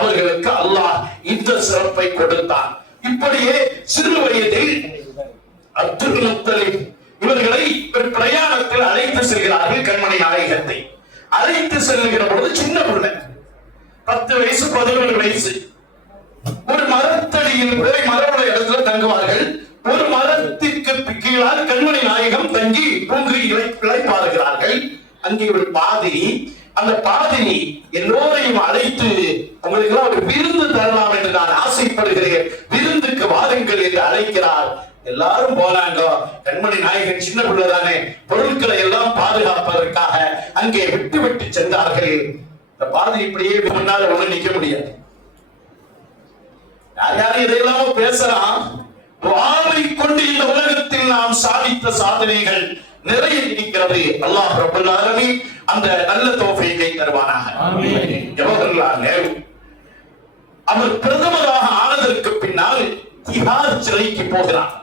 அவர்களுக்கு அல்லாஹ் இந்த சிறப்பை கொடுத்தான். இப்படியே சிறு வயதில் அப்துல் முத்தலிப் இவர்களை ஒரு பிரயாணத்தில் அழைத்து செல்கிறார்கள். கண்மணி நாயகத்தை அழைத்து செல்லுகிற பொழுது சின்ன பிள்ளை, 10 வயசு 11 வயசு. ஒரு மரத்தடியில் போய் மரமுடைய இடத்துல தங்குவார்கள். ஒரு மரத்திற்கு கீழால் கண்மணி நாயகம் தங்கி தூங்கி இளைப்பாறுகிறார்கள். அங்கே ஒரு பாதிரி, அந்த பாதிரி எல்லோரையும் அழைத்து உங்களுக்கு எல்லாம் ஒரு விருந்து தரலாம் என்று நான் ஆசைப்படுகிறேன், விருந்துக்கு வாருங்கள் என்று அழைக்கிறார். எல்லாரும் போனாங்க. கண்மணி நாயகன் சின்ன பிள்ளைதானே, பொருட்களை எல்லாம் பாதுகாப்பதற்காக அங்கே விட்டு சென்றார்கள். இந்த பாதிரி இப்படியே முன்னால ஒண்ணு நிக்க முடியாது. யாரும் இதையெல்லாமோ பேசலாம். துஆவை கொண்டு இந்த உலகத்தில் நாம் சாதித்த சாதனைகள் நிறைய இருக்கிறது. அல்லாஹ் ரப்பல் ஆலமீன் அந்த நல்ல தௌஃபீகை தருவானாக. ஆமீன். ஜவஹர்லால் நேரு அவர் பிரதமராக ஆனதற்கு பின்னால் திஹார் சிறைக்கு போகிறார்.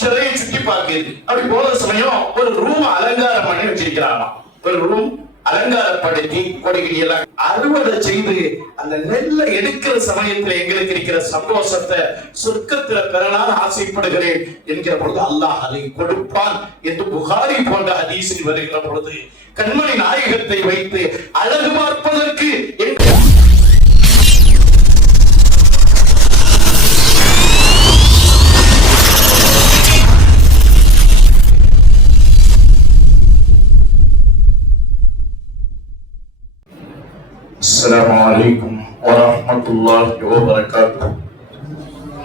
சிறையை சுற்றி பார்க்கிறது. அப்படி போற சமயம் ஒரு ரூம் அலங்காரம் பண்ணி வச்சிருக்கிறாராம். ஒரு ரூம் அலங்காரப்படுத்தி கொடிகளை எல்லாம் அறுவடை செய்து அந்த நெல்லை எடுக்கிற சமயத்தில் எங்களுக்கு இருக்கிற சந்தோஷத்தை சொர்க்கத்துல பெறலாம் ஆசைப்படுகிறேன் என்கிற பொழுது அல்லாஹ் அதை கொடுப்பான் என்று புகாரி போன்ற ஹதீஸில் வருகிற பொழுது கண்மணி நாயகத்தை வைத்து அழகு பார்ப்பதற்கு السلام عليكم ورحمة الله وبركاته.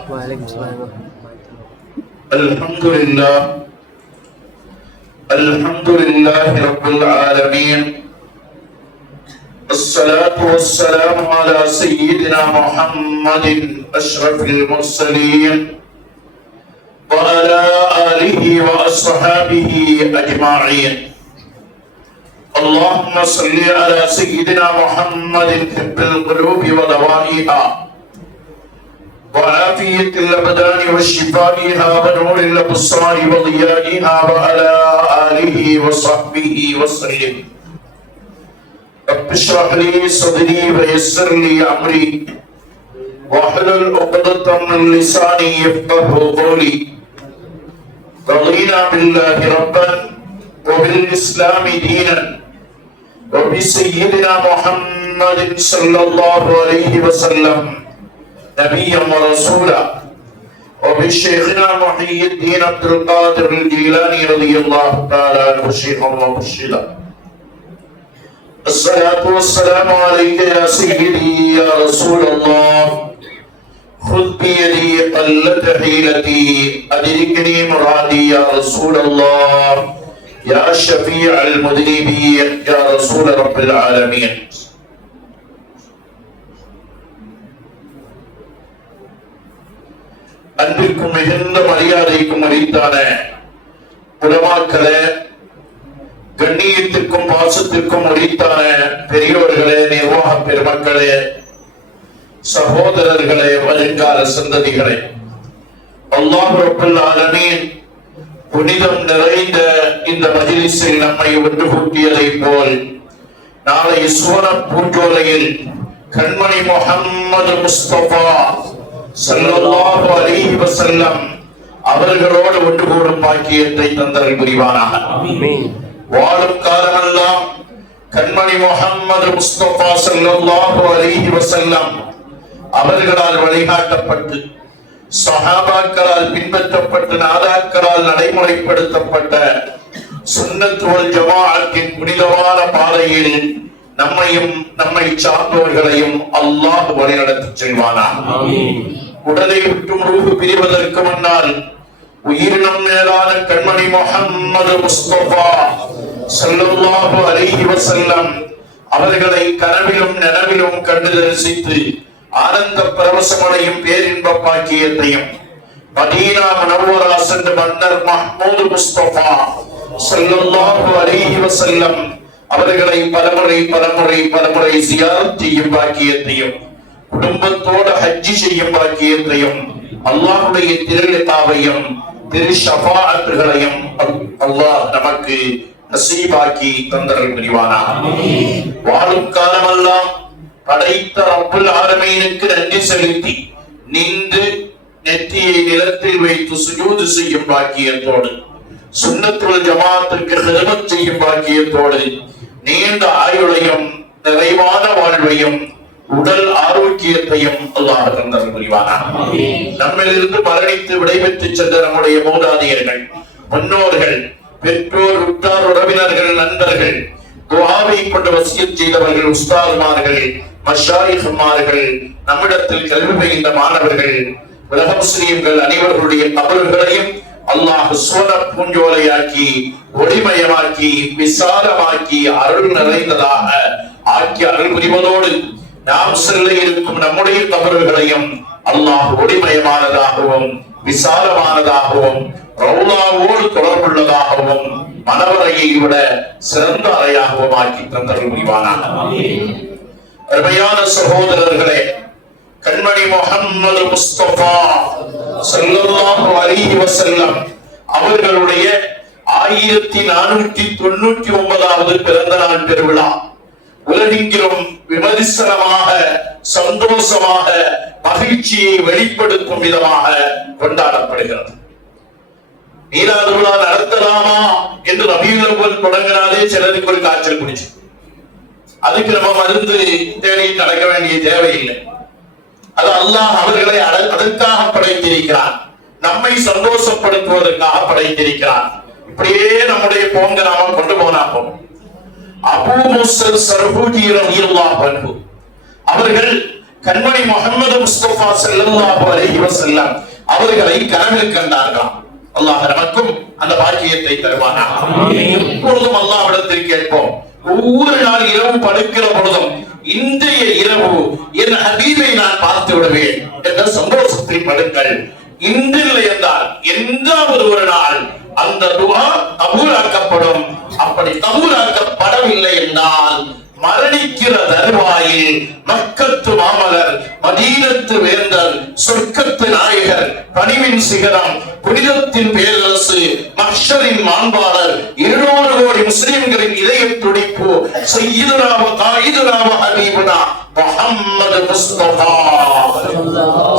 وعليكم السلام ورحمة الله. الحمد لله رب العالمين. الصلاة والسلام على سيدنا محمد أشرف المرسلين وعلى آله وأصحابه أجمعين. اللهم صل على سيدنا محمد طب القلوب ودوائها وعافية الأبدان وشفائها ونور الأبصار وضيائها وعلى آله وصحبه وسلم. رب اشرح لي صدري ويسر لي أمري واحلل عقدة من لساني يفقهوا قولي. رضينا بالله ربا وبالإسلام دينا وبسيدنا محمد صلى الله عليه وسلم نبيا ورسولا وبشيخنا محي الدين عبد القادر الجيلاني رضي الله تعالى عنه شيخا ومرشدا. الصلاة والسلام عليك يا سيدي يا رسول الله. خذ بيدي قلت حيلتي أدركني مرادي يا رسول الله. يا شفيع المذنبين يا رسول رب العالمين. அன்பிற்கும் மிகுந்த மரியாதைக்கும் உரித்தான உலமாக்களே, கண்ணியத்திற்கும் பாசத்திற்கும் உரித்தான பெரியோர்களே, நிர்வாக பெருமக்களே, சகோதரர்களே, வருங்கால சந்ததிகளே, அல்லாஹ் ரப்பல் ஆலமீன் புனிதம் நிறைந்த இந்த மஜ்லிஸில் நம்மை ஒன்று கூட்டியதை போல் நாளை சுவன பூஞ்சோலையில் கண்மணி முஹம்மது முஸ்தபா ஸல்லல்லாஹு அலைஹி வஸல்லம் அவர்களோடு ஒன்று கூடும் பாக்கியத்தை தந்தருள் புரிவானாக. ஆமீன். வாழும் காலமெல்லாம் கண்மணி முஹம்மது முஸ்தபா ஸல்லல்லாஹு அலைஹி வஸல்லம் அவர்களால் வழிகாட்டப்பட்டு சஹாபாக்களால் பின்பற்றப்பட்ட நாதாக்களால் நடைமுறைப்படுத்தப்பட்ட சுன்னத் வல் ஜமாஅத்தின் புனிதமான பாதையில் நம்மையும் நம்மை சார்ந்தவர்களையும் அல்லாஹ் வழிநடத்தி செல்வானாக. ஆமீன். உடலை விட்டும் ரூஹ் பிரிவதற்கு முன்னால் உயிரினம் மேலான கண்மணி முஹம்மது முஸ்தபா ஸல்லல்லாஹு அலைஹி வஸல்லம் அவர்களை கனவிலும் நனவிலும் கண்டு தரிசித்து ஆனந்த பரவசமடையும் பேரின்ப பாக்கியத்தையும் மதீனா முனவ்வரா சென்ற மன்னர் மஹ்மூது முஸ்தபா ஸல்லல்லாஹு அலைஹி வஸல்லம் அவர்களை பலமுறை ஜியாரத் செய்யும் பாக்கியத்தையும் குடும்பத்தோடு ஹஜ் செய்யும் பாக்கியத்தையும் அல்லாஹ்வுடைய திருலிகாவையும் திரு ஷஃபாஅத்துகளையும் அல்லாஹ் நமக்கு நசீபாக்கி தந்தருள் புரிவானாக. வாழும் காலமெல்லாம் படைத்த ரப்புல் ஆலமீனுக்கு நன்றி செலுத்தி நின்று நெற்றியை நிலத்தில் வைத்து சுஜூது செய்யும் பாக்கியத்தோடு, சுன்னத்துல் ஜமாத்துக்கு நிறுவனம் செய்யும் பாக்கியத்தோடு, நீண்ட ஆயுளையும் நிறைவான வாழ்வையும் உடல் ஆரோக்கியத்தையும் அல்லாஹ் தந்தருள் புரிவானாக. நம்மிலிருந்து மரணித்து விடைபெற்று சென்ற நம்முடைய மூதாதையர்கள், முன்னோர்கள், பெற்றோர், உற்றார், உறவினர்கள், நண்பர்கள், துஆவை கொண்டு வசியத் செய்தவர்கள், உஸ்தாதுமார்கள், மஷாயிஹ்மார்கள், நம்மிடத்தில் கல்வி பயின்ற மாணவர்கள், உலக முஸ்லிம்கள் அனைவர்களுடைய கபர்களையும் அல்லாஹ் சுவன பூஞ்சோலையாக்கி, ஒளிமயமாக்கி, விசாலமாக்கி, அருள் நிறைந்ததாக ஆக்கி அருள் புரிவதோடு நாம் செல்ல இருக்கும் நம்முடைய கபர்களையும் அல்லாஹ் ஒளிமயமானதாகவும் விசாலமானதாகவும் ரவுலாவோடு தொடர்புள்ளதாகவும் மனவரையை விட சிறந்த அறையாகவும் ஆக்கி தந்தருள் புரிவானாக. அருமையான சகோதரர்களே, கண்மணி முஹம்மது முஸ்தபா ஸல்லல்லாஹு அலைஹி வஸல்லம் அவர்களுடைய 1499வது பிறந்த நாள் பெருவிழா உலகெங்கிலும் விமர்சனமாக, சந்தோஷமாக, மகிழ்ச்சியை வெளிப்படுத்தும் விதமாக கொண்டாடப்படுகிறது. மீலாது விழா நடத்தலாமா என்று ரபியுல் அவ்வல் தொடங்கினாலே சிலருக்கு ஒரு காய்ச்சல் பிடிச்சு. அதுக்கு நம்ம மருந்து தேடி நடக்க வேண்டிய தேவையில்லை. அது அல்லாஹ் அவர்களை அதற்காக படைத்திருக்கிறான், நம்மை சந்தோஷப்படுத்துவதற்காக படைத்திருக்கிறான். இப்படியே நம்முடைய போங்க நாம கொண்டு போனா போகும். அபூ முஸல் ஸர்ஹூஜி ரலியல்லாஹு அன்ஹு அவர்கள் கண்மணி முஹம்மது முஸ்தபா ஸல்லல்லாஹு அலைஹி வஸல்லம் அவர்களை கனவில் கண்டார்களாம். அல்லாஹ் நமக்கும் அந்த பாக்கியத்தை தருவானாக. எப்பொழுதும் அல்லாஹ்விடத்தில் கேட்போம், ஒவ்வொரு நாள் இரவு படுக்கிற பொழுதும் இன்றைய இரவு என் ஹபீபை நான் பார்த்து விடுவேன் என்ற சந்தோஷத்தில் படுங்கள். இன்றில்லை என்றால் என்றாவது ஒரு நாள் அந்த துஆ கபூலாக்கப்படும். அப்படி கபூலாக்கப்படவில்லை என்றால் மரணிக்கிற தருவாயில் மக்கத்து மாமலர், மதீனத்து வேந்தர், சொர்க்கத்து நாயகர், பணிவின் சிகரம், புனிதத்தின் பேரரசு, மஹ்ஷரின் மாண்பாளர், 700 கோடி முஸ்லிம்களின் இதய துடிப்பு, சய்யிதுனா வ காயிதுனா வ ஹபீபுனா முஹம்மது முஸ்தபா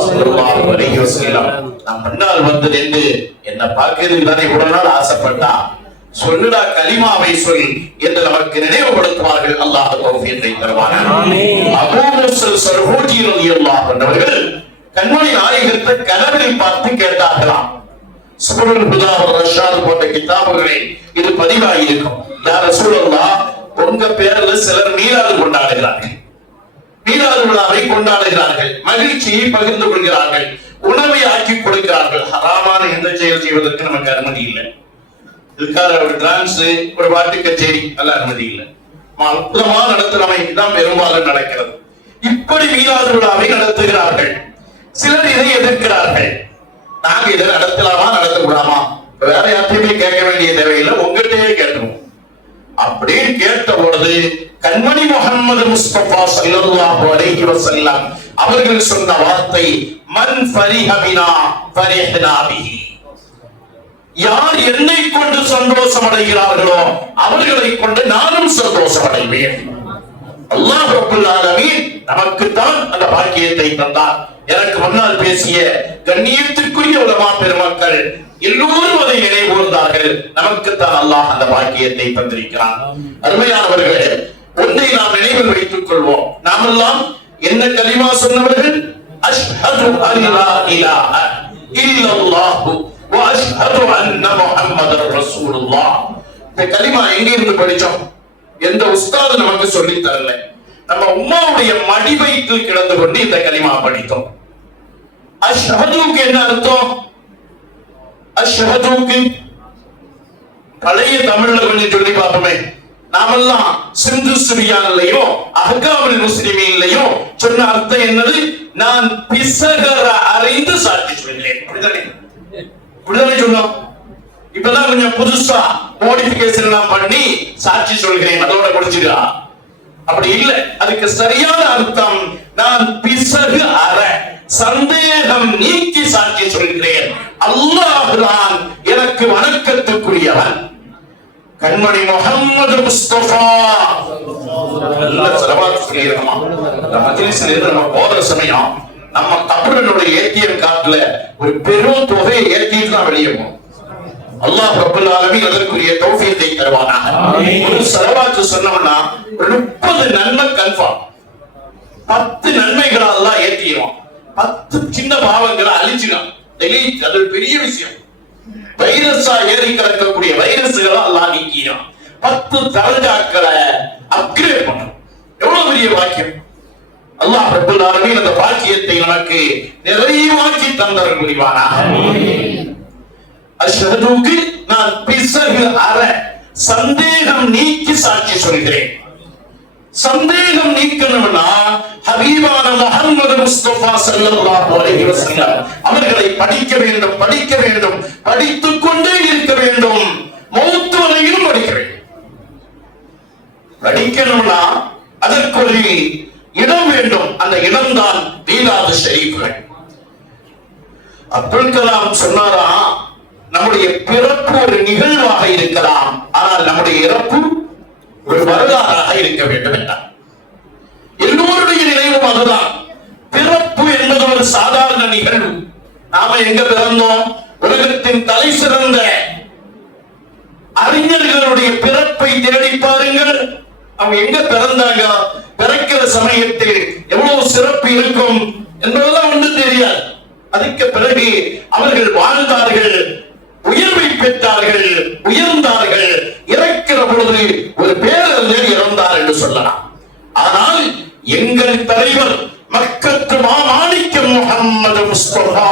ஸல்லல்லாஹு அலைஹி வஸல்லம் நம் முன்னால் வந்து நின்று என்ன பார்க்கிறதுக்கு தானே இவ்வளவு நாள் ஆசைப்பட்டா, சொல்லுடா கலிமாவை சொல் என்று நமக்கு நினைவுபடுத்துவார்கள். அல்லாஹ் தௌஃபீகை தருவானாக. அபூ முஸல் ஸர்ஹூஜி ரலியல்லாஹு அன்ஹு அவர்கள் கண்மணி நாயகத்தை கனவில் பார்த்து கேட்டார்களாம். சுபுல் ஹுதா வ ரஷாத் போன்ற கிதாபுகளே இது பதிவாகி இருக்கும். யா ரசூலல்லாஹ், உங்க பேர்ல சிலர் மீலாது கொண்டாடுகிறார்கள், மீலாது விழாவை கொண்டாடுகிறார்கள், மகிழ்ச்சியை பகிர்ந்து கொள்கிறார்கள், உணவை ஆக்கி கொடுக்கிறார்கள். ஹராமான எந்த செயல் செய்வதற்கு நமக்கு அனுமதி இல்லை. ஒரு டான்ஸ், ஒரு பாட்டு கச்சேரி எல்லாம் அனுமதி இல்லை. அற்புதமா நடத்துறவைக்கு தான் பெரும்பாலும் நடக்கிறது. இப்படி மீலாது விழாவை நடத்துகிறார்கள். சிலர் இதை எதிர்க்கிறார்கள். நாங்க இதை நடத்தலாமா நடத்தக்கூடாமா, வேற யார்ட்டையுமே கேட்க வேண்டிய தேவையில்லை, உங்ககிட்டயே கேட்கணும் அப்படின்னு கேட்ட பொழுது கண்மணி முஹம்மது முஸ்தபா ஸல்லல்லாஹு அலைஹி வஸல்லம் அவர்கள் சொன்ன வார்த்தை, மன் ஃபரிஹ பினா ஃபரிஹ்னா பிஹி. யார் என்னை கொண்டு சந்தோஷம் அடைகிறார்களோ அவர்களை கொண்டு நானும் சந்தோஷம் அடைவேன். அல்லாஹ் ரப்பல் ஆலமீன் நமக்குத்தான் அந்த பாக்கியத்தை தந்தார். எனக்கு முன்னால் பேசிய கண்ணியத்திற்குரிய உலமா பெருமக்கள் எல்லோரும் அதை நினைவுகூர்ந்தார்கள். நமக்குத்தான் அல்லாஹ் அந்த பாக்கியத்தை தந்திருக்கிறான். அருமையானவர்களே, ஒன்றை நாம் நினைவில் வைத்துக் கொள்வோம். நாம் எல்லாம் என்ன கலிமா சொன்னவர்கள்? அஷ்ஹது அல்லா இலாஹ இல்லல்லாஹு வ அஷ்ஹது அன்ன முஹம்மதர் ரசூலுல்லாஹ். இந்த கலிமா எங்க இருந்து படிச்சோம்? எந்த உஸ்தாது நமக்கு சொல்லி தரல. நம்ம உம்மாவுடைய மடி வயிற்றில் கிடந்து கொண்டு இந்த கலிமா படித்தோம். அஷ்ஹதுக்கு என்ன அர்த்தம்? அஷ்ஹதுக்கு பழைய தமிழ்ல கொஞ்சம் சொல்லி பார்ப்போமே. நாமெல்லாம் சிந்து சிரியான்லயோ அஹ்காமுல் முஸ்லிமீன்லயோ சொன்ன அர்த்தம் என்னது? நான் பிசகர அறிந்து சாட்சி சொல்கிறேன். அப்படிதானே சொன்னோம். இப்பதான் கொஞ்சம் புதுசா மோடிபிகேஷன் எல்லாம் பண்ணி சாட்சி சொல்கிறேன், அதோட முடிச்சுக்கா. அப்படி இல்லை. அதுக்கு சரியான அர்த்தம், நான் பிசகு அற சந்தேகம் நீக்கி சாட்சி சொல்கிறேன். அல்லாஹ் தான் எனக்கு வணக்கத்துக்குரியவன். கண்மணி முஹம்மது முஸ்தபா சொல்லிருக்கோமா? மஜ்லிஸ்ல இருந்து நம்ம போற சமயம் நம்ம தமிழனுடைய ஏடிஎம் கார்டுல ஒரு பெரும் தொகையை ஏற்றிட்டு தான் வெளியே போகும். அல்லாஹ் ரப்பல் ஆலமீன் அதற்குரிய தௌஃபீகை தருவானாக. ஒரு ஸலவாத் சொன்னோம்னா 30 நன்மை கன்ஃபார்ம். 10 நன்மைகளை அல்லாஹ் ஏத்திடுவான். 10 சின்ன பாவங்களை அழிச்சிடும். டெலீட். அது பெரிய விஷயம். வைரஸா ஏறி கிடக்கக்கூடிய வைரஸ்களை அல்லாஹ் நீக்கிடும். 10 தரஜாக்களை அப்கிரேட் பண்ணும். எவ்வளவு பெரிய வாக்கியம்! அல்லாஹ் ரப்பல் ஆலமீன் அந்த பாக்கியத்தை நமக்கு நிறைவாக்கி தந்தர் புரிவானாக. அஷ்ஹதுக்கு நான் பிசகு அற சந்தேகம் நீக்கி சாட்சி சொல்கிறேன். சந்தேகம் நீக்கணும்னா ஹபீபான முஹம்மது முஸ்தபா ஸல்லல்லாஹு அலைஹி வஸல்லம் அவர்களை படிக்க வேண்டும், படிக்க வேண்டும், படித்துக் கொண்டே இருக்க வேண்டும், மௌத் வரையிலும் படிக்க வேண்டும். படிக்கணும்னா அதற்கு ஒரு இடம் வேண்டும். அந்த இடம்தான் மீலாது ஷரீஃப்கள். அப்துல் கலாம் சொன்னாரா, நம்முடைய பிறப்பு ஒரு நிகழ்வாக இருக்கலாம், ஆனால் நம்முடைய இறப்பு ஒரு வரலாறாக இருக்க வேண்டும் என்றார். எல்லோருடைய நினைவும் அதுதான். பிறப்பு என்பது ஒரு சாதாரண நிகழ்வு. நாம எங்க பிறந்தோம்? உலகத்தின் தலை சிறந்த அறிஞர்களுடைய பிறப்பை தேடி பாருங்கள். அவங்க எங்க பிறந்தாங்க, பிறக்கிற சமயத்தில் எவ்வளவு சிறப்பு இருக்கும் என்பதெல்லாம் ஒன்று தெரியாது. அதுக்கு பிறகு அவர்கள் வாழ்ந்தார்கள், உயர்வை பெற்றார்கள், உயர்ந்தார்கள். இறக்கிற பொழுது ஒரு பேரறிஞர் இறந்தார் என்று சொல்லலாம். ஆனால் எங்கள் தலைவர் மக்கத்து மாமாணிக்கம் முஹம்மது முஸ்தபா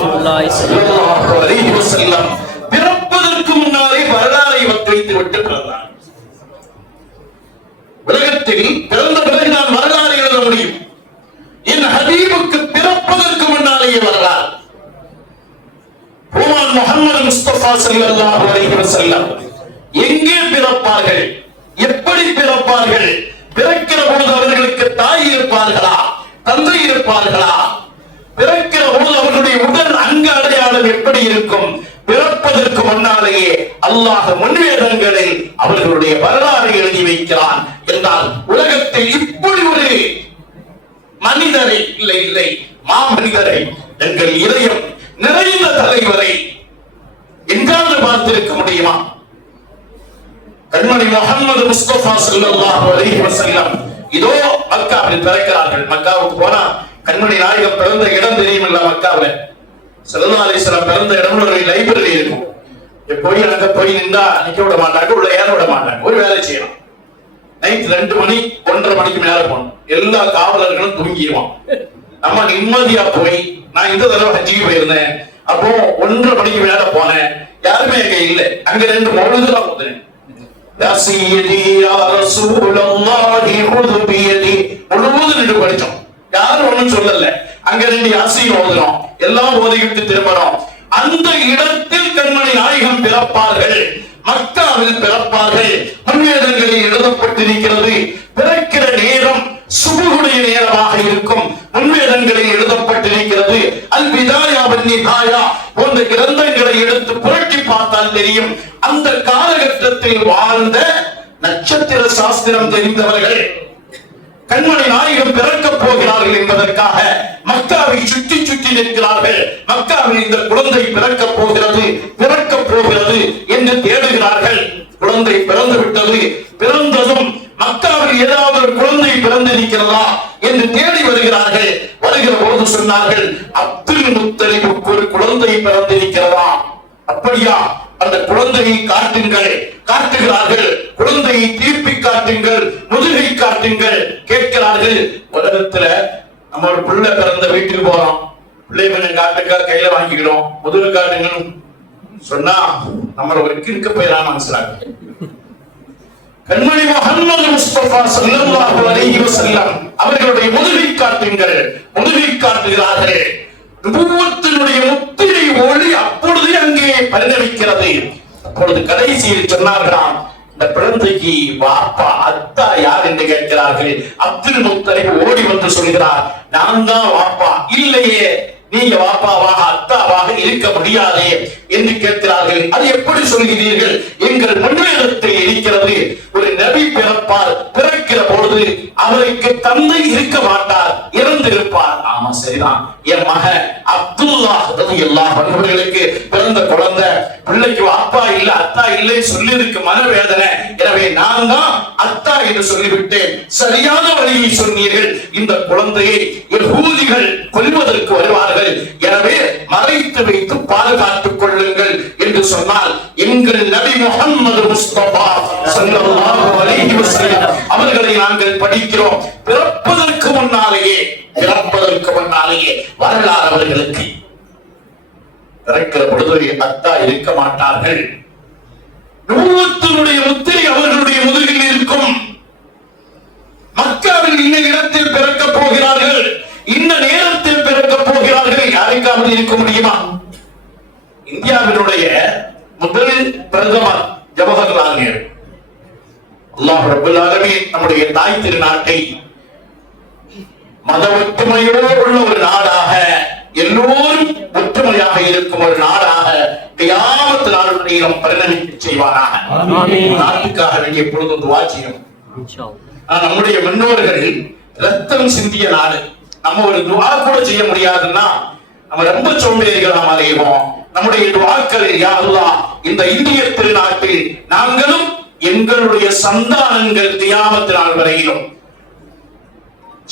ஸல்லல்லாஹு அலைஹி வஸல்லம் பிறப்பதற்கு முன்னாலே வரலாறை வைத்து விட்டு பிறந்தார். உலகத்தில் பிறந்த பிறகு நான் வரலாறு எழுத முடியும். என் ஹபீபுக்கு பிறப்பதற்கு முன்னாலேயே வரலாறு. முஹம்மது முஸ்தபா ஸல்லல்லாஹு அலைஹி வஸல்லம் எங்கே பிறப்பார்கள், எப்படி பிறப்பார்கள், பிறக்கிற பொழுது அவர்களுக்கு தாய் இருப்பார்களா, தந்தை இருப்பார்களா, பிறக்கிற பொழுது அவர்களுடைய உடல் அங்க அடையாளம் எப்படி இருக்கும், பிறப்பதற்கு முன்னாலேயே அல்லாஹ் முன்வேதங்களில் அவர்களுடைய வரலாறு எழுதி வைக்கிறான் என்றால் உலகத்தில் இப்படி ஒரு மனிதரை இல்லை இல்லை மாமனிதரை எங்கள் இதயம் நிறைந்த தலைவரை எங்காவது பார்த்திருக்க முடியுமா? கண்மணி முஹம்மது முஸ்தபா ஸல்லல்லாஹு அலைஹி வஸல்லம் இதோ மக்காவில் பிறக்கிறார்கள். மக்காவுக்கு போனா கண்மணி நாயகம் பிறந்த இடம் தெரியுமில்ல? மக்காவில் ஸல்லல்லாஹு அலைஹி வஸல்லம் பிறந்த இடம் ஒரு லைப்ரரி இருக்கும். போய் அங்க போய் நின்றா நிக்க விட மாட்டாங்க, உள்ள ஏற விட மாட்டாங்க. ஒரு வேலை செய்யணும். நைட் 2 மணி 1:30 மணிக்கு மேல போகணும். எல்லா காவலர்களும் தூங்கிடுவான். நம்ம நிம்மதியா போய், நான் இந்த தடவை ஹஜ்ஜிக்கு போயிருந்தேன், அப்போ 1:30 மணிக்கு மேல போனேன், யாருமே அங்க இல்ல. அங்க 2 மௌலூதுலாம் ஓதுனேன். யா சய்யிதி யா ரசூலல்லாஹி ஹுது பியதி முழுவதும் நின்று படிச்சோம். யாரும் ஒண்ணும் சொல்லல. அங்க 2 யாசீன் ஓதுனோம். எல்லாம் ஓதிக்கிட்டு திரும்பணும். அந்த இடத்தில் கண்மணி நாயகம் பிறப்பார்கள், மக்காவில் பிறப்பார்கள். முன்வேதங்களில் எழுதப்பட்டிருக்கிறது. பிறக்கிற நேரம் சுபுகுடைய நேரமாக இருக்கும். முன்வேதங்களில் எழுதப்பட்டிருக்கிறது. அல் பிதாயா வன் நிஹாயா போன்ற கிரந்தங்களை எடுத்து புரட்டி பார்த்தால் தெரியும். அந்த காலகட்டத்தில் வாழ்ந்த நட்சத்திர சாஸ்திரம் தெரிந்தவர்கள் கண்மணி நாயகம் பிறக்கப் போகிறார்கள் என்பதற்காக மக்காவை சுற்றி சுற்றி நிற்கிறார்கள். மக்காவில் இந்த குழந்தை பிறக்கப் போகிறது, பிறக்கப் போகிறது என்று தேடுகிறார்கள். குழந்தை பிறந்து விட்டது. பிறந்ததும் மக்காவில் ஏதாவது ஒரு குழந்தை பிறந்திருக்கிறதா என்று தேடி வருகிறார்கள். வருகிற பொழுது சொன்னார்கள், அப்துல் முத்தலிபுக்கு ஒரு குழந்தை பிறந்திருக்கிறதா? அப்படியா? அந்த குழந்தையை காட்டுங்கள். காட்டுகிறார்கள். குழந்தையை திருப்பி காட்டுங்கள், முதுகை காட்டுங்கள். கேட்கிறார்கள். உலகத்துல நம்ம ஒரு பிள்ளை பிறந்த வீட்டுக்கு போறோம், பிள்ளை கொஞ்சம் காட்டுங்க, கையில வாங்கிக்கிறோம், முதுகு காட்டுங்கன்னு சொன்னா நம்மள ஒரு கிறுக்க போயிடலாம் மனசுலாங்க. கண்மணி முஹம்மது முஸ்தபா ஸல்லல்லாஹு அலைஹி வஸல்லம் அவர்களுடைய முதுகை காட்டுங்கள், முதுகை காட்டுகிறார்கள். நுபுவத்தினுடைய முத்திரை ஒளி அப்பொழுது அங்கே பரிணமிக்கிறது. அப்பொழுது கடைசியில் சொன்னார்களாம், இந்த குழந்தைக்கு வாப்பா அத்தா யார் என்று கேட்கிறார்கள். அப்துல் முத்தலிப் ஓடி வந்து சொல்கிறார், நான் தான் வாப்பா. இல்லையே, நீங்க வாப்பாவாக அத்தாவாக இருக்க முடியாதே என்று கேட்கிறார்கள். அது எப்படி சொல்கிறீர்கள்? எங்கள் முன்னேற்றத்தில் இருக்கிறது, ஒரு நபி பிறப்பார், பிறக்கிற பொழுது அவருக்கு தந்தை இருக்க மாட்டார், இறந்து இருப்பார். ஆமா சரிதான். என் மகன் அப்துல்லாஹ் ரலியல்லாஹு அன்ஹு அவர்களுக்கு பிறந்த குழந்தை, பிள்ளைக்கு அப்பா இல்ல அத்தா இல்லை சொல்லி இருக்கு மனவேதனை. எனவே நான் தான் அத்தா என்று சொல்லிவிட்டேன். சரியான வழியை சொன்னீர்கள். இந்த குழந்தையை யகூதிகள் கொல்வதற்கு வருவார்கள், எனவே மறைத்து வைத்து பாதுகாத்துக் கொள்ளுங்கள் என்று சொன்னால், எங்கள் நபி முஹம்மது முஸ்தபா ஸல்லல்லாஹு அலைஹி வஸல்லம் அவர்களை நாங்கள் படிக்கிறோம். பிறப்பதற்கு முன்னாலேயே வரலாறு அவர்களுக்கு பிறக்கிற பொழுது அத்தா இருக்க மாட்டார்கள். நுபுவத்தினுடைய முத்திரை அவர்களுடைய முதுகில் இருக்கும். மக்காவில் இன்ன இடத்தில் பிறக்கப் போகிறார்கள், இன்ன நேரத்தில் பிறக்கப் போகிறார்கள், யாருக்காவது இருக்க முடியுமா? இந்தியாவினுடைய முதல் பிரதமர் ஜவஹர்லால் நேரு. அல்லாஹ் ரப்பல் ஆலமீன் நம்முடைய தாய் திருநாட்டை மத ஒற்றுமையோடு உள்ள ஒரு நாடாக, எல்லோரும் ஒற்றுமையாக இருக்கும் ஒரு நாடாக கியாமத் நாள் வரையிலும் பரிணமிக்க செய்வாராக. நாட்டுக்காக வேண்டிய எப்பொழுதும் துஆ செய்யணும். நம்முடைய முன்னோர்கள் ரத்தம் சிந்திய நாடு. நம்ம ஒரு துஆ கூட செய்ய முடியாதுன்னா நம்ம ரொம்ப சோம்பேறிகளாக மாறிடுவோம். நம்முடைய துஆக்களில் யா அல்லாஹ் இந்த இந்திய திருநாட்டில் நாங்களும் எங்களுடைய சந்தானங்கள் கியாமத் நாள் வரையிலும்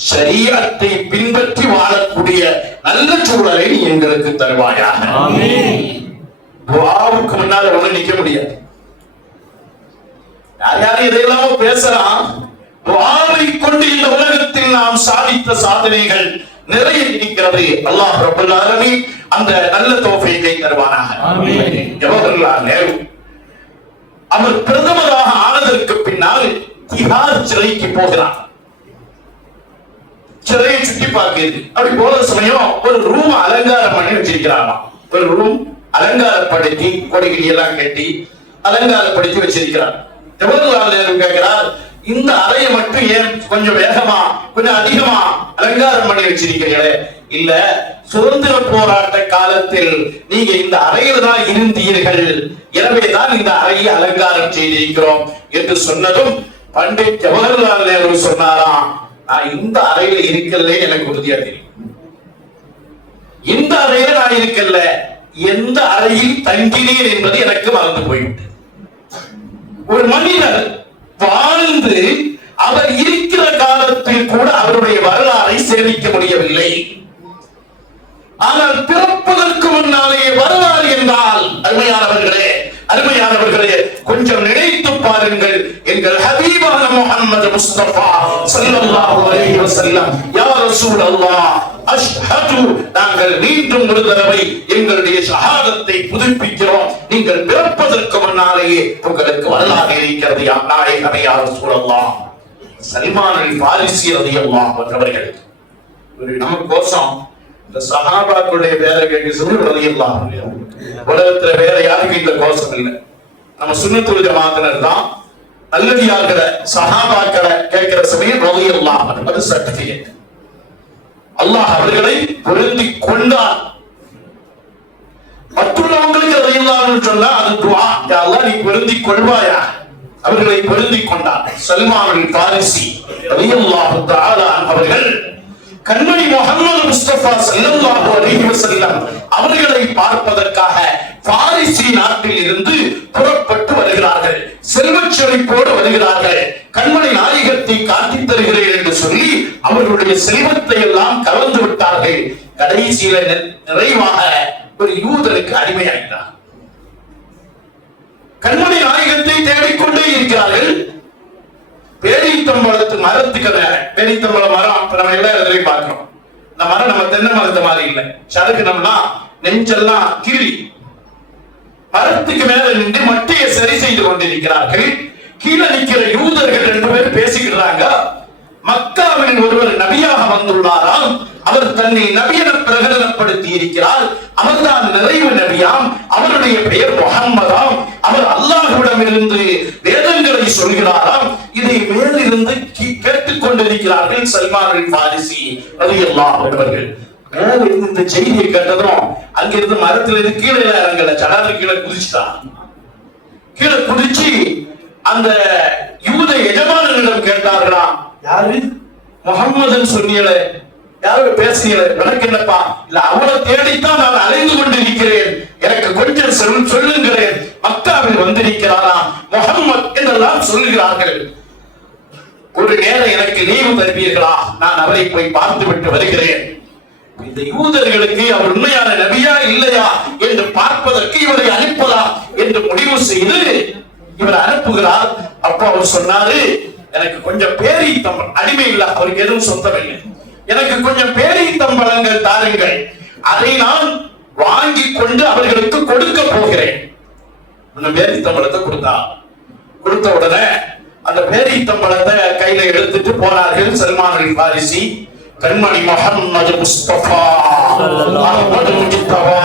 ஷரியத்தை பின்பற்றி வாழக்கூடிய நல்ல சூழலை நீ எங்களுக்கு தருவாயாக. ஆமென். துஆவுக்கு முன்னால ஒண்ணு நிக்க முடியாது. யார் இதெல்லாம் பேசலாம். துஆவை கொண்டு இந்த உலகத்தில் நாம் சாதித்த சாதனைகள் நிறைய இருக்கிறது. அல்லாஹ் ரப்பல் ஆலமீன் அந்த நல்ல தௌஃபீகை தருவானாக. ஆமென். ஜவஹர்லால் நேரு அவர் பிரதமராக ஆனதற்கு பின்னால் திஹார் சிறைக்கு போகிறார். சிறையை சுற்றி பார்க்கிறது. அப்படி போற சமயம் ஒரு ரூம் அலங்காரம் பண்ணி வச்சிருக்கிறாங்க. ஒரு ரூம் அலங்காரப்படுத்தி கொடிகிரி எல்லாம் கட்டி அலங்காரப்படுத்தி வச்சிருக்கிறார். ஜவஹர்லால் நேரு கேட்கிறார், இந்த அறையை மட்டும் ஏன் கொஞ்சம் வேகமா கொஞ்சம் அதிகமா அலங்காரம் பண்ணி வச்சிருக்கிறீங்களே? இல்ல, சுதந்திர போராட்ட காலத்தில் நீங்க இந்த அறையில் தான் இருந்தீர்கள், எனவேதான் இந்த அறையை அலங்காரம் செய்திருக்கிறோம் என்று சொன்னதும் பண்டிட் ஜவஹர்லால் நேரு சொன்னாராம், நான் இந்த அறையில இருக்கல, எனக்கு உறுதியா தெரியும். இந்த அறையில நான் இருக்கல, எந்த அறையில் தங்கினேன் என்பது எனக்கு மறந்து போய்விட்டு. ஒரு மனிதர் வாழ்ந்து அவர் இருக்கிற காலத்தில் கூட அவருடைய வரலாறை சேமிக்க முடியவில்லை. ஆனால் பிறப்பதற்கு முன்னாலேயே வரலாறு என்றால், அருமையானவர்களே கொஞ்சம் நினைத்து பாருங்கள். எங்கள் ஹபீபான முஹம்மது முஸ்தபா ஸல்லல்லாஹு அலைஹி வஸல்லம், யா ரசூலல்லாஹ் அஷ்ஹது, நாங்கள் மீண்டும் ஒரு தடவை எங்களுடைய ஷஹாதத்தை புதுப்பிக்கிறோம். நீங்கள் பிறப்பதற்கு முன்னாலேயே உங்களுக்கு வரலாறு இருக்கிறது. யா நாயகமே யா ரசூலல்லாஹ். சல்மான் அல் ஃபாரிஸி ரலியல்லாஹு அன்ஹு அவர்கள் நமக்கு கோசம் இந்த சஹாபாக்களுடைய பேரை கேட்க சொல்லி ரலியல்லாஹு அன்ஹு. உலகத்துல வேற யாருக்கும் இந்த கோஷம் இல்லை. நம்ம சுன்னத்துல் ஜமாஅத்தினர் தான் நல்லடியார்களை சஹாபாக்களை கேட்கிற சமயம் ரலியல்லாஹு அன்ஹு, அது சர்டிபிகேட். அல்லாஹ் அவர்களை பொருந்தி கொண்டார். மற்றவங்களுக்கு ரலியல்லாஹு அன்ஹு சொன்னா அது துஆ, யா அல்லாஹ் நீ பொருந்தி கொள்வாயா. அவர்களை பொருந்தி கொண்டார். சல்மான் அல் ஃபாரிஸி ரலியல்லாஹு தஆலா அவர்கள் கண்மணி முஹம்மது முஸ்தபா ஸல்லல்லாஹு அலைஹி வஸல்லம் அவர்களை பார்ப்பதற்காக பாரிசி நாட்டில் இருந்து புறப்பட்டு வருகிறார்கள். செல்வச் செழிப்போடு வருகிறார்கள். கண்மணி நாயகத்தை காட்டித் தருகிறேன் என்று சொல்லி அவர்களுடைய செல்வத்தை எல்லாம் கலந்து விட்டார்கள். கடைசியில நிறைவாக ஒரு யூதருக்கு அடிமையாகிறார். கண்மணி நாயகத்தை தேடிக்கொண்டே இருக்கிறார்கள். பேரித்தம்பழத்து மரத்துக்கு மேல, பேரித்தம்பழ மரம் நம்ம எல்லா இடத்துலயும் பார்க்கிறோம். இந்த மரம் நம்ம தென்னை மரத்து மாதிரி இல்லை. சறுக்குனோம்னா நெஞ்செல்லாம் கிளி. மரத்துக்கு மேல நின்று மட்டையை சரி செய்து கொண்டிருக்கிறார்கள். கீழே நிற்கிற யூதர்கள் 2 பேர் பேசிக்கிறாங்க. மக்காவில் ஒருவர் நபியாக வந்துள்ளாராம். அவர் தன்னை நபியென பிரகடனப்படுத்தி இருக்கிறார். அவர்தான் நிறைவு நபியாம். அவருடைய பெயர் முஹம்மதாம். அவர் அல்லாஹ்விடமிருந்து வேதங்களை சொல்கிறாராம். இதை மேலிருந்து கேட்டுக் கொண்டிருக்கிறார்கள் சல்மான் அல் ஃபாரிஸி ரலியல்லாஹு அன்ஹு. மேல இருந்து இந்த செய்தியை கேட்டதும் அங்கிருந்து மரத்துல இருந்து கீழே இறங்கல, சடாது கீழே குதிச்சுட்டான். கீழே குதிச்சு அந்த யூத எஜமானனிடம் கேட்டார்களாம், யாரு முகம்மதுன்னு சொன்னீங்களே, யாரோ பேசுகிறேன், எனக்கு என்னப்பா? இல்ல அவளை தேடித்தான் நான் அலைந்து கொண்டிருக்கிறேன், எனக்கு கொஞ்சம் சொல்லுங்களேன். மக்காவில் வந்திருக்கிறாரா முகம்மது என்றெல்லாம் சொல்கிறார்கள். ஒரு நேரம் எனக்கு லீவு தருவீர்களா? நான் அவரை போய் பார்த்து விட்டு வருகிறேன். இந்த யூதர்களுக்கு அவர் உண்மையான நபியா இல்லையா என்று பார்ப்பதற்கு இவரை அனுப்பலாம் என்று முடிவு செய்து இவர் அனுப்புகிறார். அப்ப அவர் சொன்னாரு, எனக்கு கொஞ்சம் பேரீத்தம், அடிமை இல்ல, அவருக்கு எதுவும் சொந்தம் இல்லை, எனக்கு கொஞ்சம் பேரீத்தம்பழங்கள் தாருங்கள், அதை நான் வாங்கி கொண்டு அவர்களுக்கு கொடுக்க போகிறேன். பேரீத்தம்பழத்தை கொடுத்த உடனே அந்த பேரீத்தம்பழத்தை கையில எடுத்துட்டு போனார்கள் சல்மான் அல் ஃபாரிசி. கண்மணி முஹம்மது முஸ்தபா அஹ்மது முஜ்தபா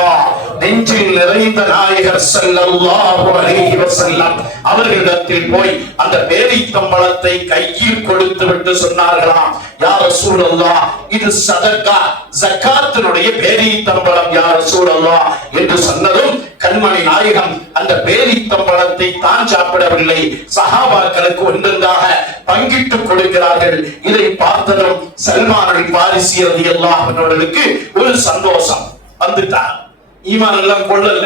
நெஞ்சில் நிறைந்த நாயகர் ஸல்லல்லாஹு அலைஹி வஸல்லம் அவர்களிடத்தில் போய் அந்த பேரீத்தம்பழத்தை கையில் கொடுத்து விட்டு சொன்னார்களாம், யா ரசூலல்லாஹ், இது சதகா ஜகாத்தினுடைய பேரீத்தம்பழம் யா ரசூலல்லாஹ் என்று சொன்னதும் கண்மணி நாயகம் அந்த பேரீத்தம்பழத்தை தான் சாப்பிடவில்லை, சஹாபாக்களுக்கு ஒன்றாக பங்கிட்டுக் கொடுக்கிறார்கள். இதை பார்த்ததும் சல்மான் அல் ஃபாரிசி ரலியல்லாஹு அன்ஹுவுக்கு ஒரு சந்தோஷம் வந்துட்டார். ஈமான் எல்லாம் கொள்ளல,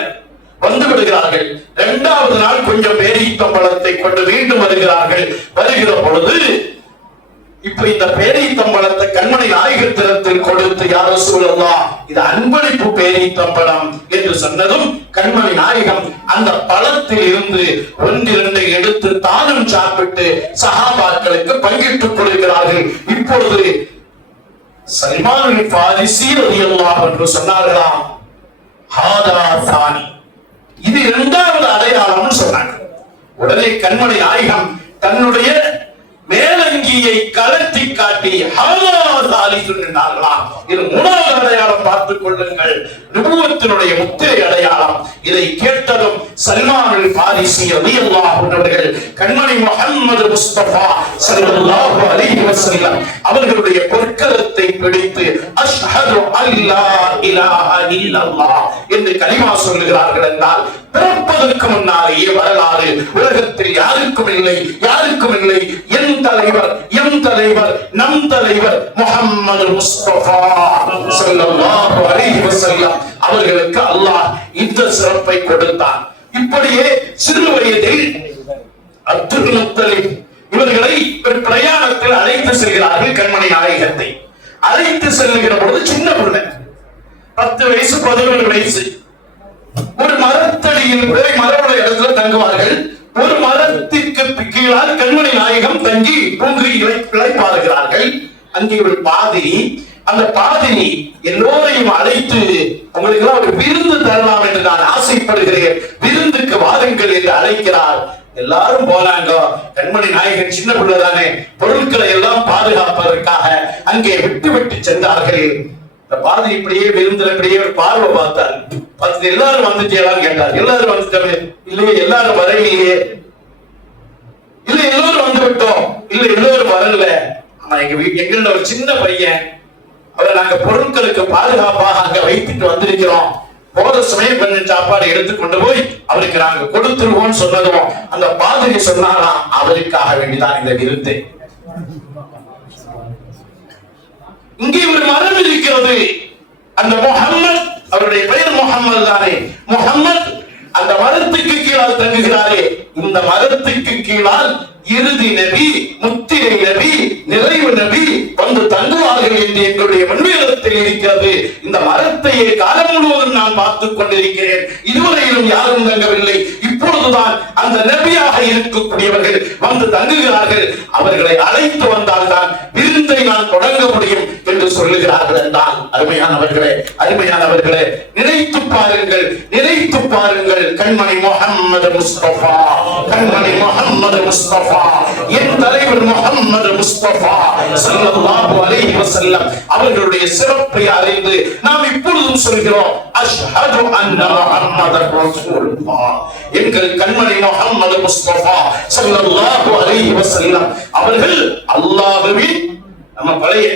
வந்து விடுகிறார்கள். இரண்டாவது நாள் கொஞ்சம் பேரீத்தம்பழத்தை கொண்டு மீண்டும் வருகிறார்கள். வருகிற பொழுது இப்ப இந்த பேரீத்தம்பழத்தை கண்மணி நாயகத்திடத்தில் கொடுத்து, யா ரசூலல்லாஹ், இது அன்பளிப்பு பேரீத்தம்பழம் என்று சொன்னதும் கண்மணி நாயகம் அந்த பழத்தில் இருந்து ஒன்றிரண்டை எடுத்து தானும் சாப்பிட்டு சஹாபாக்களுக்கு பங்கிட்டுக் கொடுக்கிறார்கள். இப்பொழுது சல்மான் அல் ஃபாரிசி ரலியல்லாஹு அன்ஹு சொன்னார்களாம், ஹாதா தானி, இது இரண்டாவது அடையாளம்னு சொன்னாங்க. உடனே கண்மணி நாயகம் தன்னுடைய மேலங்கியை கலட்டி காட்டி ஹாதா தாலிசு என்றார்களாம், இது மூணாவது அடையாளம், பார்த்துக் கொள்ளுங்கள், நபுவத்தினுடைய முத்திரை அடையாளம். இதை கேட்டதும் சல்மான் அல் ஃபாரிசி ரலியல்லாஹு அன்ஹு கண்மணி முஹம்மது முஸ்தபா ஸல்லல்லாஹு அலைஹி வஸல்லம் அவர்களுடைய பொற்களத்தை பிடித்து அஷ்ஹது அல்லா இலாஹ இல்லல்லாஹ் என்று கலிமா சொல்லுகிறார்கள். என்றால் பிறப்பதற்கு முன்னாலேயே வரலாறு உலகத்தில் யாருக்கும் இல்லை, யாருக்கும் இல்லை, என் தலைவர், எம் தலைவர், நம் தலைவர் முஹம்மது முஸ்தபா ஸல்லல்லாஹு அலைஹி வஸல்லம் அவர்களுக்கு அல்லாஹ் இந்த சிறப்பை கொடுத்தான். இப்படியே சிறு வயதில் அப்துல் முத்தலிப் இவர்களை ஒரு பிரயாணத்தில் அழைத்து செல்கிறார்கள். கண்மணி நாயகத்தை அழைத்து செல்லுகிற பொழுது சின்ன பிள்ளை, 10 வயசு 11 வயசு, ஒரு மரத்தடியில் போய் மரமுடைய இடத்துல தங்குவார்கள். ஒரு மரத்திற்கு கீழால் கண்மணி நாயகம் தங்கி தூங்கி இளைப்பாறுகிறார்கள். அங்கே ஒரு பாதிரி, அந்த பாதிரி எல்லோரையும் அழைத்து, உங்களுக்கு எல்லாம் ஒரு விருந்து தரலாம் என்று நான் ஆசைப்படுகிறேன், விருந்துக்கு வாருங்கள் என்று அழைக்கிறார். எல்லாரும் போனாங்க. கண்மணி நாயகன் சின்ன பிள்ளைதானே, பொருட்களை எல்லாம் பாதுகாப்பதற்காக அங்கே விட்டு விட்டு சென்றார்கள். இந்த பாதிரி இப்படியே விருந்துல இப்படியே ஒரு பார்வை பார்த்தார். பார்த்து எல்லாரும் வந்துட்டேலாம் கேட்டார். எல்லாரும் வந்துட்டோமே, இல்லையே எல்லாரும் வரலையே, இல்ல எல்லோரும் வந்து விட்டோம், இல்ல எல்லோரும் வரல. ஆனா எங்கள ஒரு சின்ன பையன், அவரை நாங்க பொருட்களுக்கு பாதுகாப்பாக அங்க வைத்துட்டு வந்திருக்கிறோம், போற சமயம் கொஞ்சம் சாப்பாடு எடுத்து கொண்டு போய் அவருக்கு நாங்க கொடுத்துருவோம் சொன்னதும் அந்த பாதிரி சொன்னாராம், அவருக்காக வேண்டிதான் இந்த விருந்து. இங்கே ஒரு மரம் இருக்கிறது, அந்த முஹம்மத், அவருடைய பெயர் முஹம்மது தானே, முஹம்மத் அந்த மரத்துக்கு கீழால் தங்குகிறாரே, இந்த மரத்துக்கு கீழால் இறுதி நபி, முத்திரை நபி, நிறைவு நபி வந்து தங்குவார்கள் என்று எங்களுடைய மண்வேதத்தில் இருக்கிறது. இந்த மரத்தையே காலம் முழுவதும் நான் பார்த்துக் கொண்டிருக்கிறேன், இதுவரையிலும் யாரும் தங்கவில்லை. இப்பொழுதுதான் அந்த நபியாக இருக்கக்கூடியவர்கள் வந்து தங்குகிறார்கள், அவர்களை அழைத்து வந்தால்தான் விருந்தை நான் தொடங்க முடியும் என்று சொல்லுகிறார்கள். என்றால் அருமையானவர்களே, அருமையானவர்களே, நினைத்து பாருங்கள், நினைத்து பாருங்கள், கண்மணி முஹம்மது முஸ்தபா, கண்மணி முஹம்மது முஸ்தபா, என் தலைவர் முஹம்மது முஸ்தபா ஸல்லல்லாஹு அலைஹி வஸல்லம் அவர்களுடைய சிறப்பை அறிந்து நாம் இப்பொழுதும் சொல்கிறோம், அஷ்ஹது அன்ன முஹம்மதர் ரசூலுல்லாஹ். எங்கள் கண்மணி முஹம்மது முஸ்தபா ஸல்லல்லாஹு அலைஹி வஸல்லம் அவர்கள் அல்லாஹ்வின், நம்ம பழைய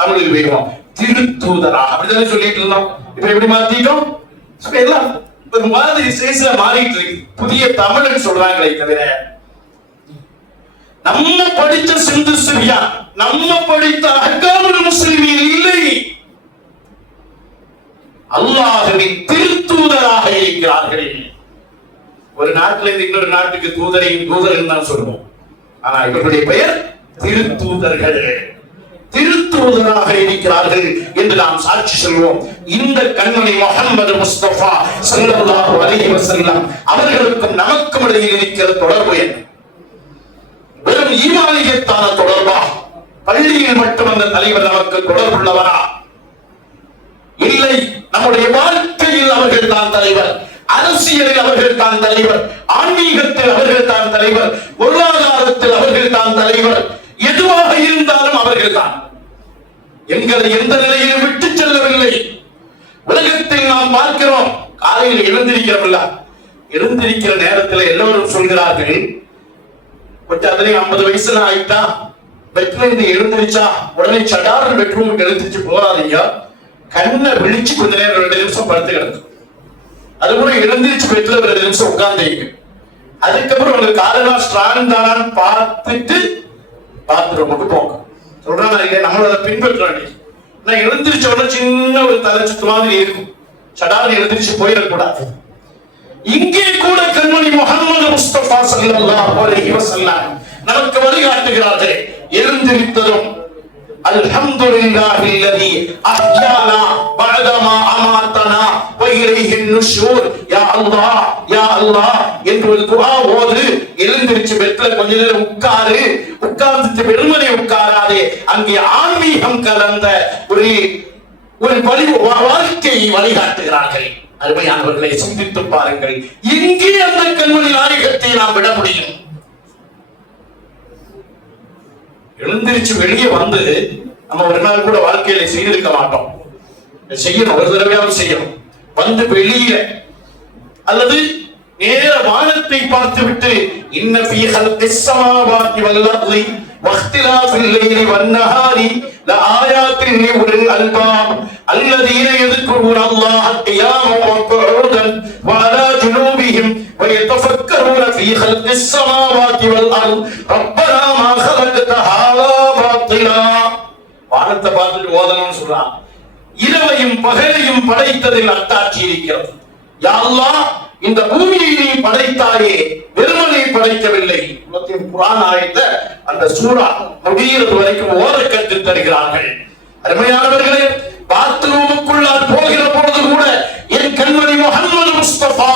தமிழில் வேணும், திருத்தூதராக அப்படிதான் சொல்லிட்டு இருந்தோம். இப்ப எப்படி மாத்திட்டோம்? எல்லாம் ஒரு மாதிரி சைஸ்ல மாறிட்டு இருக்கு. புதிய தமிழ்னு சொல்றாங்களே தவிர நம்ம படித்த சிந்து சிரியா, நம்ம படித்த அஹ்காமுல் முஸ்லிமீன் இல்லை. அல்லாஹ்வின் திருத்தூதராக இருக்கிறார்கள். ஒரு நாட்டில இருந்து இன்னொரு நாட்டுக்கு தூதரையும் தான் சொல்லுவோம். ஆனா இவர்களுடைய பெயர் திருத்தூதர்கள், திருத்தூதராக இருக்கிறார்கள் என்று நாம் சாட்சி சொல்வோம். இந்த கண்மணி முஹம்மது முஸ்தபா ஸல்லல்லாஹு அலைஹி வஸல்லம் அவர்களுக்கும் நமக்கும் இடையில் இருக்கிற தொடர்பு என்ன? வெறும் ஈமானியத்தான தொடர்பா? பள்ளியில் மட்டும் அந்த தலைவர் நமக்கு தொடர்புள்ளவரா? இல்லை, நம்முடைய வாழ்க்கையில் அவர்கள் தான் தலைவர், அரசியலில் அவர்கள் தான் தலைவர், ஆன்மீகத்தில் அவர்கள் தான் தலைவர், பொருளாதாரத்தில் அவர்கள் தான் தலைவர். எதுவாக இருந்தாலும் அவர்கள் தான். எங்களை எந்த நிலையிலும் விட்டு செல்லவில்லை. உலகத்தில் நாம் பார்க்கிறோம், காலையில் எழுந்திருக்கிறோம்ல, எழுந்திருக்கிற நேரத்தில் எல்லோரும் சொல்கிறார்கள், கொஞ்சம் அதுலயும் 50 வயசுல ஆயிட்டா பெட்ல இருந்து எழுந்திருச்சா உடனே சடார் பெட்ரூமுக்கு எழுந்திருச்சு போகாதீங்க, கண்ணை விழிச்சு கொஞ்ச நேரம் 2 நிமிஷம் படுத்து கிடக்கு. அது கூட எழுந்திருச்சு பெட்ல 2 நிமிஷம் உட்கார்ந்து, அதுக்கப்புறம் உங்களுக்கு காலையில ஸ்ட்ராங் தானான்னு பார்த்துட்டு பாத்ரூமுக்கு போங்க சொல்றாங்க. இல்லையா, நம்மளோட பின்பற்ற வேண்டியது. நான் எழுந்திருச்ச உடனே சின்ன ஒரு தலைச்சுத்து மாதிரி இருக்கும், சடார் எழுந்திருச்சு போயிடக்கூடாது. இங்கே கூட கண்மணி முஹம்மது முஸ்தபா ஸல்லல்லாஹு அலைஹி வஸல்லம் நமக்கு வழிகாட்டுகிறார்கள். எழுந்திருத்ததும் அல்ஹம்துலில்லாஹி அல்லதி அஹ்யானா பஅதமா அமாத்தனா வ இலைஹின் நுஷூர். யா அல்லாஹ் யா அல்லாஹ் என்று ஒரு துஆ ஓது. எழுந்திருச்சு பெட்ல கொஞ்ச நேரம் உட்காரு, உட்கார்ந்துட்டு வெறுமனே உட்காராதே, அங்கே ஆன்மீகம் கலந்த ஒரு வாழ்க்கையை வழிகாட்டுகிறார்கள். அருமையானவர்களை சிந்தித்து பாருங்கள், எங்கே அந்த கண்மணி நாயகத்தை நாம் விட முடியும்? எழுந்திருச்சு வெளியே வந்து நம்ம ஒரு நாள் கூட வாழ்க்கையில செய்திருக்க மாட்டோம். செய்யணும், ஒரு தடவையாவது செய்யணும். வந்து வெளியே அல்லது நேர வானத்தை பார்த்து விட்டு இன்ன ஃபீ ஹல்கிஸ் ஸமாவாதி வல் அர்தி வக்திலாஃபில் லைலி வன் நஹாரி லஆயாத்தின் லிஉலில் அல்பாப் அல்லதீன யذ்குரூன அல்லாஹ கியாமன் வ குஊதன் வ அலா ஜுனூபிஹிம் வ யதஃபக்கரூன ஃபீ ஹல்கிஸ் ஸமாவாதி வல் அர்தி ரப்பனா மா ஹலக்த ஹாதா பாத்திலா. வானத்தை பார்த்துட்டு ஓதணும்னு சொல்றான். இரவையும் பகலையும் படைத்ததில் அத்தாட்சி இருக்கிறது. யா அல்லாஹ், இந்த பூமியை நீ படைத்தாயே, வெறுமனை படைக்கவில்லை. குர்ஆன் ஆயத்தை அந்த சூரா முடிகிறது வரைக்கும் ஓத கற்று தருகிறார்கள். அருமையானவர்களே, பாத்ரூமுக்குள்ளால் போகிற பொழுது கூட என் கண்மணி முஹம்மது முஸ்தபா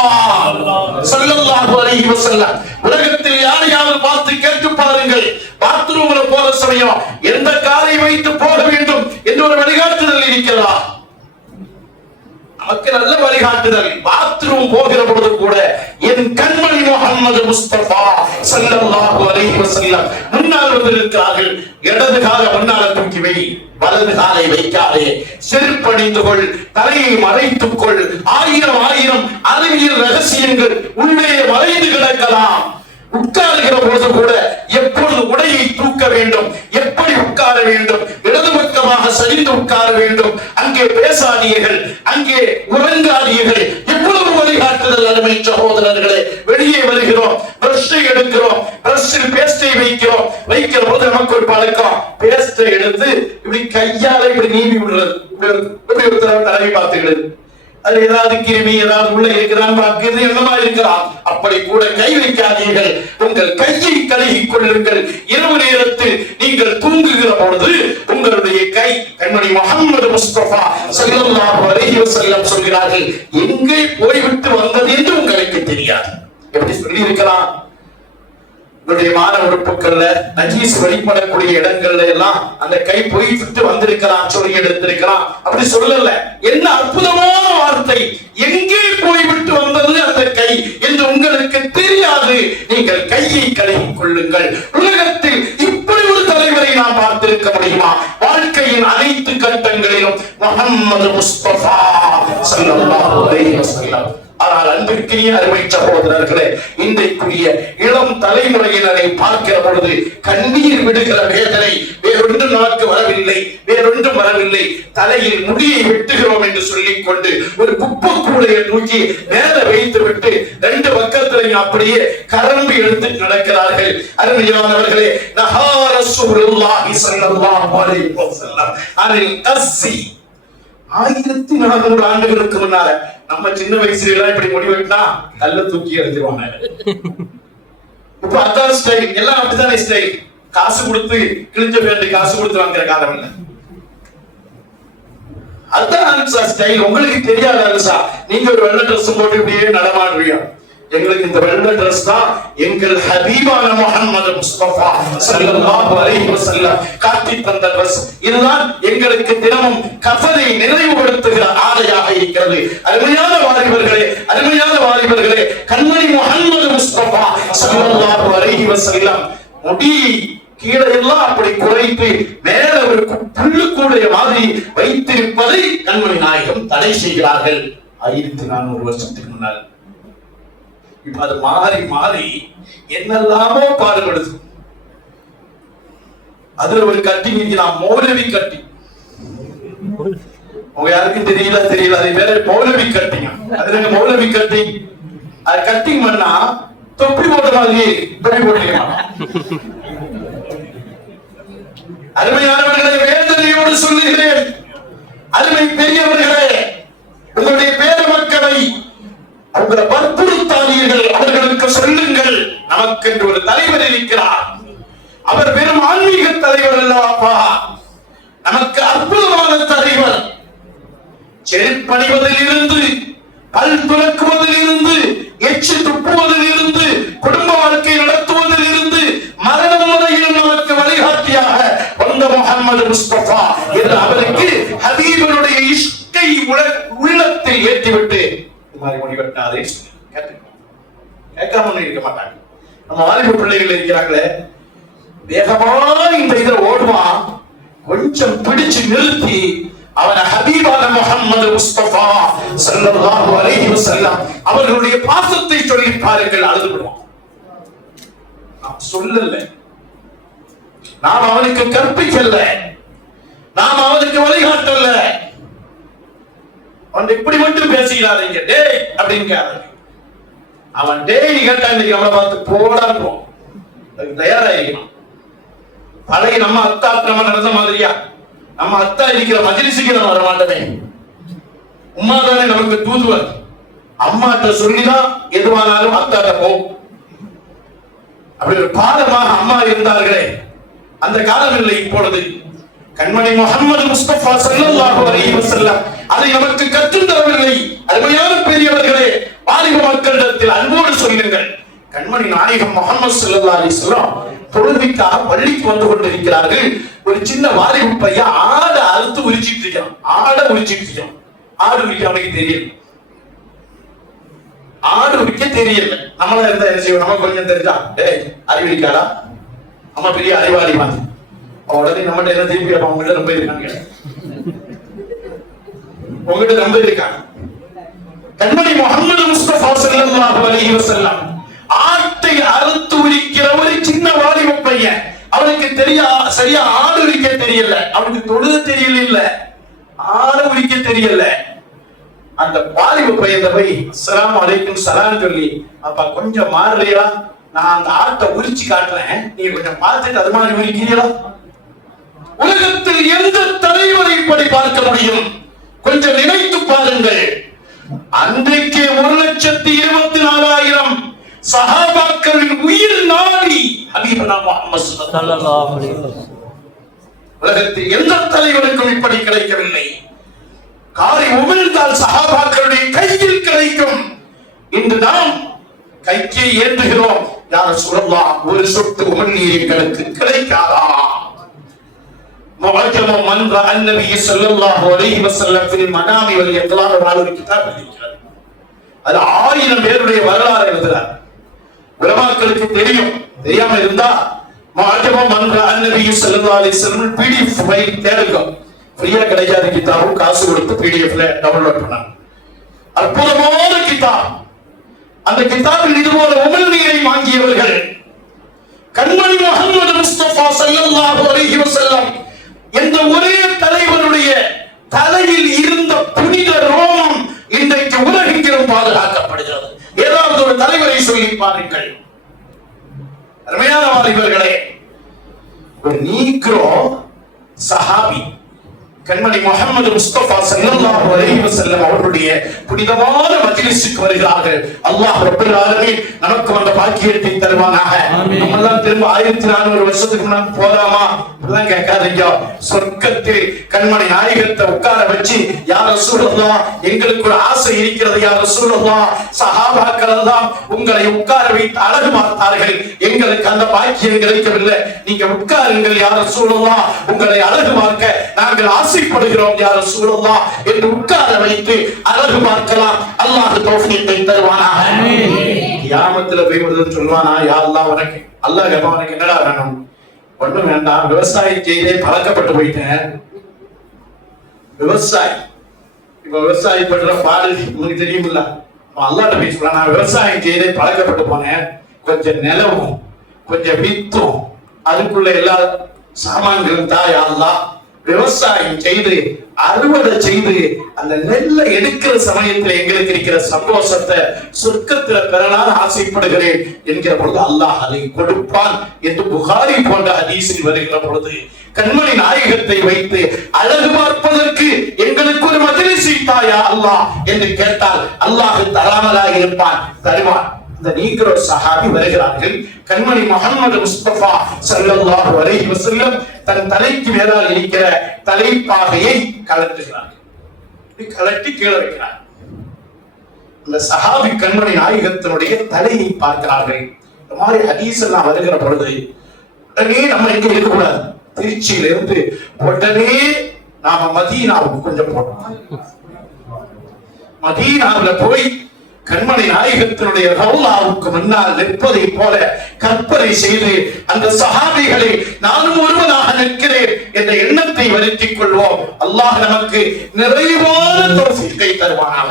ஸல்லல்லாஹு அலைஹி வஸல்லம் உலகத்தில் யாரையாவது பார்த்து கேட்டு பாருங்கள், பாத்ரூம்ல போற சமயம் எந்த காலை வைத்து போக வேண்டும் என்று ஒரு வழிகாட்டுதல் இருக்கிறதா? நமக்கு நல்ல வழிகாட்டுதல். பாத்ரூம் போகிற பொழுது கூட என் கண்மணி முஹம்மது முஸ்தபா ஸல்லல்லாஹு அலைஹி வஸல்லம் முன்னால் வந்திருக்கிறார்கள். இடது காலை முன்னால தூக்கி வை, வலது காலை வைக்காதே, செருப்பணிந்து கொள், தலையை மறைத்துக் கொள். ஆயிரம் அறிவியல் ரகசியங்கள் உள்ளே மறைந்து கிடக்கலாம். உட்காருகிற பொழுது கூட எப்பொழுது உடையை தூக்க வேண்டும், எப்படி உட்கார வேண்டும், இடது பக்கமாக சரிந்து உட்கார வேண்டும், அங்கே பேசாதீர்கள், அங்கே உறங்காதீர்கள். எவ்வளவு வழிகாட்டுதல் அருமை சகோதரர்களே. வெளியே வருகிறோம், பிரஷை எடுக்கிறோம், பிரஷில் பேஸ்டை வைக்கிற போது நமக்கு ஒரு பழக்கம், பேஸ்டை எடுத்து இப்படி கையால இப்படி நீவி விடுறது. இப்படி ஒரு தடவை பார்த்துக்கிறது. அது ஏதாவது கிருமி ஏதாவது உள்ள இருக்கிறான் பார்க்கிறது, என்னமா இருக்கிறான். அப்படி கூட கை வைக்காதீர்கள். உங்கள் கையை கழுகிக் கொள்ளுங்கள். இரவு நேரத்தில் நீங்கள் தூங்குகிற பொழுது உங்களுடைய கை, கண்மணி முஹம்மது முஸ்தபா ஸல்லல்லாஹு அலைஹி வஸல்லம் சொல்கிறார்கள், எங்கே போய்விட்டு வந்தது என்று உங்களுக்கு தெரியாது. எப்படி சொல்லி இருக்கலாம்? உங்களுடைய மான உறுப்புகள்ல நஜீஸ் வெளிப்படக்கூடிய இடங்கள்ல எல்லாம் அந்த கை போய்விட்டு வந்திருக்கலாம், சொல்லி எடுத்திருக்கலாம். அப்படி சொல்லல. என்ன அற்புதமான வார்த்தை! எங்கே போய்விட்டு வந்தது அந்த கை என்று உங்களுக்கு தெரியாது. நீங்கள் கையை கழுவிக் கொள்ளுங்கள். உலகத்தில் இப்படி ஒரு தலைவரை நாம் பார்த்திருக்க முடியுமா? வாழ்க்கையின் அனைத்து கட்டங்களிலும் முஹம்மது முஸ்தபா ஸல்லல்லாஹு அலைஹி வஸல்லம் ஆனால் அன்பிற்கினிய அருமை சகோதரர்களே, இன்றைக்குரிய இளம் தலைமுறையினரை பார்க்கிற பொழுது கண்ணீர் விடுகிற வேதனை வேறொன்றும் நமக்கு வரவில்லை, வேறொன்றும் வரவில்லை. தலையில் முடியை வெட்டுகிறோம் என்று சொல்லிக் கொண்டு ஒரு குப்பை கூடையை தூக்கி மேல வைத்து விட்டு ரெண்டு பக்கத்திலையும் அப்படியே கரம்பு எடுத்து நடக்கிறார்கள். அருமையானவர்களே, நஹா ரசூலுல்லாஹி ஸல்லல்லாஹு அலைஹி வஸல்லம் அனில் கஸ்ஸி 1400 ஆண்டுகளுக்கு முன்னால நம்ம சின்ன வயசுல எல்லாம் இப்படி முடி வெட்டினா கல்ல தூக்கி எறிஞ்சிருவாங்க. இப்ப அதான் ஸ்டைல், எல்லாம் அப்படித்தானே ஸ்டைல். காசு கொடுத்து கிழிஞ்ச பேண்ட் காசு கொடுத்து வாங்குற காலம் இல்ல. அதான் ஸ்டைல். உங்களுக்கு தெரியாத அனுசா, நீங்க ஒரு வெள்ளை ட்ரெஸ் போட்டு இப்படியே நடமாடுறீங்க. எங்களுக்கு இந்த வெள்ளை ட்ரெஸ் தான் எங்கள் ஹபீபான முஹம்மது முஸ்தபா ஸல்லல்லாஹு அலைஹி வஸல்லம் காட்டி தந்த ட்ரெஸ். இதுதான் எங்களுக்கு தினமும் கஃபனை நிறைவுபடுத்துகிற ஆடையாக இருக்கிறது. அருமையான வாலிபர்களே, அருமையான வாலிபர்களே, கண்மணி முஹம்மது முஸ்தபா ஸல்லல்லாஹு அலைஹி வஸல்லம் முடி கீழே எல்லாம் அப்படி குறைத்து மேல ஒரு புல்லுக்கூடைய மாதிரி வைத்திருப்பதை கண்மணி நாயகம் தடை செய்கிறார்கள் 1400 வருஷத்துக்கு முன்னால். இப்ப அது மாறி மாறி என்னெல்லாமோ பாடுபடுது. அதுல ஒரு கட்டிங் இருக்கிறான், மௌலவி கட்டிங். உங்க யாருக்கும் தெரியல, அது வேற மௌலவி கட்டிங். அதுல மௌலவி கட்டிங், அது கட்டிங் பண்ணா தொப்பி போட்ட மாதிரி தொப்பி போட்டிருக்கான். அருமையானவர்களை வேதனையோடு சொல்லுகிறேன், அருமை பெரியவர்களே, உங்களுடைய பேர மக்களை அவங்களை வற்புறுத்தாதீர்கள். அவர்களுக்கு சொல்லுங்கள், நமக்கு என்று ஒரு தலைவர் இருக்கிறார். அவர் வெறும் ஆன்மீக தலைவர் அல்லவா, நமக்கு அற்புதமான தலைவர். செருப்பணிவதில் இருந்து, பல் துலக்குவதில் இருந்து, எச்சு துப்புவதில் இருந்து, குடும்ப வாழ்க்கை நடத்துவதில் இருந்து, மரணம் முறையில் நமக்கு வழிகாட்டியாக வந்த முஹம்மது முஸ்தபா என்று அவருக்கு ஹபீபனுடைய இஷ்கை உள்ளத்தில் ஏற்றிவிட்டு முடிவெட்டாதே கேட்காம இருக்க மாட்டாங்க. நம்ம வாலிப பிள்ளைகள் இருக்கிறாங்களே, வேகமா இந்த இதில் ஓடுவான், கொஞ்சம் பிடிச்சு நிறுத்தி அவன ஹபீபான முஹம்மது முஸ்தபா ஸல்லல்லாஹு அலைஹி வஸல்லம் அவர்களுடைய பாசத்தை சொல்லி பாருங்கள், அழுது விடுவான். நாம் சொல்லல, நாம் அவனுக்கு கற்பிக்கல, நாம் அவனுக்கு வழிகாட்டல. அவன் இப்படி மட்டும் பேசுகிறாங்க, டேய் அப்படிங்க. அவன் டேய் கேட்டா இன்னைக்கு அவனை பார்த்து போடாடுவோம், அதுக்கு தயாராகிக்கணும். பழைய நம்ம அத்தா நம்ம நடந்த மாதிரியா, நம்ம அத்தா இருக்கிற மஜ்லிஸுக்கு நம்ம வர மாட்டோமே. உம்மா தானே நமக்கு தூதுவர், அம்மாட்ட சொல்லிதான் எதுவானாலும் அத்தாட்ட போகும். அப்படி ஒரு பாடமாக அம்மா இருந்தார்களே, அந்த காலம் இல்லை இப்பொழுது. கண்மணி முஹம்மது முஸ்தபா ஸல்லல்லாஹு அலைஹி வஸல்லம் அதை நமக்கு கற்றுத் தரவில்லை. அருமையான பெரியவர்களே, வாலிப மக்களிடத்தில் அன்போடு சொல்லுங்கள். கண்மணி நாயகம் முஹம்மது ஸல்லல்லாஹு அலைஹி வஸல்லம் தொழுகைக்காக பள்ளிக்கு வந்து கொண்டிருக்கிறார்கள். ஒரு சின்ன வாலிப பையன் ஆடை அறுத்து உரிச்சிட்டு இருக்கான். ஆடை உரிச்சிட்டு இருக்கான். ஆடு உரிக்க அவனுக்கு தெரியல, ஆடு உரிக்க தெரியல. நம்மளா இருந்தா என்ன செய்வோம், நம்ம கொஞ்சம் தெரிஞ்சா டேய் அறிவிக்காடா, நம்ம பெரிய அறிவாளி மாதிரி உடனே நம்மகிட்ட என்ன திருப்பி அவங்ககிட்ட ரொம்ப இருக்காங்க, உங்ககிட்ட ரொம்ப இருக்காங்க. கண்மணி முஹம்மது முஸ்தபா ஸல்லல்லாஹு அலைஹி வஸல்லம் ஆட்டை அறுத்து உரிக்கிற ஒரு சின்ன வாலிப பையன், அவனுக்கு சரியா ஆடு உரிக்க தெரியல, அவனுக்கு தொழுக தெரியல, இல்ல ஆடு உரிக்க தெரியல. அந்த வாலிப பையன் போய் அஸ்ஸலாமு அலைக்கும் சலாம் சொல்லி, அப்பா கொஞ்சம் மாறலையா, நான் அந்த ஆட்டை உரிச்சு காட்டுறேன், நீங்க கொஞ்சம் பார்த்துட்டு அது மாதிரி உரிக்கிறீங்களா? உலகத்தில் எந்த தலைவரை இப்படி பார்க்க முடியும்? கொஞ்சம் நினைத்து பாருங்கள். அன்றைக்கே 1,24,000 சஹாபாக்களின் உயிர் நாடி ஹபீபனா முஹம்மது ஸல்லல்லாஹு அலைஹி வஸல்லம். உலகத்தில் எந்த தலைவருக்கும் இப்படி கிடைக்கவில்லை. காரி உமிழ்ந்தால் சஹாபாக்களுடைய கையில் கிடைக்கும். இன்று நாம் கைக்கு ஏற்றுகிறோம், யா ரசூலல்லாஹ் ஒரு சொட்டு உமிழ்நீர் எங்களுக்கு கிடைக்காதா? முஅஜ்ஜமு மன் ரஅ நபி ஸல்லல்லாஹு அலைஹி வஸல்லம் ஃபில் மனாமி வல் இக்லாம் ஒரு கிதாப் எழுதியிருக்கிறார். அது 1000 பேருடைய வரலாறு எழுதுறார். உலமாக்களுக்கு தெரியும், தெரியாம இருந்தா முஅஜ்ஜமு மன் ரஅ நபி ஸல்லல்லாஹு அலைஹி வஸல்லம் PDF ஃபைல் தேடுங்க. ஃப்ரீயா கிடைக்காத கிதாபு காசு கொடுத்து PDF ல டவுன்லோட் பண்ணலாம். அற்புதமான கிதாப். அந்த கிதாபில் இதுபோல உமிழ்நீரை வாங்கியவர்கள் கண்மணி முஹம்மது முஸ்தபா ஸல்லல்லாஹு அலைஹி வஸல்லம் என்ற ஒரே தலைவருடைய தலையில் இருந்த புனித ரோமம் இன்றைக்கு உலகெங்கிலும் பாதுகாக்கப்படுகிறது. ஏதாவது ஒரு தலைவரை சொல்லி பாருங்கள். அருமையான வாலிபர்களே, ஒரு நீக்ரோ சஹாபி கண்மணி முஹம்மது முஸ்தபா ஸல்லல்லாஹு அலைஹி வஸல்லம் அவர்களுடைய புனிதமான மஜ்லிஸுக்கு வருகிறார்கள். அல்லாஹ் ரப்பல் ஆலமீன் நமக்கு அந்த பாக்கியத்தை தருவானாக. நம்ம தான் திரும்ப 1400 வருஷத்துக்கு முன்னாடி போறாமா இதெல்லாம் கேட்காதீங்க. சொர்க்கத்தில் கண்மணி நாயகத்தை உட்கார வச்சு யா ரசூலுல்லாஹ் எங்களுக்கு ஒரு ஆசை இருக்கிறது யா ரசூலுல்லாஹ், சஹாபாக்கள் எல்லாம் உங்களை உட்கார வைத்து அழகு பார்த்தார்கள், எங்களுக்கு அந்த பாக்கியம் கிடைக்கவில்லை, நீங்க உட்காருங்கள் யா ரசூலுல்லாஹ், உங்களை அழகு பார்க்க நாங்கள் ஆசைப்படுகிறோம் யா ரசூலுல்லாஹ் என்று உட்கார வைத்து அழகு பார்க்கலாம். அல்லாஹ் தௌஃபீக்கை தருவானாக. கியாமத்துல போய் வந்து சொல்வானா, யா அல்லாஹ் உனக்கு அல்லாஹ் கேட்பான், உனக்கு என்னடா வேணும்? ஒண்ணும் வேண்டாம், விவசாயம் செய்தே பழக்கப்பட்டு போயிட்டேன். விவசாயி இப்ப விவசாயி பண்ற பாடு உங்களுக்கு தெரியுமில்ல. அல்லாஹ்ட்ட போய் சொல்றான், நான் விவசாயம் செய்தே பழக்கப்பட்டு போனேன், கொஞ்சம் நிலவும் கொஞ்சம் வித்தும் அதுக்குள்ள எல்லா சாமான்களும் தான் யா அல்லாஹ், விவசாயம் செய்து அறுவடை செய்து அந்த நெல்லை எடுக்கிற சமயத்தில் எங்களுக்கு இருக்கிற சந்தோஷத்தை சொர்க்கத்துல பெறலாம் ஆசைப்படுகிறேன் என்கிற பொழுது அல்லாஹ் அதை கொடுப்பான் என்று புகாரி போன்ற ஹதீஸில் வருகிற பொழுது கண்மணி நாயகத்தை வைத்து அழகு பார்ப்பதற்கு எங்களுக்கு ஒரு மஜ்லிஸை தாயா அல்லாஹ் என்று கேட்டால் அல்லாஹ் தராமலாக இருப்பான், தருவான். இந்த நீக்ரோ சஹாபி வருகிறார்கள். கண்மணி முஹம்மது முஸ்தபா ஸல்லல்லாஹு அலைஹி வஸல்லம் தன் தலைக்கு மேலால் இருக்கிற தலைப்பாகையை கலட்டுகிறார்கள். கலட்டி கீழே வைக்கிறார். இந்த சஹாபி கண்மணி நாயகத்தினுடைய தலையை பார்க்கிறார்கள். இந்த மாதிரி ஹதீஸ் எல்லாம் வருகிற பொழுது உடனே நம்ம எங்க இருக்கக்கூடாது, திருச்சியில இருந்து உடனே நாம மதீனாவுக்கு கொஞ்சம் போனோம். மதீனாவுல போய் கண்மணி நாயகத்தினுடைய ரவுலாவுக்கு முன்னால் நிற்பதை போல கற்பனை செய்து அந்த சஹாபிகளை நானும் ஒருவனாக நிற்கிறேன் என்ற எண்ணத்தை வருத்திக் கொள்வோம். அல்லாஹ் நமக்கு நிறைவான தௌஃபீக்கை தருவானாக.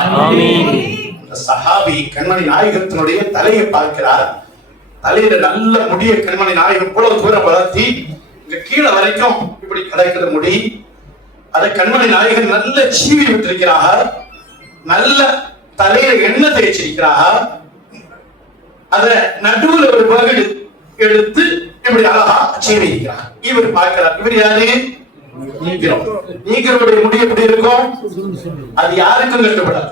அந்த சஹாபி கண்மணி நாயகத்தினுடைய தலையை பார்க்கிறார். தலையில நல்ல முடிய கண்மணி நாயகம் இவ்வளவு தூரம் வளர்த்தி இங்க கீழே வரைக்கும் இப்படி கிடைக்கிற முடி, அதை கண்மணி நாயகன் நல்ல சீவி விட்டிருக்கிறார். நல்ல தலையில எண்ணெய் தேய்ச்சிருக்கிறார். அத நடுவுல ஒரு பகுடு எடுத்து இப்படி அழகா சீவி இருக்கிறார். இவர் பார்க்கிறார். இவர் யாரு? நீக்ரோ. நீக்ரோடைய முடி எப்படி இருக்கும்? அது யாருக்கும் கட்டுப்படாது.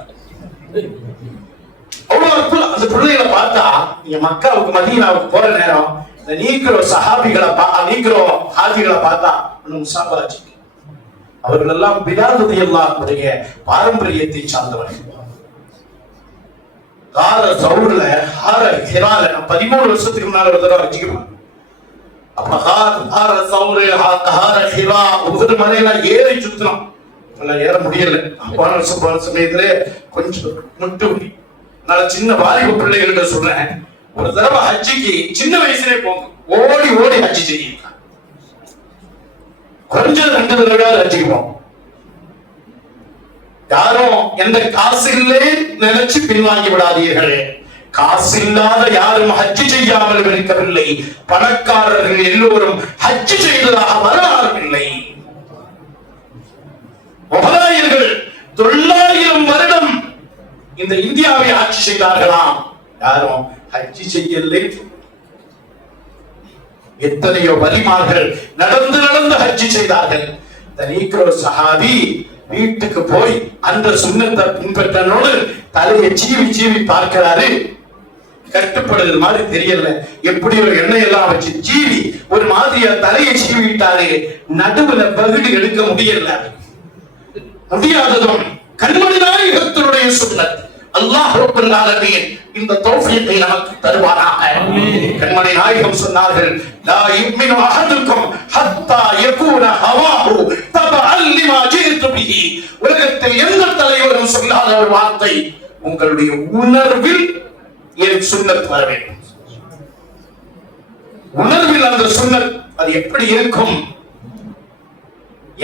அவ்வளவு அற்புதம். அந்த பிள்ளைகளை பார்த்தா நீங்க மக்காவுக்கு மதீனாவுக்கு போற நேரம் இந்த நீக்ரோ சஹாபிகளை நீக்ரோ ஹாஜிகளை பார்த்தா முசாபராஜி அவர்கள் எல்லாம் பிலால் ரலியல்லாஹு அன்ஹுடைய பாரம்பரியத்தை சார்ந்தவர்கள். கார சௌர்ல ஹார ஹிரால 13 வருஷத்துக்கு முன்னால ஒரு தடவை அடிச்சுக்குவாங்க. அப்ப ஹார சௌர் ஹார ஹிரா உஹது மலையில ஏறி சுத்தணும். எல்லாம் ஏற முடியல. போன சமயத்துல கொஞ்சம் முட்டு முடி. நான் சின்ன வாலிப பிள்ளைகள்கிட்ட சொல்றேன், ஒரு தடவை ஹஜ்ஜிக்கு சின்ன வயசுலயே போங்க, ஓடி ஓடி ஹஜ்ஜி செய்யுங்க. கொஞ்சம் 2 தடவை ஹஜ்ஜிக்கு போங்க. யாரும் எந்த காசு இல்லை நினைச்சு பின்வாங்கி விடாதீர்களே. காசு இல்லாத யாரும் ஹஜ்ஜி செய்யாமல் இருக்கவில்லை. பணக்காரர்கள் எல்லோரும் ஹஜ்ஜி செய்ததாக வரலாறு இல்லை. முகலாயர்கள் 900 வருடம் இந்த இந்தியாவை ஆட்சி செய்தார்களாம். யாரும் ஹஜ்ஜி செய்யலை. எத்தனையோ வலிமார்கள் நடந்து நடந்து ஹஜ்ஜி செய்தார்கள். இந்த நீக்ரோ சஹாபி வீட்டுக்கு போய் அந்த சுன்னத்தை பின்பற்றனோடு தலையை சீவி சீவி பார்க்கிறாரு. கட்டுப்படுறது மாதிரி தெரியல, எப்படி ஒரு எண்ணெய் எல்லாம் வச்சு சீவி ஒரு மாதிரியா தலையை சீவிட்டாரு. நடுவுல பகுதி எடுக்க முடியல. முடியாததும் கண்மணி நாயகத்தினுடைய சுன்னத். அல்லாஹ் ரப்பல் ஆலமீன் இந்த தௌஃபீக்கை நமக்கு தருவானாக. கண்மணி நாயகம் சொன்னார்கள், லா யுமினு அஹதுக்கும் ஹத்தா யகூன ஹவாஹு தபஅல் லிமா ஜிது பிஹி. உலகத்தில் எந்த தலைவரும் சொல்லாத ஒரு வார்த்தை, உங்களுடைய உணர்வில் என் சுன்னத் வர வேண்டும். உணர்வில் அந்த சுன்னத் அது எப்படி இருக்கும்?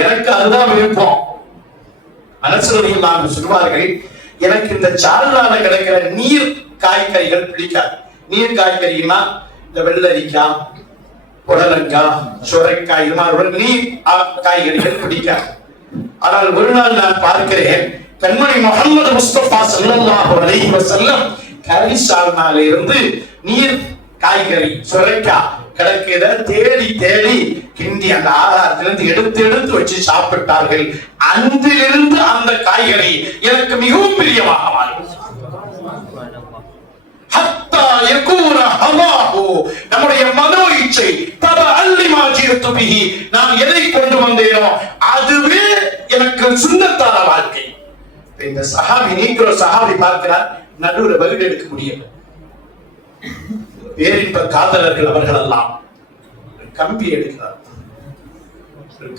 எனக்கு அதுதான் விருப்பம். அனஸ் ரலியல்லாஹு சொல்வார்கள், எனக்கு இந்த சால்னால கிடைக்கிற நீர் காய்கறிகள் பிடிக்காது. நீர் காய்கறினா இந்த வெள்ளரிக்காய், புடலங்காய், சுரைக்காய், இது மாதிரி நீர் காய்கறிகள் பிடிக்காது. ஆனால் ஒரு நாள் நான் பார்க்கிறேன், கண்மணி முஹம்மது முஸ்தபா ஸல்லல்லாஹு அலைஹி வஸல்லம் கறி சால்னால இருந்து நீர் காய்கறி சுரைக்காய் கிடைக்கிற தேடி தேடி கிண்டி அந்த ஆகாரத்திலிருந்து எடுத்து வச்சு சாப்பிட்டார்கள். அன்றிலிருந்து அந்த காய்கறி எனக்கு மிகவும் பிரியமாக மாறியது. நம்முடைய மனோ இச்சை நான் எதை கொண்டு வந்தேனோ அதுவே எனக்கு சுன்னத்தான வாழ்க்கை. இந்த சஹாபி நீக்கிற சஹாபி பார்க்கிறார், நடுவுல வகுடு எடுக்க முடியல. பேரின்ப காதலர்கள் அவர்கள் எல்லாம் கம்பி எடுக்கிறார்.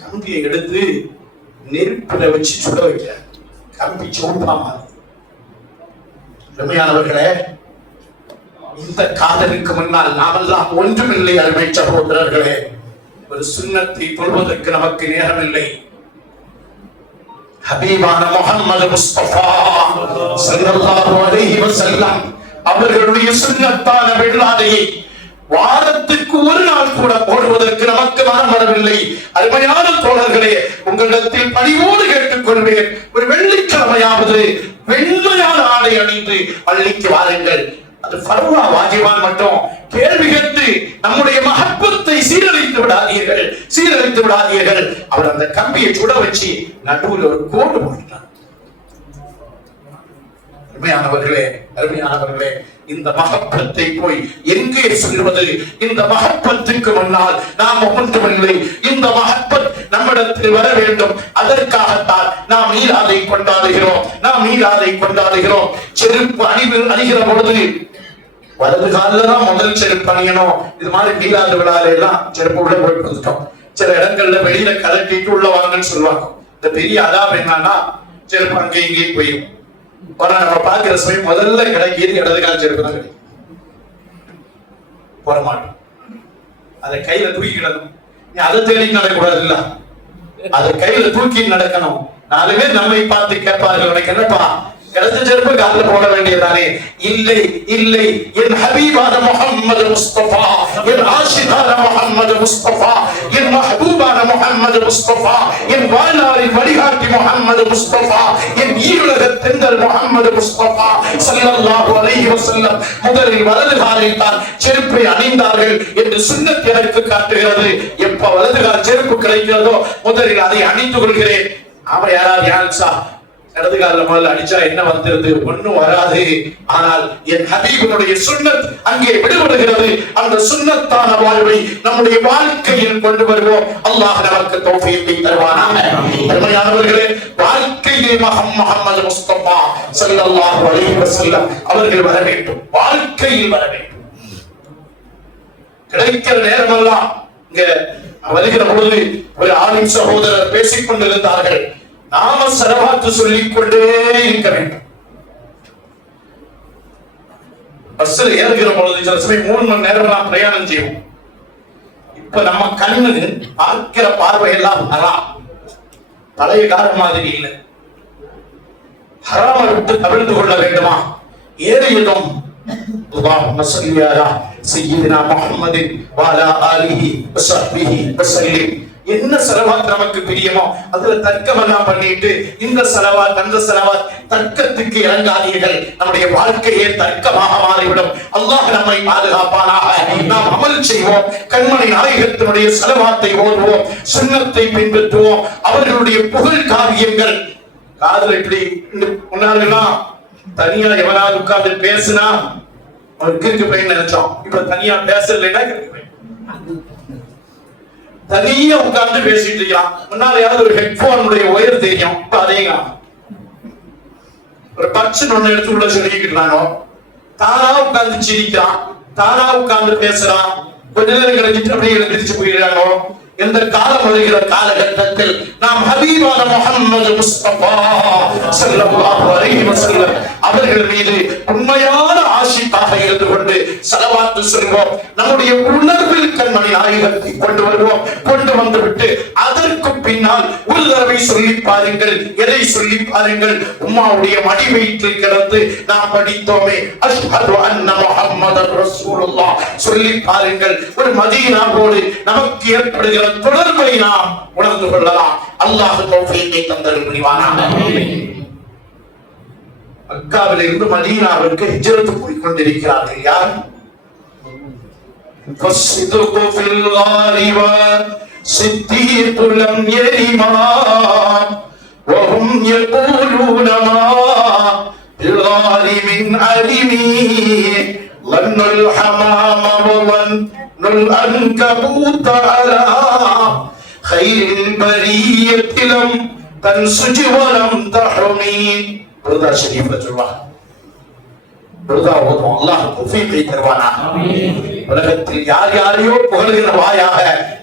கம்பியை எடுத்து நெருப்புல வச்சு சுட வைக்கிறார். கம்பி சோப்பாமா. அருமையானவர்களே, இந்த காதலுக்கு முன்னால் நாமெல்லாம் ஒன்றுமில்லை. அருமை சகோதரர்களே, ஒரு சுன்னத்தை தொழுவதற்கு நமக்கு நேரம் இல்லை. ஹபீபான முஹம்மது முஸ்தபா ஸல்லல்லாஹு அலைஹி வஸல்லம் அவர்களுடைய சுன்னத்தான வெள்ளாடையை வாரத்துக்கு ஒரு நாள் கூட போடுவதற்கு நமக்கு மனம் வரவில்லை. அருமையான தோழர்களே, உங்களிடத்தில் பணிவோடு கேட்டுக் கொள்வேன், ஒரு வெள்ளிக்கிழமையாவது வெண்மையான ஆடை அணிந்து பள்ளிக்கு வாருங்கள். அது ஃபர்வா வாஜிபான் மட்டும். கேள்வி கேட்டு நம்முடைய மஹப்பத்தை சீரழித்து விடாதீர்கள். அவர் அந்த கம்பியை சுட வச்சு நடுவில் ஒரு கோடு போட்டார். அருமையானவர்களே, இந்த மஹப்பத்தை போய் எங்கே சொல்வது? இந்த மஹப்பத்துக்கு முன்னால் நாம் ஒன்றுமில்லை. இந்த மஹப்பத் நம்மிடத்தில் வர வேண்டும். அதற்காகத்தான் நாம் மீலாதை கொண்டாடுகிறோம். செருப்பு அணிகிற பொழுது வலது காலில் தான் முதல் செருப்பு அணியணும். இது மாதிரி மீலாது விழால எல்லாம் செருப்பு உள்ள போயிட்டு வந்துட்டோம். சில இடங்கள்ல வெளியில கலட்டிட்டு உள்ள வாங்கன்னு சொல்லுவாங்க. இந்த பெரிய அதாப் என்னன்னா, செருப்பு அங்கே இங்கேயும் போயும். நம்ம பாக்குற சமயம் முதல்ல கிடைக்கிது இடது கால செருப்பு தான் கிடைக்கும். போட மாட்டோம். அதை கையில தூக்கிடணும். நீ அதை தேடி நடக்கூடாது இல்ல, அதை கையில தூக்கி நடக்கணும். 4 பேர் நம்மை பார்த்து கேட்பார்கள், உனக்கு என்னப்பா கிடைச்ச செருப்பு காலில் போட வேண்டியதானே? இல்லை. என் ஹபீபான முஹம்மது முஸ்தபா, என் ஆஷிகான முஹம்மது முஸ்தபா, என் மஹபூபான முஹம்மது முஸ்தபா, என் வாழ்நாளின் வழிகாட்டி முஹம்மது முஸ்தபா, என் ஈருலக தென்றல் முஹம்மது முஸ்தபா ஸல்லல்லாஹு அலைஹி வஸல்லம் முதலில் வலது காலில் தான் செருப்பை அணிந்தார்கள் என்று சுன்னத் எனக்கு காட்டுகிறது. எப்ப வலது கால் செருப்பு கிடைக்கிறதோ முதலில் அதை அணிந்து கொள்கிறேன். அவன் யாராவது இடது காலில் முதல்ல அடிச்சா என்ன வந்துருது? ஒண்ணும் வராது. ஆனால் என் ஹபீபுடைய சுன்னத் அங்கே விடுபடுகிறது. அந்த சுன்னத்தான வாழ்வை நம்முடைய வாழ்க்கையில் கொண்டு வருவோம். அல்லாஹ் நமக்கு தௌஃபீக்கை தருவானாக. அருமையானவர்களே, வாழ்க்கையில் முஹம்மது முஸ்தபா ஸல்லல்லாஹு அலைஹி வஸல்லம் அவர்கள் வர வேண்டும். வாழ்க்கையில் வர வேண்டும். கிடைக்கிற நேரமெல்லாம் இங்க வருகிற பொழுது ஒரு ஆலிம் சகோதரர் பேசிக் கொண்டிருந்தார்கள். நாம ஸலவாத்து சொல்லிக் கொண்டே இருக்க வேண்டும். பஸ்ல ஏறுகிற பொழுது சில சமயம் 3 மணி நேரம் பிரயாணம் செய்வோம். இப்ப நம்ம கண்ணு பார்க்கிற பார்வை எல்லாம் ஹராம். பழைய காலம் மாதிரி இல்லை. ஹராம விட்டு தவிர்த்து கொள்ள வேண்டுமா? ஏறியதும் அல்லாஹும்ம ஸல்லி அலா சய்யிதினா முஹம்மதின் வ அலா ஆலிஹி வ ஸஹ்பிஹி வ ஸல்லிம். என்ன ஸலவாத் நமக்கு பிரியமோ அதுல தர்க்கமெல்லாம் பண்ணிட்டு இந்த ஸலவாத் அந்த ஸலவாத் தர்க்கத்துக்கு இறங்காதீர்கள். நம்முடைய வாழ்க்கையே தர்க்கமாக மாறிவிடும். அல்லாஹ் நம்மை பாதுகாப்பானாக. நாம் அமல் செய்வோம். கண்மணி நாயகத்தினுடைய ஸலவாத்தை ஓதுவோம். சுன்னத்தை பின்பற்றுவோம். அவர்களுடைய புகழ் காவியங்கள் காதுல இப்படி முன்னாடிலாம் தனியா எவனாவது உட்கார்ந்து பேசினா அவருக்கு இருக்கு போய் நினைச்சோம். இப்ப தனியா பேசலைன்னா தனியா உட்கார்ந்து பேசிட்டு இருக்கான். முன்னால ஒரு ஹெட்போனுடைய ஒயர் தெரியும். இப்ப அதேங்க ஒரு பட்சன் ஒண்ணு எடுத்து உள்ள சொல்லிக்கிட்டாங்க. தானா உட்கார்ந்து சிரிக்கிறான், தானா உட்கார்ந்து பேசுறான். கொஞ்ச நேரம் கழிச்சிட்டு அப்படியே எழுந்திரிச்சு போயிடுறாங்க. இந்த காலம் வருகிற காலகட்டத்தில் நாம் ஹபீபான முஹம்மது முஸ்தபா ஸல்லல்லாஹு அலைஹி வஸல்லம் அவர்கள் மீது உண்மையான ஆஷிக் மஸ்ஜித்தாக இருந்து கொண்டு ஸலவாத்து சொல்வோம். நம்முடைய உணர்வில் கண்மணி நாயகத்தை கொண்டு வருவோம். கொண்டு வந்துவிட்டு அதற்கு பின்னால் ஒரு தடவை சொல்லி பாருங்கள். எதை சொல்லி பாருங்கள்? உம்மாவுடைய மடி வயிற்றில் கிடந்து நாம் படித்தோமே அஷ்ஹது அன்ன முஹம்மதர் ரசூலுல்லாஹ் சொல்லி பாருங்கள். ஒரு மதீனாவோடு நமக்கு ஏற்படுகிற தொடர்பை நாம் உணர்ந்து கொள்ளலாம். அல்லாஹ் தௌஃபீகை தந்தருள் புரிவானாக. மக்காவில் இருந்து மதீனாவிற்கு ஹிஜ்ரத் போய் கொண்டிருக்கிறார்கள். யார்? فالصدق في الغالب صديق لم يرما وهم يقولون ما بالغال من علمي ظن الحمام وظن العنكبوت على خير البرية لم تنسج ولم تحمي. بردا شريف الله அல்லாஹ் தௌஃபீகை தருவானாக. உலகத்தில் யார் யாரையோ புகழுகிற வாயாக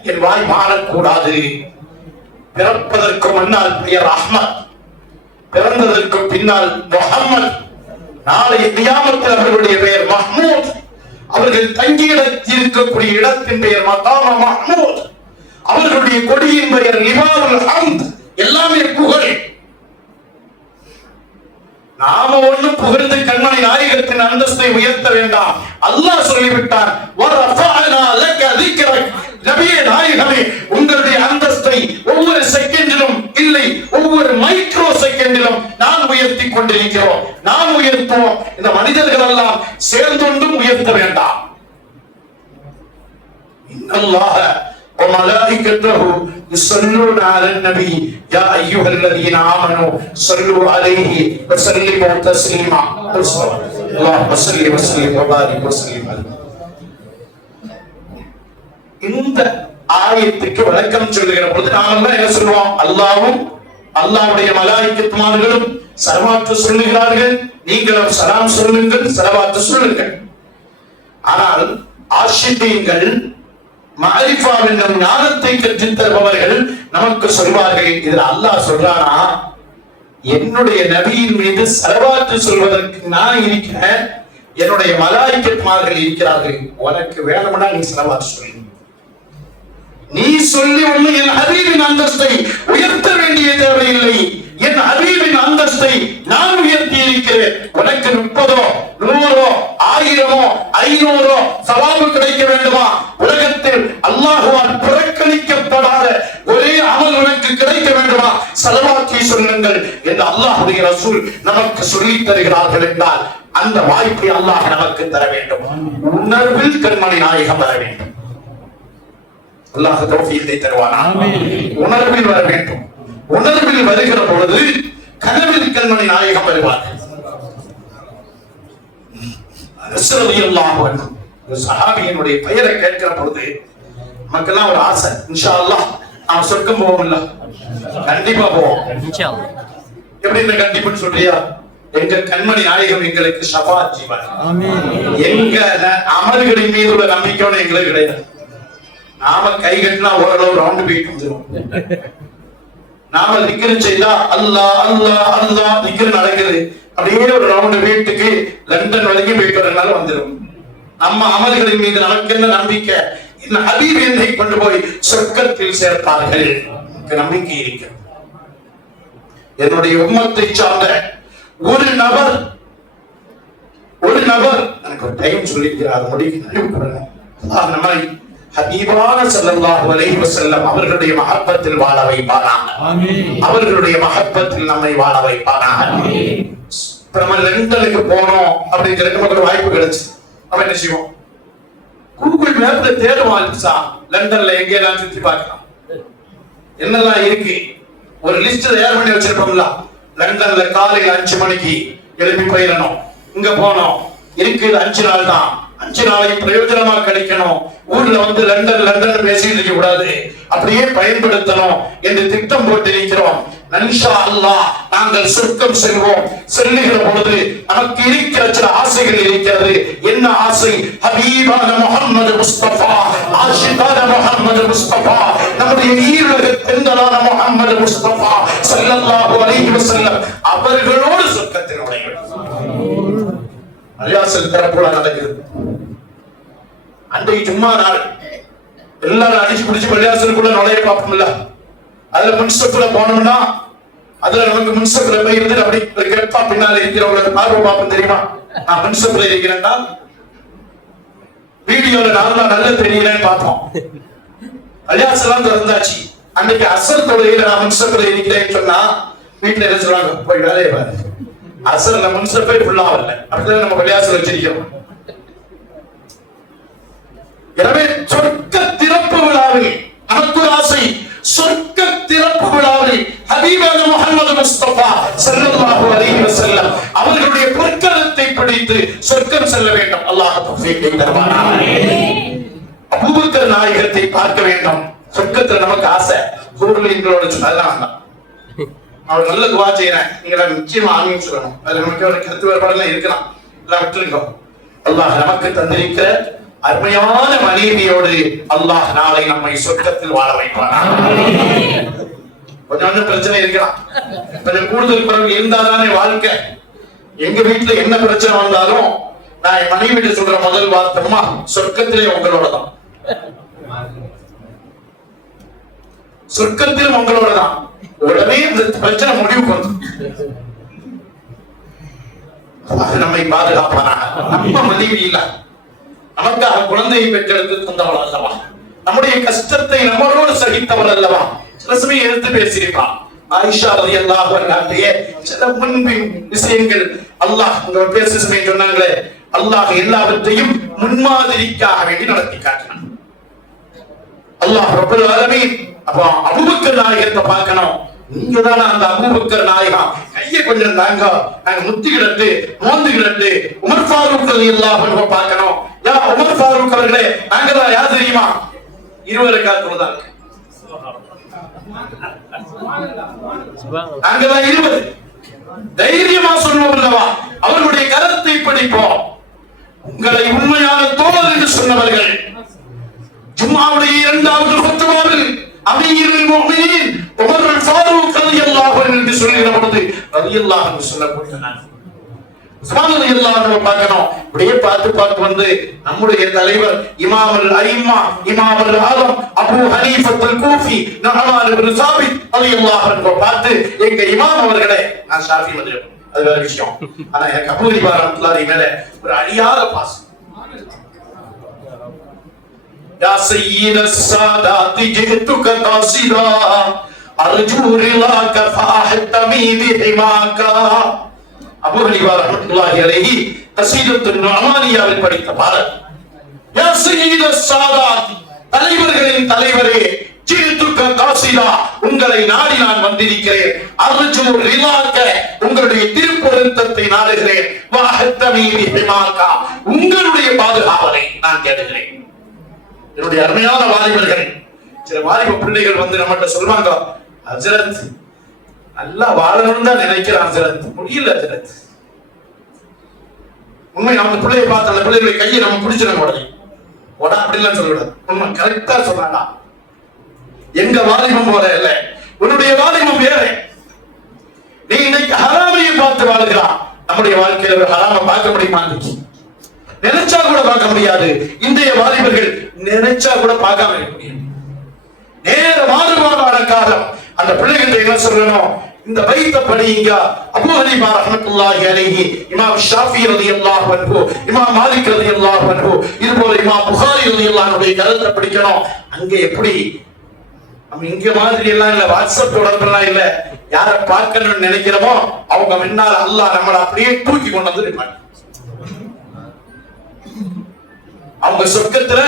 என் வாய் மாறக்கூடாது. பிறப்பதற்கு முன்னால் பெயர் அஹ்மத், பிறந்ததற்கு பின்னால் முஹம்மத், நாளை கியாமத்தில் அவர்களுடைய பெயர் மஹ்மூத், அவர்கள் தங்கியிருக்கக்கூடிய இடத்தின் பெயர் மகாம மஹ்மூத், அவர்களுடைய கொடியின் பெயர் லிவாவுல் ஹம்த். எல்லாமே புகழ். நாம ஒண்ணும் புகழ்ந்து கண்மணி நாயகத்தின் அந்தஸ்தை உயர்த்த வேண்டாம். அல்லாஹ் சொல்லிவிட்டார், நபியே நாயகமே, உங்களுடைய அந்தஸ்தை ஒவ்வொரு செகண்டிலும் இல்லை ஒவ்வொரு மைக்ரோ செகண்டிலும் நான் உயர்த்தி கொண்டிருக்கிறோம். நாம் உயர்த்துவோம். இந்த மனிதர்கள் எல்லாம் சேர்ந்தொன்றும் உயர்த்த வேண்டாம். இன்னல்லாஹ وملائكته يصلون على النبي يا ايها الذين امنوا صلوا عليه وسلموا تسليما. اللهم صل وسلم وبارك وسلم. இந்த ஆயத்துக்கு விளக்கம் சொல்லுகிற பொழுது நாமெல்லாம் என்ன சொல்லுவோம்? அல்லாஹ்வும் அல்லாஹ்வுடைய மலாயிகத்துமார்களும் ஸலவாத்து சொல்லுகிறார்கள், நீங்களும் சலாம் சொல்லுங்கள், ஸலவாத்து சொல்லுங்கள். ஆனால் ஆஷிகீன்கள் மஅரிஃபா என்னும் ஞானத்தை கற்றுத் தருபவர்கள் நமக்கு சொல்வார்கள், இதுல அல்லாஹ் சொல்றானா, என்னுடைய நபியின் மீது ஸலவாத்து சொல்வதற்கு நான் இருக்கிறேன், என்னுடைய மலாயிகத்துமார்கள் இருக்கிறார்கள், உனக்கு வேணும்னா நீ ஸலவாத்து சொல்லு. நீ சொல்லி ஒண்ணு என் ஹபீபின் அந்தஸ்தை உயர்த்த வேண்டிய தேவையில்லை. என் ஹபீபின் அந்தஸ்தை நான் உயர்த்தி இருக்கிறேன். உனக்கு 30 100 1000 500 சவாபு கிடைக்க வேண்டுமா? உலகத்தில் அல்லாஹ்வால் புறக்கணிக்கப்படாத ஒரே அமல் உனக்கு கிடைக்க வேண்டுமா? ஸலவாத்தை சொல்லுங்கள் என்று அல்லாஹ்வுடைய ரசூல் நமக்கு சொல்லித் தருகிறார்கள் என்றால் அந்த வாய்ப்பை அல்லாஹ் நமக்கு தர வேண்டும். உணர்வில் கண்மணி நாயகம் வர வேண்டும். அல்லாஹ் தௌஃபீகை தருவானா. உணர்வில் வர வேண்டும். உணர்வில் வருகிற பொழுது கனவில் கண்மணி நாயகம் வருவார்கள். ரஸூலுல்லாஹி அன்ஹு சஹாபியினுடைய பெயரை கேட்கிற பொழுது நமக்கெல்லாம் ஒரு ஆசை, இன்ஷா அல்லாஹ் நாம் சொர்க்கம் போவோம்ல, கண்டிப்பா போவோம். எப்படி இந்த கண்டிப்புன்னு சொல்றியா? எங்க கண்மணி நாயகம் எங்களுக்கு ஷஃபாஅத் செய்வார். எங்க அமல்களின் மீது உள்ள நம்பிக்கையோட எங்களுக்கு கிடையாது. நாம கை கட்டினா ஓரளவு ரவுண்ட் போயிட்டு வந்துடும். நாம திக்ர் செய்தா அல்லாஹ் அல்லாஹ் அல்லாஹ் திக்ர் நடக்குது, அப்படியே ஒரு ரவுண்ட் வீட்டுக்கு லண்டன் வரைக்கும் போயிட்டு வரனால வந்துடும். நம்ம அமல்களின் மீது நமக்கு என்ன நம்பிக்கை? இந்த ஹபீப் என்னை கொண்டு போய் சொர்க்கத்தில் சேர்ப்பார்கள் நம்பிக்கை இருக்கு. என்னுடைய உம்மத்தை சார்ந்த ஒரு நபர் எனக்கு ஒரு டைம் சொல்லிக்கிறார், முடிக்கிறார். நம்மை ஹபீபான ஸல்லல்லாஹு அலைஹி வஸல்லம் அவர்களுடைய மஹப்பத்தில் வாழ வைப்பானாக. அவர்களுடைய மஹப்பத்தில் நம்மை வாழ வைப்பானாக. நம்ம லண்டனுக்கு போனோம் அப்படிங்கிற நமக்கு ஒரு வாய்ப்பு கிடைச்சு நம்ம என்ன செய்வோம்? கூகுள் மேப்ல தேடுவோம். லண்டன்ல எங்கெல்லாம் சுத்தி பார்க்கலாம், என்னெல்லாம் இருக்கு ஒரு லிஸ்ட் தயார் பண்ணி வச்சிருப்போம்ல. லண்டன்ல காலையில் 5 மணிக்கு எழுப்பி போயிடணும். இங்க போனோம் இருக்குது 5 நாள் தான். 5 நாளை பிரயோஜனமா கிடைக்கணும். ஊர்ல வந்து லண்டன் பேசிட்டு இருக்க கூடாது, அப்படியே பயன்படுத்தணும் என்று திட்டம் போட்டு இருக்கிறோம். இன்ஷா அல்லாஹ் நாங்கள் சொர்க்கம் செல்வோம். செல்லுகிற பொழுது நமக்கு இருக்கிற சில ஆசைகள் இருக்கிறது. என்ன ஆசை? ஹபீபான முஹம்மது முஸ்தபா, ஆஷிகான முஹம்மது முஸ்தபா, நம்முடைய ஈருலக பெண்களான முஹம்மது முஸ்தபா ஸல்லல்லாஹு அலைஹி வஸல்லம் அவர்களோடு சொர்க்கத்தில் நுழைய வேண்டும். பள்ளிவாசல் திறப்புல நடக்குது. அன்றைக்கு சும்மா நாள் எல்லாரும் அடிச்சு பிடிச்சு பள்ளிவாசலுக்குள்ள நுழைய பார்ப்போம்ல. அதுல முன்சப்புல போனோம்னா அதுல நமக்கு முன்சப்புல போய் இருந்து அப்படி கேட்பா பின்னால இருக்கிறவங்களோட பார்வை பார்ப்போம். தெரியுமா? நான் முன்சப்புல இருக்கிறேன்டா வீடியோல நான் நல்ல தெரியலன்னு பார்ப்போம். பள்ளிவாசலாம் திறந்தாச்சு. அன்னைக்கு அசர் தொழுகையில நான் முன்சப்புல இருக்கிறேன்னு சொன்னா வீட்டுல என்ன சொல்றாங்க, போய் வேலையை பாரு. அசர்ல முன்சப்பே ஃபுல்லா வரல. அப்படிதான் நம்ம பள்ளிவாசல் வச்சிருக்கிறோம். எனவே சொர்க்க திறப்பு விழாவில் நமக்கு ஆசை. சொர்க்க திறப்பு விழாவில் ஹபீபான முஹம்மது முஸ்தபா ஸல்லல்லாஹு அலைஹி வஸல்லம் அவர்களுடைய பொற்கரத்தை பிடித்து சொர்க்கம் செல்ல வேண்டும். அல்லாஹ் தௌஃபீக்கை தருவானாக. அபூபக்கர் நாயகத்தை பார்க்க வேண்டும். சொர்க்கத்துல நமக்கு ஆசை. சூழ்நிலைகளோட சொன்னதான் அவர் நல்ல துவா செய்யறேன். நீங்க நிச்சயமா ஆமீன் சொல்லணும். அதுல நமக்கு ஒரு கருத்து வேறுபாடுலாம் இருக்கலாம். எல்லாம் விட்டுருங்க. அல்லாஹ் நமக்கு தந்திருக்கிற அருமையான மனைவியோடு அல்லாஹ் நாளை நம்மை சொர்க்கத்தில் வாழ வைப்பார். கொஞ்சம் பிரச்சனை இருக்கலாம். கொஞ்சம் கூடுதல் குறைவு இருந்தாதானே வாழ்க்கை. எங்க வீட்டுல என்ன பிரச்சனை வந்தாலும் நான் என் மனைவிட்டு சொல்ற முதல் வார்த்தைமா சொர்க்கத்திலே உங்களோட தான், சொர்க்கத்திலும் உங்களோட தான். உடனே இந்த பிரச்சனை முடிவுக்கு வந்து நம்மை பாதுகாப்பானாக. நம்ம மனைவி இல்ல, நமக்காக குழந்தையை பெற்றெடுத்து தந்தவள் அல்லவா, நம்முடைய கஷ்டத்தை நம்மளோடு சகித்தவள் அல்லவா. சில சமயம் எடுத்து பேசியிருப்பான். ஆயிஷா ரலியல்லாஹு அன்ஹா சில முன்பின் விஷயங்கள் அல்லாஹ் உங்க பேச சொன்னாங்களே, அல்லாஹ் எல்லாவற்றையும் முன்மாதிரிக்காக வேண்டி நடத்தி காட்டினான். அல்லாஹ் ரப்பல் ஆலமீன். அப்ப அபூபக்கர் நாயகத்தை பார்க்கணும். நீங்க தானே அந்த அபூபக்கர் நாயகம். கையை கொஞ்சம் தாங்க, நாங்க முத்தி கிடட்டு மோந்து கிடட்டு உமர் ஃபாரூக் ரலியல்லாஹு அன்ஹு பார்க்கணும். யா உமர் ஃபாரூக் அவர்களே, நாங்க தான் யார் தெரியுமா? 20 ரக்காத் தொழுதாங்க. நாங்க தான் 20. தைரியமா சொல்லுவோம் அல்லவா, அவர்களுடைய கரத்தை பிடிப்போம். உங்களை உண்மையான தோழர் என்று சொன்னவர்கள் ஜும்ஆவுடைய 2வது குத்பாவில் அமீருல் முஃமினீன் உமர் ஃபாரூக் ரலியல்லாஹு அன்ஹு என்று சொல்லுகிற பொழுது ரலியல்லாஹு அன்ஹு சொல்லப்படுகிறார். உஸ்மான் ரலியல்லாஹு அன்ஹு பார்க்கணும். அப்படியே பார்த்து வந்து நம்முடைய தலைவர் இமாமுல் அஇம்மா இமாமுல் ஆலம் அபூ ஹனீஃபத்துல் கூஃபி நுஅமான் இப்னு சாபித் ரலியல்லாஹு அன்ஹு பார்த்து, எங்க இமாம் அவர்களே, நான் ஷாஃபி மதுஹப், அது வேற விஷயம். ஆனா எனக்கு அபூ ஹனீஃபா ரஹ்மத்துல்லாஹி மேல ஒரு அழியாத பாசம். யா சய்யிதஸ் சாதாத் ஜிதுக காசிதா அர்ஜூ ரிலாக ஃபஅஹ்தமி பிஹிமாகா. அபூ ஹனீஃபா ரஹ்மத்துல்லாஹி அலைஹி கஸீதத்துன் நுஅமானியாவில் படித்த பாடல். யா சய்யிதஸ் சாதாத், தலைவர்களின் தலைவரே, ஜிதுக காசிதா, உங்களை நாடி நான் வந்திருக்கிறேன். அர்ஜூ ரிலாக, உங்களுடைய திருப்பொருத்தத்தை நாடுகிறேன். ஃபஅஹ்தமி பிஹிமாகா, உங்களுடைய பாதுகாவலை நான் தேடுகிறேன். என்னுடைய அருமையான வாலிபர்கள், சில வாலிப பிள்ளைகள் வந்து நம்மகிட்ட சொல்வாங்க, ஹஜ்ரத் நல்லா வாழணும்னு தான் நினைக்கிறேன் ஹஜ்ரத், முடியல ஹஜ்ரத். உண்மை, நம்ம பிள்ளையை பார்த்து அந்த பிள்ளைகளை கையை நம்ம பிடிச்சிடணும். உடனே அப்படிலாம் சொல்லக்கூடாது. உண்மை கரெக்டா சொன்னா, எங்க வாலிபம் போல இல்ல, உன்னுடைய வாலிபம் வேற. நீ இன்னைக்கு ஹராமையை பார்த்து வாழ்கிறான். நம்முடைய வாழ்க்கையில ஒரு ஹராமை பார்க்க முடியுமா? நினைச்சா கூட பார்க்க முடியாது. இன்றைய வாலிபர்கள் நினைச்சா கூட பார்க்காம இருக்க முடியும். நேர மாறுபாடான காலம். அந்த பிள்ளைகள் என்ன சொல்லணும்? இந்த பைத்த படிங்க. அபூ ஹனீஃபா ரஹ்மத்துல்லாஹி அலைஹி, இமாம் ஷாஃபி ரலியல்லாஹு அன்ஹு, இமாம் மாலிக் ரலியல்லாஹு அன்ஹு, இது போல இமாம் புகாரி ரலியல்லாஹு அன்ஹு கருத்தை படிக்கணும். அங்க எப்படி நம்ம இங்க மாதிரி எல்லாம் இல்ல, வாட்ஸ்அப் தொடர்பெல்லாம் இல்ல. யாரை பார்க்கணும்னு நினைக்கிறோமோ அவங்க முன்னால அல்லாஹ் நம்மளை அப்படியே தூக்கி கொண்டு வந்து நிற்பாங்க. அவங்க சொர்க்கத்துல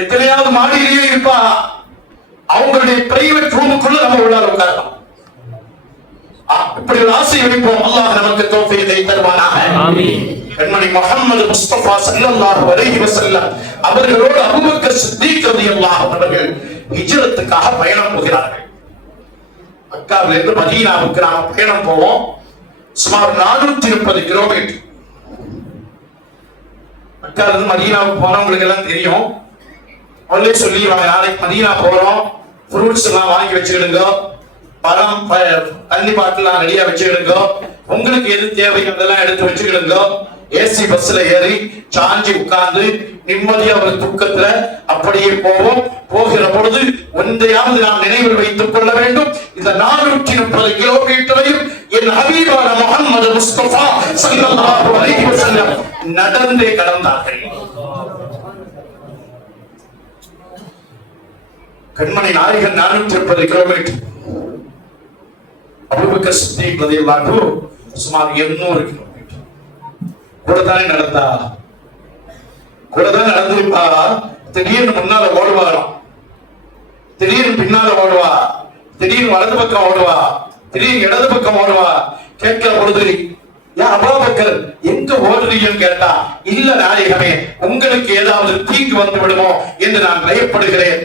எத்தனையாவது மாடியிலேயே இருப்பா. அவங்களுடைய பிரைவேட் ரூமுக்குள்ள நம்ம உள்ளார உட்காரலாம். இப்படி ஒரு ஆசை வைப்போம். அல்லாஹ் நமக்கு தௌஃபீகை தருவானாக. ஆமீன். கண்மணி முஹம்மது முஸ்தபா ஸல்லல்லாஹு அலைஹி வஸல்லம் அவர்களோடு அபூபக்கர் சித்தீக் ரலியல்லாஹு அன்ஹு அவர்கள் ஹிஜ்ரத்துக்காக பயணம் போகிறார்கள். மக்காவிலிருந்து இருந்து மதீனாவுக்கு நாம பயணம் போவோம். சுமார் 430 கிலோமீட்டர். மக்கால இருந்து மதீனாவுக்கு போறவங்களுக்கு எல்லாம் தெரியும். அவங்களே சொல்லிடுவாங்க, நாளைக்கு மதீனா போறோம், ஃப்ரூட்ஸ் எல்லாம் வாங்கி வச்சுக்கிடுங்க, பழம் தண்ணி பாட்டில் ரெடியா வச்சுக்கிடுங்க, உங்களுக்கு எது தேவையோ அதெல்லாம் எடுத்து வச்சுக்கிடுங்க, ஏசி பஸ்ல ஏறி சாஞ்சி உட்கார்ந்து நிம்மதியா ஒரு தூக்கத்துல அப்படியே போவோம். போகிற பொழுது ஒன்றையாவது நாம் நினைவில் வைத்துக் கொள்ள வேண்டும். இந்த 430 கிலோமீட்டரையும் என் ஹபீபான முஹம்மது முஸ்தபா ஸல்லல்லாஹு அலைஹி வஸல்லம் நடந்தே கடந்தார்கள். கண்மணி நாயகன் 430 கிலோமீட்டர், அபூபக்கர் சித்திக் ரலியல்லாஹு அன்ஹு சுமார் 800 கிலோமீட்டர். கூடத்தானே நடந்தா, கூடதான் நடந்திருப்பா. திடீர்னு முன்னால ஓடுவாராம், திடீர்னு பின்னால ஓடுவா, திடீர்னு வலது பக்கம் ஓடுவா, திடீர்னு இடது பக்கம் ஓடுவா. கேட்கிற பொழுது யா அபூபக்கர் எங்க ஓடுறீங்கன்னு கேட்டா, இல்ல நாயகமே, உங்களுக்கு ஏதாவது தீங்கு வந்து விடுமோ என்று நான் பயப்படுகிறேன்.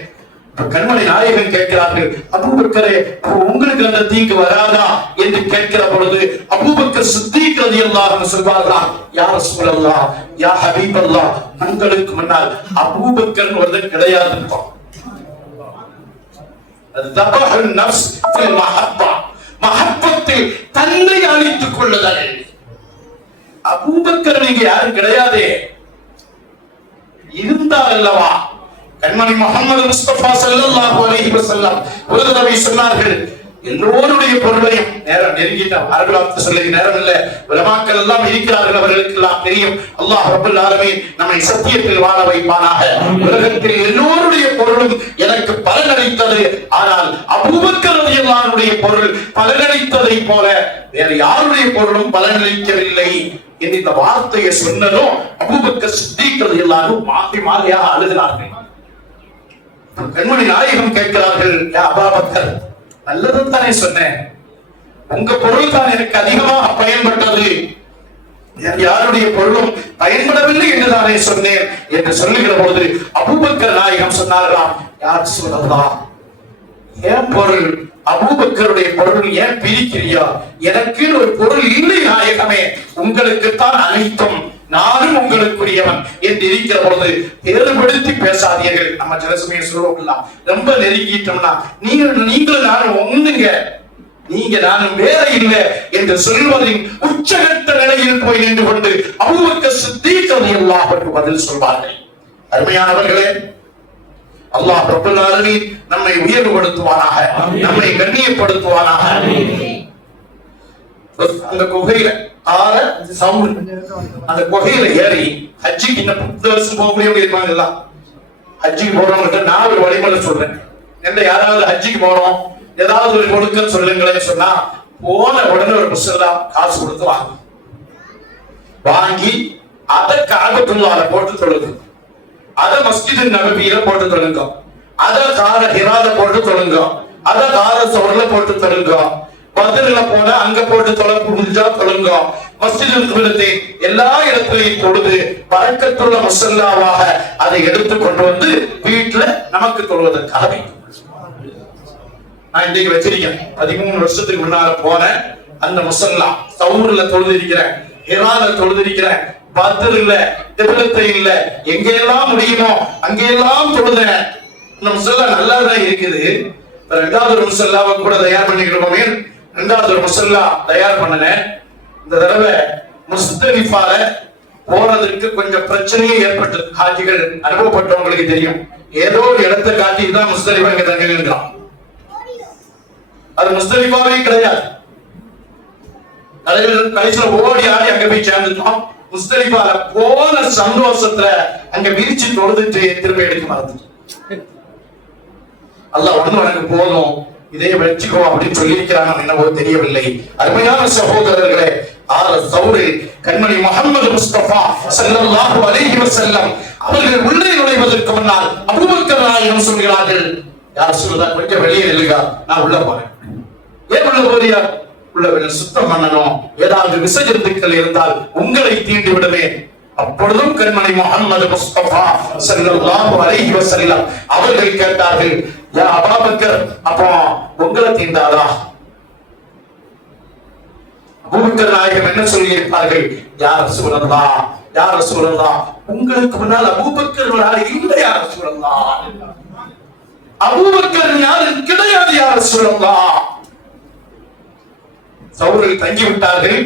கண்மணி நாயகன் கேட்கிறார்கள், அபூபக்கரே உங்களுக்கு அந்த தீங்கு வராதா என்று கேட்கிற பொழுது அபூபக்கர் சித்தீக் ரலியல்லாஹு அன்ஹு சொல்வார்களாம், யா ரசூலல்லாஹ், யா ஹபீபல்லாஹ், உங்களுக்கு முன்னால் அபூபக்கர் ஒருத்தர் கிடையாது. தபஹுன் நஃப்ஸ் ஃபில் மஹப்பா, மஹப்பத்தில் தன்னை அழித்துக் கொள்ளுதல். அபூபக்கர் நீங்க யாரும் கிடையாதே, இருந்தால் அல்லவா. கண்மணி முஹம்மது முஸ்தபா ஸல்லல்லாஹு அலைஹி வஸல்லம் ஒரு தடவை சொன்னார்கள், எல்லோருடைய பொருளையும், நேரம் நெருங்கிட்டோம், அரபுலாத்து சொல்ல நேரம் இல்ல, உலமாக்கள் எல்லாம் இருக்கிறார்கள், அவர்களுக்கு எல்லாம் தெரியும். அல்லாஹ் ரப்பல் ஆலமீன் நம்மை சத்தியத்தில் வாழ வைப்பானாக. உலகத்தில் எல்லோருடைய பொருளும் எனக்கு பலனளித்தது, ஆனால் அபூபக்கர் ரலியல்லாஹு அன்ஹுடைய பொருள் பலனளித்ததை போல வேற யாருடைய பொருளும் பலனளிக்கவில்லை என்று இந்த வார்த்தையை சொன்னதும் அபூபக்கர் சித்தீக் ரலியல்லாஹு அன்ஹு மாறி மாறியாக அழுகிறார்கள். கண்மணி நாயகம் கேட்கிறார்கள், யா அபூபக்கர், நல்லதும் தானே சொன்னேன், உங்க பொருள் தான் எனக்கு அதிகமாக பயன்பட்டது, யாருடைய பொருளும் பயன்படவில்லை என்று தானே சொன்னேன் என்று சொல்லுகிற பொழுது அபூபக்கர் நாயகம் சொன்னார்களாம், யார் சொல்லலாம், ஏன் பொருள், அபூபக்கருடைய பொருள் ஏன் பிரிக்கிறியா, எனக்கு ஒரு பொருள் இல்லை நாயகமே, உங்களுக்குத்தான் அனைத்தும், நானும் உங்களுக்குரியவன் என்று இருக்கிற பொழுது தேர்வுபடுத்தி பேசாதீர்கள். நம்ம சில சமயம் சொல்லுவோம், ரொம்ப நெருங்கிட்டோம்னா நீங்களும் நானும் ஒண்ணுங்க, நீங்க நானும் வேற இல்லை என்று சொல்வதின் உச்சகட்ட நிலையில் போய் நின்று கொண்டு அபூபக்கர் சித்தீக் ரலியல்லாஹு அன்ஹு பதில் சொல்வார்கள். அருமையானவர்களே, அல்லாஹ் ரப்பல் ஆலமீன் நம்மை உயர்வுபடுத்துவானாக, நம்மை கண்ணியப்படுத்துவானாக. அந்த குகையில அந்த குகையில ஏறி ஹஜ்ஜிக்கு இன்னும் 10 வருஷம் போக முடியும் இருப்பாங்க. ஹஜ்ஜிக்கு போறவங்க நான் ஒரு வழிமுறை சொல்றேன், எந்த யாராவது ஹஜ்ஜிக்கு போறோம் ஏதாவது ஒரு கொடுக்க சொல்லுங்களேன்னு சொன்னா, போன உடனே ஒரு முஸல்லா காசு கொடுத்து வாங்கி அதை காபத்துல்லாஹ்ல போட்டு தொழுங்க, அத மஸ்ஜித் நபவியில போட்டு தொழுங்க, அத கார ஹிரால போட்டு தொழுங்க, அத கார சௌர்ல போட்டு தொழுங்க, பத்ர்ல போன அங்க போட்டு தொழ முடிஞ்சா தொழுங்க, மஸ்ஜிதுல் குபைலத்தை எல்லா இடத்திலையும் தொழுது பரக்கத்துள்ள முஸல்லாவாக அதை எடுத்து கொண்டு வந்து வீட்டுல நமக்கு தொழுவதற்காக நான் இன்றைக்கு வச்சிருக்கேன். 13 வருஷத்துக்கு முன்னால போனேன், அந்த முஸல்லா சௌர்ல தொழுது இருக்கிறேன், ஹிரால தொழுது இருக்கிறேன், பத்ர்ல திபலத்தை இல்ல, எங்கெல்லாம் முடியுமோ அங்கெல்லாம் தொழுதேன். இந்த முஸல்லா நல்லாதான் இருக்குது. ரெண்டாவது ஒரு முஸல்லாவை கூட தயார் பண்ணிக்கிட்டோமே, ரெண்டாவது ஒரு முஸல்லா தயார் பண்ணனேன். இந்த தடவை முஸ்தலிஃபால போறதுக்கு கொஞ்சம் பிரச்சனையே ஏற்பட்டது. ஹாஜிகள் அனுபவப்பட்டவங்களுக்கு தெரியும், ஏதோ ஒரு இடத்தை காட்டி தான் முஸ்தலிஃபா இங்க தங்குகிறான், அது முஸ்தலிஃபாவே கிடையாது. கடைசியில ஓடி ஆடி அங்க போய் சேர்ந்துட்டோம். முஸ்தலிஃபால போன சந்தோஷத்துல அங்க விரிச்சு தொழுதுட்டு திரும்ப எடுக்க மறந்துட்டு, அல்லாஹ் ஒண்ணு எனக்கு போதும் இதை வச்சுக்கோ அப்படின்னு சொல்லியிருக்கிறாங்க, என்னவோ தெரியவில்லை. அருமையான சகோதரர்களே, சௌரில் கண்மணி முஹம்மது முஸ்தபா ஸல்லல்லாஹு அலைஹி வஸல்லம் அவர்கள் உள்ளே நுழைவதற்கு முன்னால் அபூபக்கர் நாயகம் சொல்கிறார்கள், யார் சொல்லுதா கொஞ்சம் வெளியே நில்லுங்க, நான் உள்ள போறேன். ஏன் உள்ள போறியா? உள்ள சுத்தம் பண்ணணும், ஏதாவது விசஜந்துக்கள் இருந்தால் உங்களை தீண்டி விடுமே. அப்பொழுதும் கண்மணி முஹம்மது முஸ்தபா ஸல்லல்லாஹு அலைஹி வஸல்லம் அவர்கள் கேட்டார்கள், யா அபூபக்கர், அப்போ உங்களை தீண்டாதா? அபூபக்கர் நாயகம் என்ன சொல்லி இருப்பார்கள், யா ரசூலல்லாஹ், யா ரசூலல்லாஹ், உங்களுக்கு முன்னால் அபூபக்கர் இல்லை யா ரசூலல்லாஹ், அபூபக்கர் யாரும் கிடையாது யா ரசூலல்லாஹ். சௌரில் தங்கி விட்டார்கள்.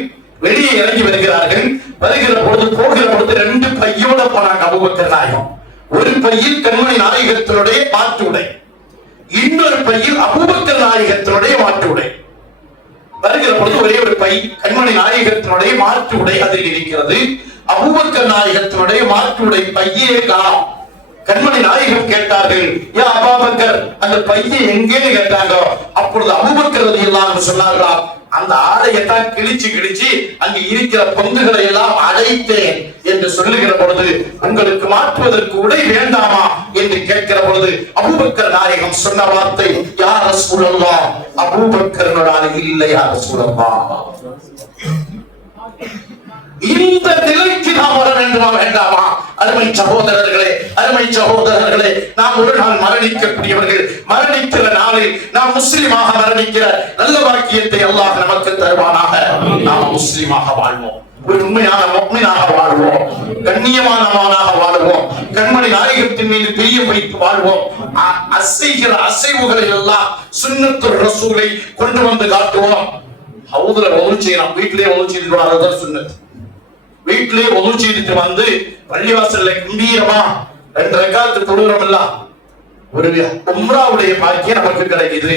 வெளியே இறங்கி வருகிறார்கள். வருகிற பொழுது போகிற பொழுது 2 பையோட போனாங்க அபூபக்கர் நாயகம். ஒரு பையில் கண்மணி நாயகத்தினுடைய மாற்று உடை, இன்னொரு பையில் அபூபக்கர் நாயகத்தினுடைய மாற்று உடை. வருகிற பொழுது ஒரே ஒரு பை கண்மணி நாயகத்தினுடைய மாற்று உடை அதில் இருக்கிறது. அபூபக்கர் நாயகத்தினுடைய மாற்று உடை பையே காணோம். கண்மணி நாயகம் கேட்டார்கள், யா அபூபக்கர் அந்த பையை எங்கேன்னு கேட்டாங்க. அப்பொழுது அபூபக்கர் ரலியல்லாஹு சொன்னார்களா, அந்த ஆடையத்தான் கிழிச்சு அங்கு இருக்கிற பொந்துகளை எல்லாம் அடைத்தேன் என்று சொல்லுகிற பொழுது, உங்களுக்கு மாற்றுவதற்கு உடை வேண்டாமா என்று கேட்கிற பொழுது அபூபக்கர் நாயகம் சொன்ன வார்த்தை, யா ரசூலல்லாஹ், அபூபக்கர் இல்லை யா ரசூலல்லாஹ். இந்த நிலைக்கு நாம் வர வேண்டுமா வேண்டாமா? அருமை சகோதரர்களே, நாம் ஒரு நாள் மரணிக்கக்கூடியவர்கள். மரணிக்கிற நாளில் நாம் முஸ்லிமாக மரணிக்கிற நல்ல வாக்கியத்தை அல்லாஹ் நமக்கு தருவானாக. நாம் முஸ்லிமாக வாழ்வோம், ஒரு உண்மையான முஃமினாக வாழ்வோம், கண்ணியமானவனாக வாழ்வோம், கண்மணி நாயகத்தின் மீது பிரியம் வைத்து வாழ்வோம். அசைகிற அசைவுகளை எல்லாம் சுன்னத்துர் ரசூலை கொண்டு வந்து காட்டுவோம். ஹவுதுல ஒது செய்யலாம், வீட்டிலேயே ஒது செய்து வரதான் சுன்னத். வீட்டிலே ஒது செய்துட்டு வந்து பள்ளிவாசல்ல கம்பீரமா 2 ரக்காத்து தொழுகிறோம் இல்ல, ஒரு உம்ராவுடைய பாக்கியம் நமக்கு கிடைக்குது.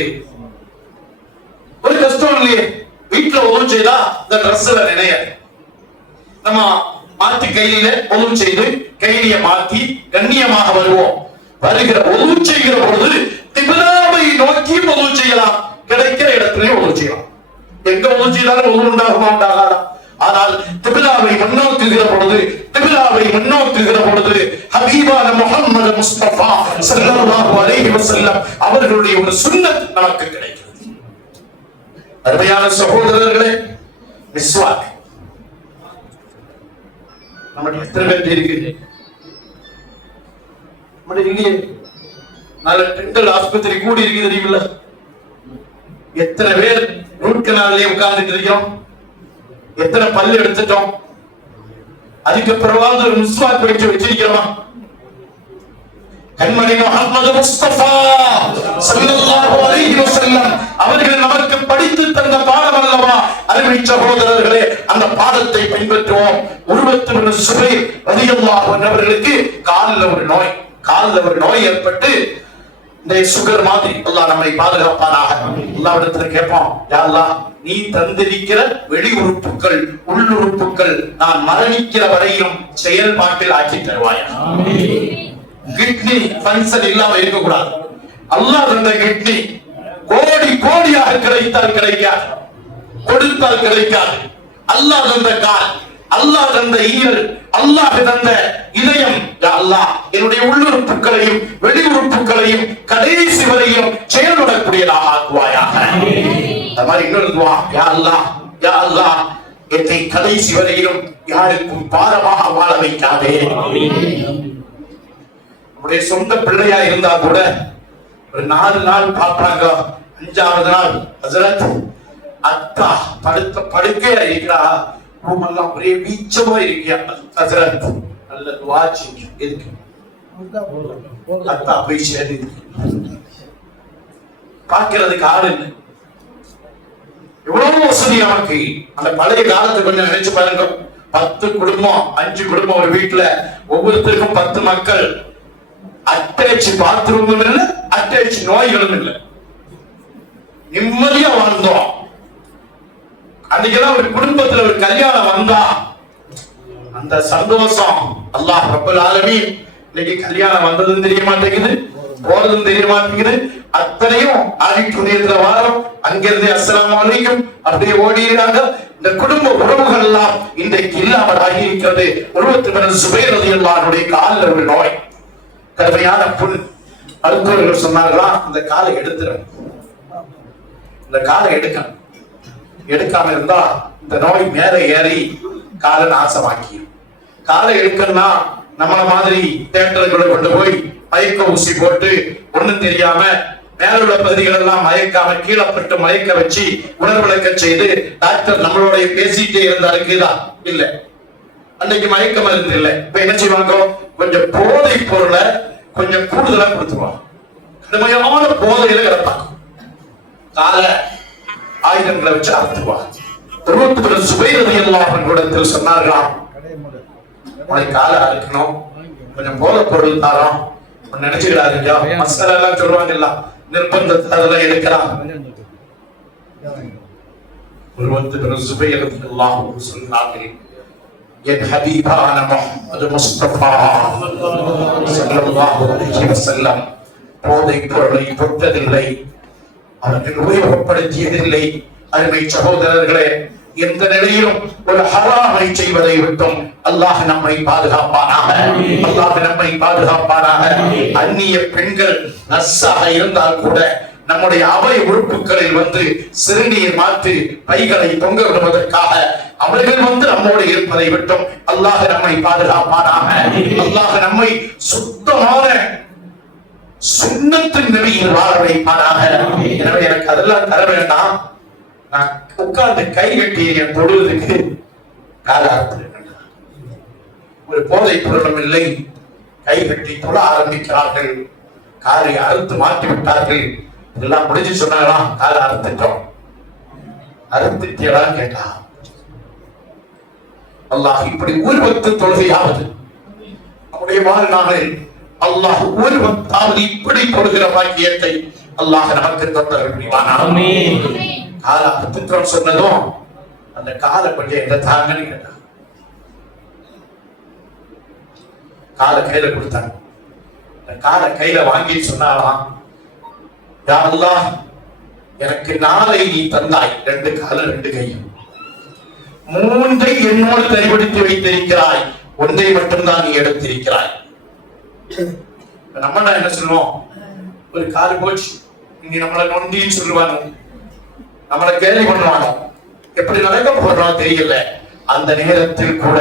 ஒரு கஷ்டம் இல்லையே, வீட்டுல ஒது செய்தா இந்த ட்ரெஸ்ல நினைய நம்ம மாத்தி கையில ஒது செய்து கையில மாத்தி கண்ணியமாக வருவோம். வருகிற ஒது செய்கிற பொழுது திபிலாவை நோக்கி ஒது செய்யலாம், கிடைக்கிற இடத்திலே ஒது செய்யலாம். எங்க ஒது செய்தாலும் ஒது உண்டாகுமா உண்டாகாதா? ஆனால் திபிலாவை முன்னோக்குகிற பொழுது ஹபீபான முஹம்மது முஸ்தபா ஸல்லல்லாஹு அலைஹி வஸல்லம் அவர்களுடைய ஒரு சுன்னத் நமக்கு கிடைக்கிறது. அருமையான சகோதரர்களே, மிஸ்வாக் நம்முடைய எத்தனை பேர் இருக்கு? நம்முடைய இல்லையே. நல்ல டென்டல் ஆஸ்பத்திரி கூடி இருக்கு தெரியுமில்ல? எத்தனை பேர் ரூட் கனாலிலே உட்கார்ந்துட்டு இருக்கிறோம்? எத்தனை பல்லு எடுத்துட்டோம்? அதுக்கு பிறவாவது ஒரு மிஸ்வாக் வச்சிருக்கிறோமா? கண்மணி முஹம்மது முஸ்தபா ஸல்லல்லாஹு அலைஹி வஸல்லம் அவர்கள் நமக்கு படித்து தந்த பாடம் அல்லவா? அருமை சகோதரர்களே, அந்த பாடத்தை பின்பற்றுவோம். உருவத்து பின் சுபைர் ரலியல்லாஹு அன்ஹு அவர்களுக்கு கால்ல ஒரு நோய் ஏற்பட்டு இந்த சுகர் மாதிரி அல்லாஹ் நம்மை பாதுகாப்பானாக. அல்லாஹ்விடத்துல கேட்போம், யா அல்லாஹ், நீ தந்திருக்கிற வெளி உறுப்புகள் உள்ளுறுப்புகள் நான் மரணிக்கிற வரையும் செயல்பாட்டில் ஆக்கி தருவாயா. கிட்னி ஃபங்க்ஷன் இல்லாம இருக்க கூடாது. அல்லாஹ் தந்த கிட்னி கோடியாக கிடைத்தால் கிடைக்காது, கொடுத்தால் கிடைக்காது. அல்லாஹ் தந்த கால், அல்லாஹ் தந்த ஈரல், அல்லாஹ் தந்த இதயம், யா அல்லாஹ் என்னுடைய உள்ளுறுப்புகளையும் வெளி உறுப்புகளையும் கடைசி வரையும் செயல்படக்கூடியதாக ஆக்குவாயாக. அது மாதிரி இன்னொரு துவா, யா அல்லாஹ் என்னை கடைசி வரையிலும் யாருக்கும் பாரமாக வாழ வைக்காதே. நம்முடைய சொந்த பிள்ளையா இருந்தா கூட ஒரு 4 நாள் பார்ப்பாங்க, 5வது நாள் ஹஜ்ரத் அத்தா படுக்கையா இருக்கிறா, ரூமெல்லாம் ஒரே வீச்சமா இருக்கியா ஹஜ்ரத், நல்ல துவா செய்யுங்க. எதுக்கு? அத்தா போய் சேர்ந்து பார்க்கிறதுக்கு ஆள் இல்லை. எவ்வளவு வசதி நமக்கு. அந்த பழைய காலத்தை கொஞ்சம் நினைச்சு பாருங்க. 10 குடும்பம் 5 குடும்பம் ஒரு வீட்டுல, ஒவ்வொருத்தருக்கும் 10 மக்கள். அட்டாச் பாத்ரூமும் இல்ல, அட்டாச் நோய்களும் இல்ல, நிம்மதியா வாழ்ந்தோம். அன்னைக்கெல்லாம் ஒரு குடும்பத்துல ஒரு கல்யாணம் வந்தா அந்த சந்தோஷம். அல்லாஹ் ரப்பல் ஆலமீன் இன்னைக்கு கல்யாணம் வந்ததும் தெரிய மாட்டேங்குது, போறதும் தெரிய மாட்டேங்குது. அத்தனையும் ஆடிட்டோரியத்துல வாரம், அங்கிருந்து அஸ்ஸலாமு அலைக்கும் அப்படியே ஓடிடுறாங்க. இந்த குடும்ப உறவுகள் எல்லாம் இன்றைக்கு இல்லாமல் ஆகியிருக்கிறது. உருவத்து பின் சுபைர் ரலியல்லாஹு அன்ஹுடைய காலில் ஒரு நோய், கடுமையான புண். மருத்துவர்கள் சொன்னார்களா, இந்த காலை எடுத்துறேன், இந்த காலை எடுக்காம இருந்தா இந்த நோய் மேல ஏறி காலை நாசமாக்கி. காலை எடுக்கணும்னா நம்மள மாதிரி தேட்டர்களை கொண்டு போய் மயக்க ஊசி போட்டு ஒண்ணும் தெரியாம மேல உள்ள பகுதிகள் எல்லாம் மயக்காம கீழப்பட்டு மயக்க வச்சு உணர்விளக்க செய்து டாக்டர் நம்மளோட பேசிட்டே இருந்தாருக்குதா இல்ல. அன்னைக்கு மயக்க மருந்து இல்லை. இப்ப என்ன செய்வாங்க, கொஞ்சம் போதை பொருளை கொஞ்சம் கூடுதலா கொடுத்துருவாங்க. கடுமையான போதையில கிடப்பாங்க, கால ஆயுதங்களை வச்சு அறுத்துருவாங்க. சுபைர் ரலியல்லாஹு ரலியல்லாஹு அன்ஹு இடத்தில் சொன்னார்களாம், உனக்கு காலை அறுக்கணும், கொஞ்சம் போல பொருள் தாரோம் நினைச்சுக்கிறாருங்க. மசாலா எல்லாம் சொல்லுவாங்கல்ல, நிர்பந்தத்தில் அதெல்லாம் எடுக்கிறான். சொல்கிறார்கள், என் ஹபீபான முஹம்மது முஸ்தபா ஸல்லல்லாஹு அலைஹி வஸல்லம் போதைப் பொருளை தொட்டதில்லை, அவர்கள் உபயோகப்படுத்தியதில்லை. அருமை சகோதரர்களே, எந்த நிலையிலும் ஒரு ஹராமை செய்வதை விட்டும் அல்லாஹ் நம்மை பாதுகாப்பானாக, அல்லாஹ் நம்மை பாதுகாப்பானாக. அந்நிய பெண்கள் நஸ்ஸாக இருந்தால் கூட நம்முடைய அவை உறுப்புகளில் வந்து சிறுநீர் மாற்று பைகளை தொங்க விடுவதற்காக அவர்கள் வந்து நம்மோடு இருப்பதை விட்டும் அல்லாஹ் நம்மை பாதுகாப்பானாக. அல்லாஹ் நம்மை சுத்தமான சுன்னத்தின் நபியில் வாழ வைப்பானாக. எனவே எனக்கு அதெல்லாம் தர வேண்டாம், நான் உட்கார்ந்து கை கட்டி என் தொழுவதற்கு காலாரத்தில் ஒரு போதை பொருளும் இல்லை. கை கட்டி தொழ ஆரம்பிக்கிறார்கள், காலை அறுத்து மாற்றி விட்டார்கள். இதெல்லாம் முடிஞ்சு சொன்னாங்களாம், காலை அறுத்துட்டோம். அறுத்துட்டா கேட்டா அல்லாஹ் இப்படி ஒரு வக்து தொழுகையாவது நம்முடைய வாழ்நாளில் அல்லாஹ் ஒரு வக்தாவது இப்படி தொழுகிற பாக்கியத்தை அல்லாஹ் நமக்கு தந்தருள் புரிவானாக. காலை அறுத்துட்டோம் சொன்னதும் அந்த காலை கொஞ்சம் எங்க தாங்கன்னு கேட்டா காலை கையில கொடுத்தாங்க. காலை கையில வாங்கி சொன்னாலாம், யா அல்லாஹ், எனக்கு நாளை நீ தந்தாய், 2 கால 2 கையும், 3 என்னோடு தரிபடுத்தி வைத்திருக்கிறாய், 1 மட்டும்தான் நீ எடுத்திருக்கிறாய். நம்ம என்ன சொல்லுவோம், ஒரு காலு போச்சு, இனி நம்மளை நொண்டின்னு சொல்லுவானோ, நம்மளை கேள்வி பண்ணுவானோ, எப்படி நடக்க போறோம் தெரியல. அந்த நேரத்தில் கூட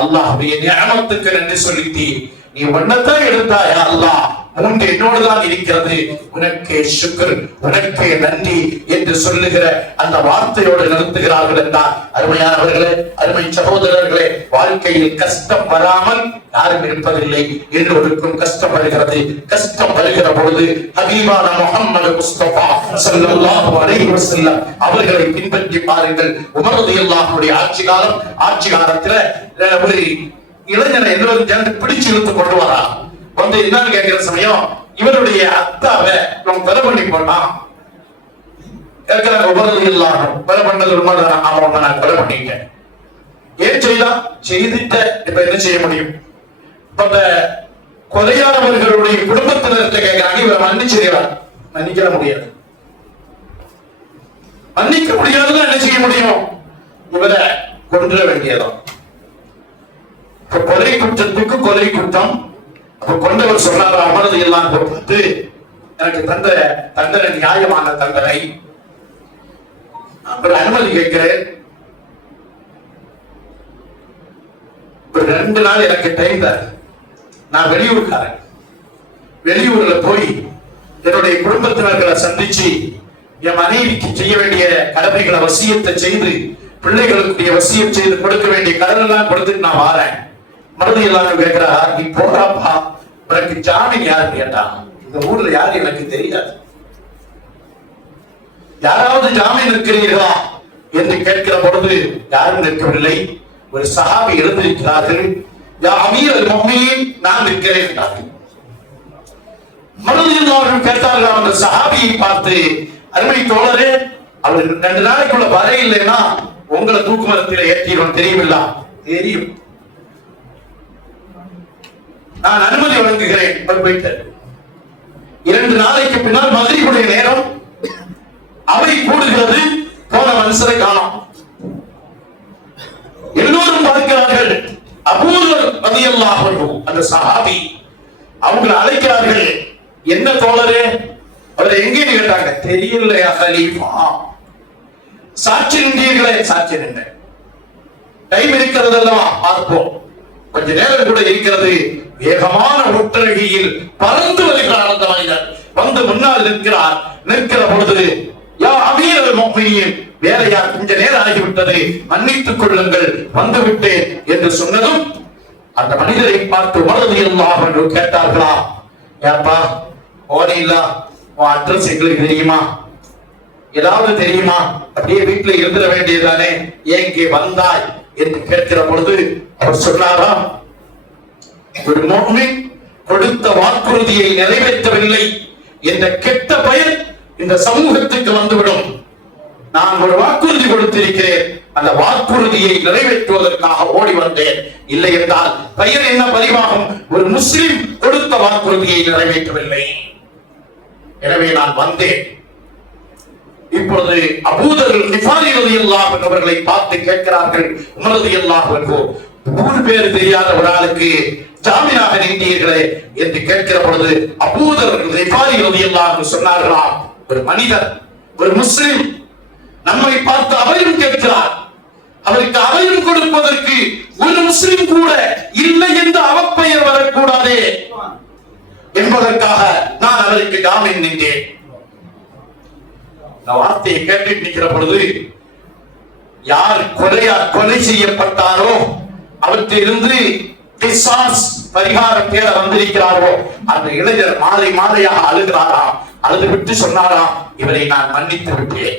அல்லாஹ்வுடைய நிஅமத்துக்கு நன்றி சொல்லிட்டு நீ ஒன்னதான் எடுத்தாயா அல்லாஹ், 3 என்னோடு தான் இருக்கிறது, உனக்கே ஷுக்ர், உனக்கே நன்றி என்று சொல்லுகிற அந்த வார்த்தையோடு நிறுத்துகிறார்கள் என்றால், அருமையானவர்களே, அருமை சகோதரர்களே, வாழ்க்கையில் கஷ்டம் வராமல் யாரும் இருப்பதில்லை. எல்லோருக்கும் கஷ்டம் வருகிறது. கஷ்டம் வருகிற பொழுது ஹபீபான முஹம்மது முஸ்தபா ஸல்லல்லாஹு அலைஹி வஸல்லம் அவர்களை பின்பற்றி பாருங்கள். உமர் ரலியல்லாஹுடைய ஆட்சி காலத்துல ஒரு இளைஞனை எல்லோரும் சேர்ந்து பிடிச்சு இழுத்து கொண்டு வரா வந்து என்னன்னு கேட்கிற சமயம், இவருடைய அத்தாவை நம்ம கொலை பண்ணி போட்டான் கேட்கிறாங்க. உமர் ரலியல்லாஹு கொலை பண்ணது உண்மைதானா? ஆமா, நான் கொலை பண்ணிட்டேன். ஏன் செய்தா? செய்துட்ட, இப்ப என்ன செய்ய முடியும்? அந்த கொலையானவர்களுடைய குடும்பத்தினர்கிட்ட கேட்கிறாங்க, இவரை மன்னிச்சிருக்கிறார். மன்னிக்க முடியாது. மன்னிக்க முடியாதுன்னு என்ன செய்ய முடியும்? இவரை கொன்ற வேண்டியதான். கொலை குற்றத்துக்கு கொலை குற்றம். அப்ப கொண்டவர் சொன்னாரா, அமரது எல்லாம் பார்த்து, எனக்கு தந்த தண்டனை நியாயமான தண்டனை, ஒரு அனுமதி கேட்கிறேன், ஒரு 2 நாள் எனக்கு டைம் தர, நான் வெளியூர்காரன், வெளியூர்ல போய் என்னுடைய குடும்பத்தினர்களை சந்திச்சு என் மனைவிக்கு செய்ய வேண்டிய கடமைகளை வசியத்தை செய்து, பிள்ளைகளுக்கு வசியம் செய்து கொடுக்க வேண்டிய கடன் எல்லாம் கொடுத்துட்டு நான் வாரேன். மறுபடியும் எல்லாரும் கேட்கிறா, நீ போறாப்பா, உனக்கு ஜாமீன் யாரு கேட்டா? இந்த ஊர்ல யாரு எனக்கு தெரியாது, யாராவது ஜாமீன் இருக்கிறீர்களா என்று கேட்கிற பொழுது யாரும் நிற்கவில்லை. ஒரு சஹாபி எழுந்திருக்கிறார்கள், யா அமீரல் முஃமினீன், நான் இருக்கிறேன் என்றார்கள். மறுபடியும் அவர்கள் கேட்டார்கள் அந்த சஹாபியை பார்த்து, அருமை தோழரே, அவர் 2 நாளைக்குள்ள வர இல்லைன்னா உங்களை தூக்கு மரத்தில் ஏற்றிடும், தெரியுமில்ல? தெரியும், நான் அனுமதி வழங்குகிறேன். 2 நாளைக்கு பின்னால் மக்ரிபுடைய நேரம், அவை கூடுகிறது. போன மனுஷரை காணோம். எல்லோரும் பார்க்கிறார்கள். அபூதர் ரலியல்லாஹு அன்ஹு அந்த சஹாபி, அவங்களை அழைக்கிறார்கள். என்ன தோழரே, அவரை எங்கே கேட்டாங்க. தெரியலையா கலீஃபா? சாட்சி நின்றீர்களே? சாட்சி நின்றேன். டைம் இருக்கிறது அல்லவா, பார்ப்போம். கொஞ்ச நேரம் கூட இருக்கிறது. வேகமான ஒற்றகையில் பறந்து வருகிறார் அந்த மனிதர். வந்து முன்னால் நிற்கிறார். நிற்கிற பொழுது, யா அமீரல் முஃமினீன், வேலையா கொஞ்ச நேரம் ஆகிவிட்டது, மன்னித்துக் கொள்ளுங்கள், வந்து விட்டேன் என்று சொன்னதும் அந்த மனிதரை பார்த்து உமர் ரலியல்லாஹு அன்ஹு கேட்டார்களா, ஏப்பா ஓடிலா, உன் அட்ரஸ் எங்களுக்கு தெரியுமா? ஏதாவது தெரியுமா? அப்படியே வீட்டுல இருந்துட வேண்டியதானே, ஏன் இங்கே வந்தாய் என்று கேட்கிற பொழுது அவர் சொன்னாராம், ஒரு முஃமின் கொடுத்த வாக்குறுதியை நிறைவேற்றவில்லை என்ற கெட்ட பயன் இந்த சமூகத்துக்கு வந்துவிடும். நான் ஒரு வாக்குறுதி கொடுத்திருக்கிறேன், அந்த வாக்குறுதியை நிறைவேற்றுவதற்காக ஓடி வந்தேன். இல்லை என்றால் பெயர் என்ன பதிவாகும்? ஒரு முஸ்லிம் கொடுத்த வாக்குறுதியை நிறைவேற்றவில்லை, எனவே நான் வந்தேன். இப்பொழுது அபூதர் கிஃபாரி ரலியல்லாஹு அன்ஹு அவர்களை பார்த்து கேட்கிறார்கள், உமர் ரலியல்லாஹு அன்ஹு, ஊர் பேர் தெரியாத ஒரு ஆளுக்கு ஜாமீனாக நின்றீர்களே என்று கேட்கிற பொழுது அபூதர் கிஃபாரி ரலியல்லாஹு அன்ஹு சொன்னார்களாம், ஒரு மனிதர், ஒரு முஸ்லிம் நம்மை பார்த்து அபயம் கேட்கிறார், அவருக்கு அபயம் கொடுப்பதற்கு ஒரு முஸ்லிம் கூட இல்லை என்று அவப்பெயர் வரக்கூடாதே என்பதற்காக நான் அவருக்கு ஜாமீன் நின்றேன். வார்த்தையை கேட்டு நிற்கிற பொழுது யார் கொலை செய்யப்பட்டாரோ அவற்றிலிருந்து பரிகாரம் தேட வந்திருக்கிறாரோ அந்த இளைஞர் மாலை மாலையாக அழுகிறாராம். அழுது விட்டு சொன்னாராம், இவரை நான் மன்னித்து விட்டேன்,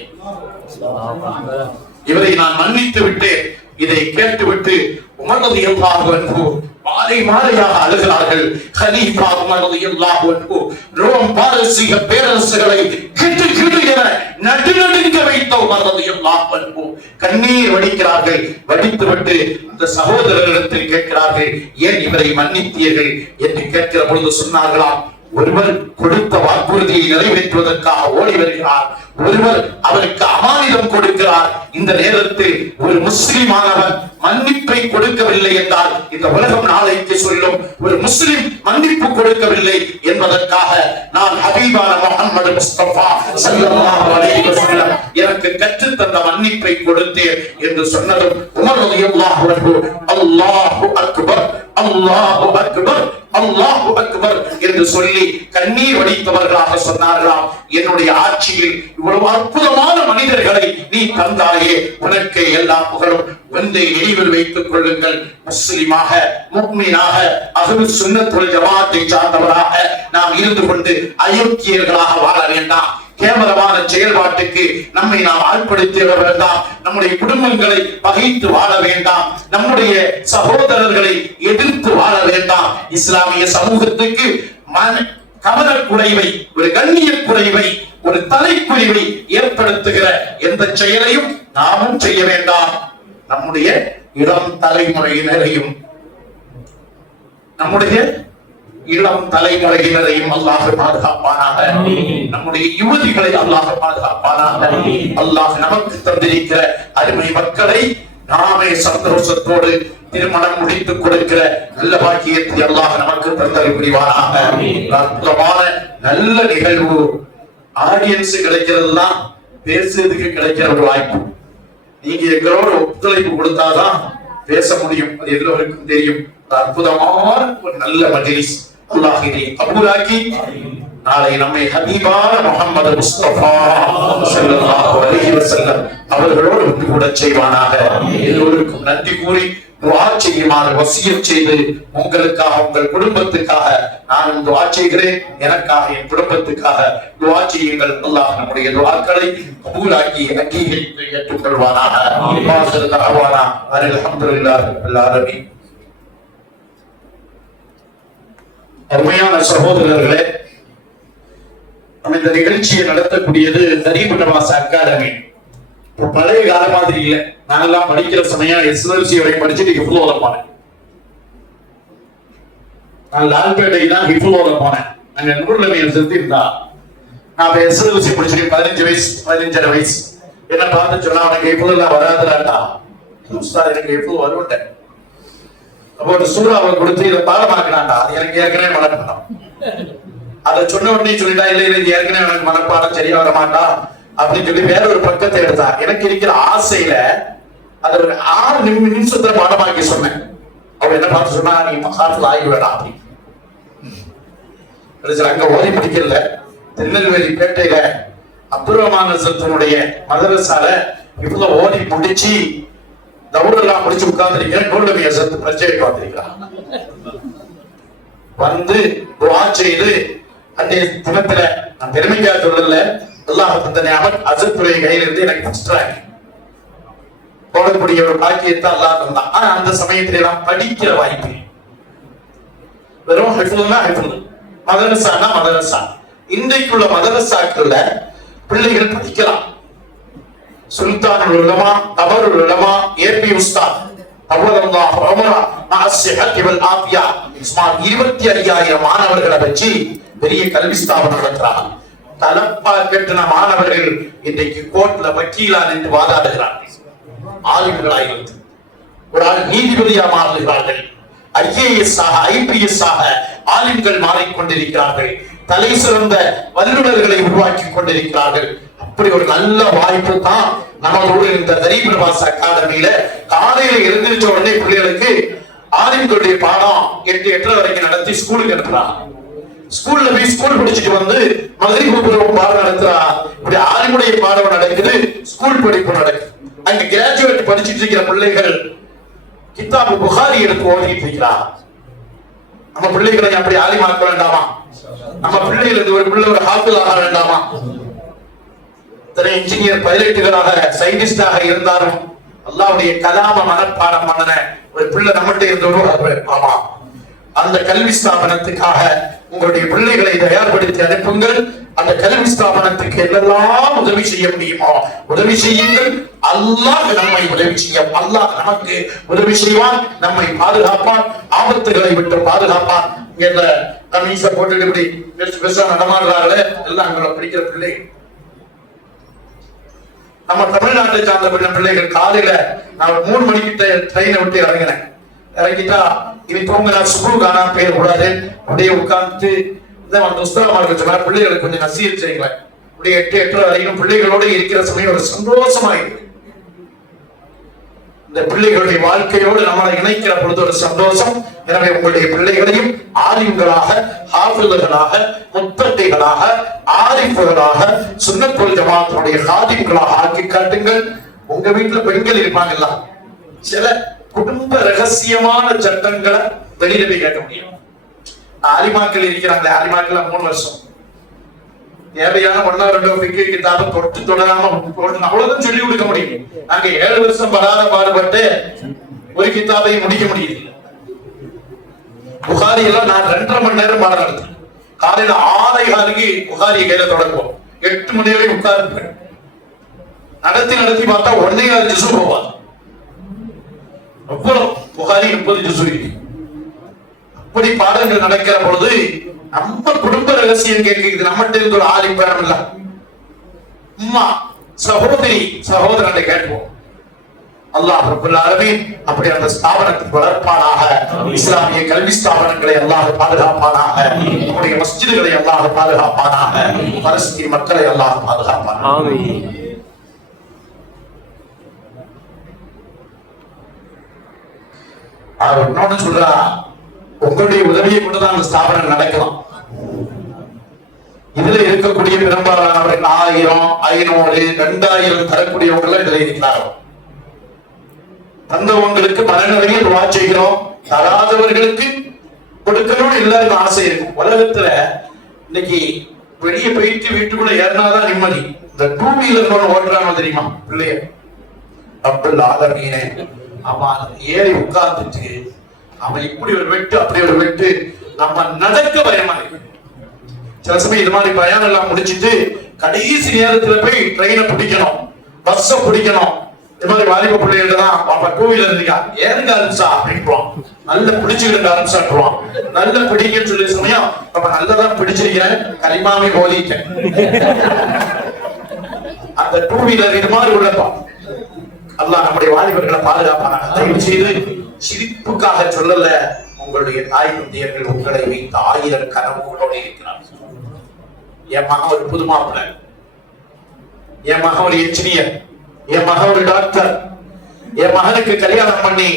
இவரை நான் மன்னித்து விட்டேன். இதை கேட்டுவிட்டு உமர் ரலியல்லாஹு அன்ஹு மாலை மாலையாக அழுகிறார்கள். கலீஃபா உமர் ரலியல்லாஹு அன்ஹு ரோம் பாரசீக பேரரசுகளை கிட்டு கிட்டு என நடுநடுங்க வைத்த உமர் ரலியல்லாஹு அன்ஹு கண்ணீர் வடிக்கிறார்கள். வடித்துவிட்டு அந்த சகோதரரிடத்தில் கேட்கிறார்கள், ஏன் இவரை மன்னித்தீர்கள் என்று கேட்கிற பொழுது சொன்னார்களாம், ஒருவர் கொடுத்த வாக்குறுதியை நிறைவேற்றுவதற்காக ஓடி வருகிறார், ஒருவர் அவருக்கு அமானிதம் கொடுக்கிறார். இந்த நேரத்தில் ஒரு முஸ்லிமானவன் மன்னிப்பை கொடுக்கவில்லை என்றால் இந்த உலகம் நாளைக்கு சொல்லும், ஒரு முஸ்லிம் மன்னிப்பு கொடுக்கவில்லை என்பதற்காக நான் ஹபீபான முஹம்மது முஸ்தபா ஸல்லல்லாஹு அலைஹி வஸல்லம் எனக்கு கற்றுத் தந்த மன்னிப்பை கொடுத்தேன் என்று சொன்னதும் உமர் ரலியல்லாஹு அன்ஹு அல்லாஹு அக்பர், அல்லாஹு அக்பர், அல்லாஹு அக்பர் என்று சொல்லி கண்ணீர் வடித்தவர்களாக சொன்னார்களாம், என்னுடைய ஆட்சியில் இவ்வளவு அற்புதமான மனிதர்களை நீ தந்தாயே, உனக்கு எல்லா புகழும். ஒன்றை நினைவில் வைத்துக் கொள்ளுங்கள், முஸ்லிமாக முஃமினாக அஹ்லுஸ் சுன்னத் வல் ஜமாஅத்தை சார்ந்தவராக நாம் இருந்து கொண்டு அயோக்கியர்களாக வாழ வேண்டாம். கேவலமான செயல்பாட்டுக்கு நம்மை நாம் ஆட்படுத்திட வேண்டாம். நம்முடைய குடும்பங்களை பகைத்து வாழ வேண்டாம். நம்முடைய சகோதரர்களை எதிர்த்து வாழ வேண்டாம். இஸ்லாமிய சமூகத்துக்கு கவனக்குறைவை, ஒரு கண்ணிய குறைவை, ஒரு தலைக்குறைவை ஏற்படுத்துகிற எந்த செயலையும் நாமும் செய்ய வேண்டாம். நம்முடைய இளம் தலைமுறையினரையும் அல்லாஹ் பாதுகாப்பானாக. நம்முடைய யுவதிகளை அல்லாஹ் பாதுகாப்பானாக. அல்லாஹ் நமக்கு தந்திருக்கிற அருமை மக்களை நாமே சந்தோஷத்தோடு திருமணம் முடித்துக் கொடுக்கிற நல்ல பாக்கியத்தை அல்லாஹ் நமக்கு தந்தல் புரிவானாக. அற்புதமான நல்ல நிகழ்வு. ஆடியன்ஸ் கிடைக்கிறது தான் பேசுறதுக்கு கிடைக்கிற ஒரு வாய்ப்பு. நீங்க எங்களோட ஒத்துழைப்பு கொடுத்தாதான் பேச முடியும், அது எல்லோருக்கும் தெரியும். அற்புதமான ஒரு நல்ல மஜ்லிஸ் அல்லாஹ் இதை கபூலாக்கி நாளை நம்மை ஹபீபான முஹம்மது முஸ்தபா ஸல்லல்லாஹு அலைஹி வஸல்லம் அவர்களோடு ஒன்று கூட செய்வானாக. எல்லோருக்கும் நன்றி கூறி துஆ செய்யுமாறு வசியத் செய்து உங்களுக்காக, உங்கள் குடும்பத்துக்காக நான் துஆ செய்கிறேன். எனக்காக, என் குடும்பத்துக்காக துஆ செய்யுங்கள். அல்லாஹ் நம்முடைய துஆக்களை கபூலாக்கி அங்கீகரித்து ஏற்றுக்கொள்வானாக. ஆகிரு தஅவானா அல்ஹம்துலில்லாஹி ரப்பில் ஆலமீன். அருமையான சகோதரர்களே, நம்ம இந்த நிகழ்ச்சியை நடத்தக்கூடியது கரீம் நவாஸ் அகாடமி. பழைய கால மாதிரி இல்ல. நாங்கெல்லாம் படிக்கிற சமயம் எஸ்எல்சி வரை படிச்சுட்டு ஹிஃபுல் போனேன். நான் லால்பேட்டைக்கு தான் ஹிஃபுல் போனேன். அங்க நூறுலமையை செலுத்திருந்தா நான் எஸ்எல்சி படிச்சுட்டு 15 வயசு 15 வயசு என்ன பார்த்து சொன்னா, அவனுக்கு ஹிஃபுல் வராதுடாட்டா, எனக்கு ஹிஃபுல் வருவட்டேன். அப்போ ஒரு சூறாவை கொடுத்து இதை பாடமாக்கினாண்டா, அது எனக்கு ஏற்கனவே மனப்பாடம். அதை சொன்ன உடனே சொல்லிட்டா, இல்லை இது ஏற்கனவே எனக்கு மனப்பாடம் சரியா வர மாட்டா அப்படின்னு சொல்லி வேற ஒரு பக்கத்தை எடுத்தா. எனக்கு இருக்கிற ஆசையில அதை ஒரு 6 நிமிஷத்துல பாடமாக்கி சொன்னேன். அவ என்ன பார்த்து சொன்னா, நீ மகாத்துல ஆகி வேணாம் அப்படின்னு. அங்க ஓதி படிக்கல, திருநெல்வேலி பேட்டையில அப்துல் ரஹ்மான் ஹசரத்தினுடைய மதரசால இவ்வளவு ஓதி முடிச்சு தௌரெல்லாம் முடிச்சு உட்கார்ந்துருக்கேன். நூறுலமை ஹசரத் பிரச்சனைக்கு வந்திருக்கிறான். வந்து துஆ செய்து அன்றைய தினத்துல நான் பெருமைக்காக சொல்லல, அல்லாஹ் தந்த நியாமத் ஹசரத்துடைய கையில இருந்து எனக்கு ஃபர்ஸ்ட் ரேங்க். போடக்கூடிய ஒரு பாக்கியத்தை அல்லாஹ் தந்தான். ஆனா அந்த சமயத்துல எல்லாம் படிக்கிற வாய்ப்பு வெறும் ஹிஃபுல்னா ஹிஃபுல், மதரசானா மதரசா. இன்றைக்குள்ள மதரசாக்கள்ல பிள்ளைகள் படிக்கலாம். சுல்தான் உலமா, தபருல் உலமா, ஏபி உஸ்தாத் அவ்வளவுல்லாஹ் உமரா மஅஸ்ஸஹத்தி வல் ஆஃபியா சுமார் 25,000 மாணவர்களை வச்சு பெரிய கல்வி ஸ்தாபனம் நடத்துறாங்க. தலப்பா கட்டின மாணவர்கள் இன்றைக்கு கோர்ட்ல வக்கீலா நின்று வாதாடுகிறார்கள். ஆளுங்களாயிருந்து ஒரு ஆள் நீதிபதியா மாறுகிறார்கள். ஐஏஎஸ் ஆக ஐபிஎஸ் ஆக ஆளுங்கள் மாறிக்கொண்டிருக்கிறார்கள். தலை சிறந்த வல்லுநர்களை உருவாக்கி கொண்டிருக்கிறார்கள். அப்படி ஒரு நல்ல வாய்ப்பு தான் நம்மளோட இந்த கரீப் நிவாஸ் அகாடமியில காலையில எழுந்திருச்ச உடனே பிள்ளைகளுக்கு ஆலிம்களுடைய பாடம் 8:30 வரைக்கும் நடத்தி ஸ்கூலுக்கு அனுப்புறாங்க. ஸ்கூல்ல போய் ஸ்கூல் படிச்சுட்டு வந்து மகரிப் பாடம் நடத்துறா. இப்படி ஆலிமுடைய பாடம் நடக்குது, ஸ்கூல் படிப்பு நடக்குது. அங்க கிராஜுவேட் படிச்சுட்டு இருக்கிற பிள்ளைகள் கிதாபு புகாரி எடுத்து ஓதிட்டு இருக்கிறார். நம்ம பிள்ளைகளை அப்படி ஆலிமாக்க வேண்டாமா? நம்ம பிள்ளைகளுக்கு ஒரு பிள்ளை ஒரு ஹாஃபில் ஆக வேண்டாமா? இன்ஜினியர், பைலட்டுகளாக, சயின்டிஸ்டாக இருந்தாலும் அல்லாஹ்வுடைய கலாம மனப்பாடம் பண்ணன ஒரு பிள்ளை நம்மகிட்ட இருந்தவரும். ஆமா, அந்த கல்வி ஸ்தாபனத்துக்காக உங்களுடைய பிள்ளைகளை தயார்படுத்தி அனுப்புங்கள். அந்த கல்வி ஸ்தாபனத்துக்கு என்னெல்லாம் உதவி செய்ய முடியுமோ உதவி செய்யுங்கள். அல்லாஹ் நம்மை உதவி செய்ய, அல்லாஹ் நமக்கு உதவி செய்வான், நம்மை பாதுகாப்பான், ஆபத்துகளை விட்டு பாதுகாப்பான். என்ற கமீச போட்டுட்டு இப்படி பெருசா நடமாடுறாங்களே எல்லாம் அங்கே படிக்கிற பிள்ளைகள். நம்ம தமிழ்நாட்டை சார்ந்த பிள்ளைகள் காலையில நான் 3 மணிக்கு ட்ரெயினை விட்டு இறங்கினேன். இறங்கிட்டா இனி தூங்க நான் ஸ்கூல் காணாம போயிடக்கூடாது. அப்படியே உட்கார்ந்து அந்த உஸ்தாமார்கள் சொன்னா பிள்ளைகளுக்கு கொஞ்சம் நசீர் செய்யுங்களேன். அப்படியே 8:30 வரைக்கும் பிள்ளைகளோட இருக்கிற சமயம் ஒரு சந்தோஷமா இருக்கு. இந்த பிள்ளைகளுடைய வாழ்க்கையோடு நம்மளை இணைக்கிற பொழுது ஒரு சந்தோஷம். எனவே உங்களுடைய பிள்ளைகளையும் ஆலிம்களாக, ஹாஃபில்களாக, முத்தகைகளாக, ஆரிஃப்களாக, சுன்னத் வல் ஜமாஅத்துடைய ஹாதிம்களாக ஆக்கி காட்டுங்கள். உங்க வீட்டுல பெண்கள் இருப்பாங்கல்ல, சில குடும்ப ரகசியமான சட்டங்களை வெளியில போய் கேட்க முடியும். ஆலிமாக்கள் இருக்கிறாங்க, ஆலிமாக்கள் 3 வருஷம் தேவையான 1-2 பிக்கு கிட்டாத தொட்டு தொடராம அவ்வளவுதான் சொல்லி கொடுக்க முடியும். நாங்க 7 வருஷம் படாத பாடுபட்டு ஒரு கித்தாபையும் முடிக்க முடியுது. புகாரி எல்லாம் நான் 2.5 மணி நேரம் பாடம் நடத்தேன். காலையில 6:15 புகாரியை கையில தொடங்குவோம். 8 மணி வரை உட்கார்ந்து நடத்தி பார்த்தா 1.5 ஜுசு போவாங்க. அவ்வளவு புகாரி 30 ஜுசு இருக்கு. அப்படி பாடங்கள் நடக்கிற பொழுது நம்ம குடும்ப ரகசியம் கேட்குது. நம்மகிட்ட இருந்து ஒரு ஆலிம் வேணும் இல்ல, அம்மா சகோதரி சகோதரனை கேட்போம். அல்லாஹ் ரப்பல் ஆலமீன் அப்படி அந்த ஸ்தாபனத்துக்கு வளர்ப்பானாக. இஸ்லாமிய கல்வி ஸ்தாபனங்களை அல்லாஹ் பாதுகாப்பானாக. நம்முடைய மஸ்ஜிதுகளை அல்லாஹ் பாதுகாப்பானாக. பலஸ்தீன் மக்களை அல்லாஹ் பாதுகாப்பானாக. ஆமீன். அவர் இன்னொன்னு சொல்றா, உங்களுடைய உதவியை கொண்டுதான் அந்த ஸ்தாபனம் நடக்கலாம். இதுல இருக்கக்கூடிய பெரும்பாலானவர்கள் 1000, 500, 2000 தரக்கூடியவர்கள் இதுல இருக்கிறார்கள். தந்தவங்களுக்கு மனநிலையில் துஆ செய்கிறோம். தராதவர்களுக்கு கொடுக்கணும்னு எல்லாருக்கும் ஆசை இருக்கும். உலகத்துல இன்னைக்கு வெளியே போயிட்டு வீட்டுக்குள்ள ஏறினாதான் நிம்மதி. இந்த 2 வீலர் ஓட்டுறாங்க தெரியுமா பிள்ளைய, அப்துல் ஆலமீனே அவன் ஏறி உட்கார்ந்துட்டு அவன் இப்படி ஒரு வெட்டு அப்படி ஒரு வெட்டு, நம்ம நடக்க பயமா இருக்கு. சில சமயம் இது மாதிரி பயணம் எல்லாம் முடிச்சிட்டு கடைசி நேரத்துல போய் ட்ரெயினை பிடிக்கணும், பஸ்ஸ பிடிக்கணும். இது மாதிரி வாலிப பிள்ளைகள் தான் 2 வீலர் இருக்கா ஏறுங்க ஆரம்பிச்சா அப்படின்றான். நல்ல பிடிச்சுக்கிட்டு ஆரம்பிச்சாட்டுவான். நல்ல பிடிக்கன்னு சொல்லி சமயம் அப்ப நல்லதான் பிடிச்சிருக்கிறேன், கலிமாவை ஓதிட்டேன். அந்த 2 வீலர் இது மாதிரி உள்ளப்பா. அல்லாஹ் நம்முடைய வாலிபர்களை பாதுகாப்பான. தயவு செய்து சிரிப்புக்காக சொல்லல, உங்களுடைய தாய் தந்தையர்கள் உங்களை வைத்து 1000 கனவுகளோடு இருக்கிறார். என் மகன் ஒரு புது மாப்பிள்ளை, என் மகன் ஒரு என்ஜினியர், என் மகன் ஒரு டாக்டர், என் மகனுக்கு கல்யாணம் பண்ணி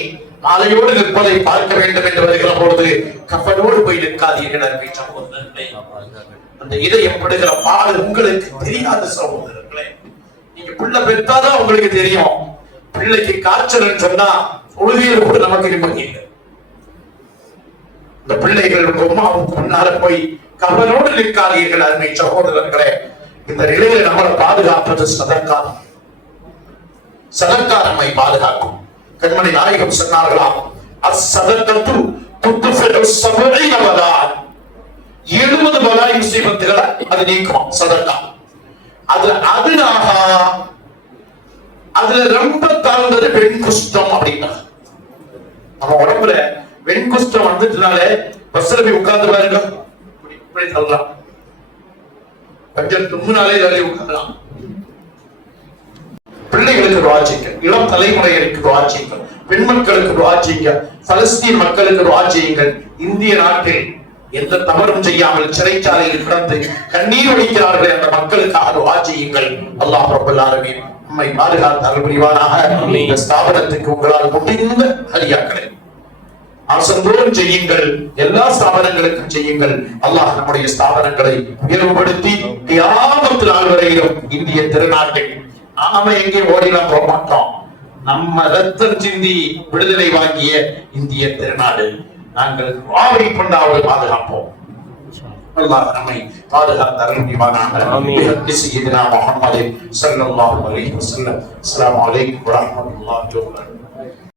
மாலையோடு நிற்பதை பார்க்க வேண்டும் என்று வருகிற பொழுது கப்பலோடு போய் நிற்காதீர்கள். அந்த இதயம் படுகிற பாடு உங்களுக்கு தெரியாத சகோதரர்களே. நீங்க பிள்ளை பெற்றாதான் உங்களுக்கு தெரியும். பிள்ளைக்கு காய்ச்சல் சொன்னா உறுதியில் கூட நமக்கு நிம்மதி இல்லை. இந்த பிள்ளைகள் அம்மாவுக்கு முன்னால போய் கவனோடு நிற்காதீர்கள். அருமை சகோதரர்களே, இந்த நிலையில நம்மளை பாதுகாப்பது சதக்கா. சதக்கா நம்மை பாதுகாக்கும். கண்மணி நாயகம் சொன்னார்களாம், அஸ்ஸதகத்து துத்ஃபிஉ ஸபஈன பலா, 70 பலாய் முசீபத்துகளை அது நீக்கும் சதக்கா. அதுல ரொம்ப தாழ்ந்தது பெண் குஷ்டம் அப்படின்னா. நம்ம உடம்புல பெண் குஷ்டம் வந்துட்டனாலே பஸ்ல போய் உட்கார்ந்து பாருங்க, இப்படி சொல்லலாம், கொஞ்சம் தும்முனாலே வேலையை உட்காரலாம். பிள்ளைகளுக்கு துஆசிங்க, இளம் தலைமுறைகளுக்கு துஆசிங்க, பெண் மக்களுக்கு துஆசிங்க, பலஸ்தீன் மக்களுக்கு துஆசியுங்கள். இந்திய நாட்டில் எந்த தவறும் செய்யாமல் சிறைச்சாலையில் கிடந்து கண்ணீர் வடிக்கிறார்கள் என்ற மக்களுக்காக துஆ செய்யுங்கள். அல்லாஹ் ரப்பல் ஆலமீன் நம்மை பாதுகாத்து அருள் புரிவானாக. இந்த ஸ்தாபனத்துக்கு உங்களால் முடிந்த ஹதியாக்களை ஆசந்தோறும் செய்யுங்கள், எல்லா ஸ்தாபனங்களுக்கும் செய்யுங்கள். அல்லாஹ் நம்முடைய ஸ்தாபனங்களை உயர்வுபடுத்தி கியாமத் நாள் வரையிலும் இந்திய திருநாட்டில் நாம எங்கே ஓடிலாம் போக மாட்டோம். நம்ம ரத்தம் சிந்தி விடுதலை வாங்கிய இந்திய திருநாடு, நாங்கள் துஆவை கொண்டாவது பாதுகாப்போம். அல்லாஹ் நம்மை பாதுகாத்து அருள் புரிவானாக. பிஹக்கி சய்யிதினா முஹம்மதின் ஸல்லல்லாஹு அலைஹி வஸல்லம். அஸ்ஸலாமு அலைக்கும் வரஹ்மத்துல்லாஹி வபரகாத்துஹு.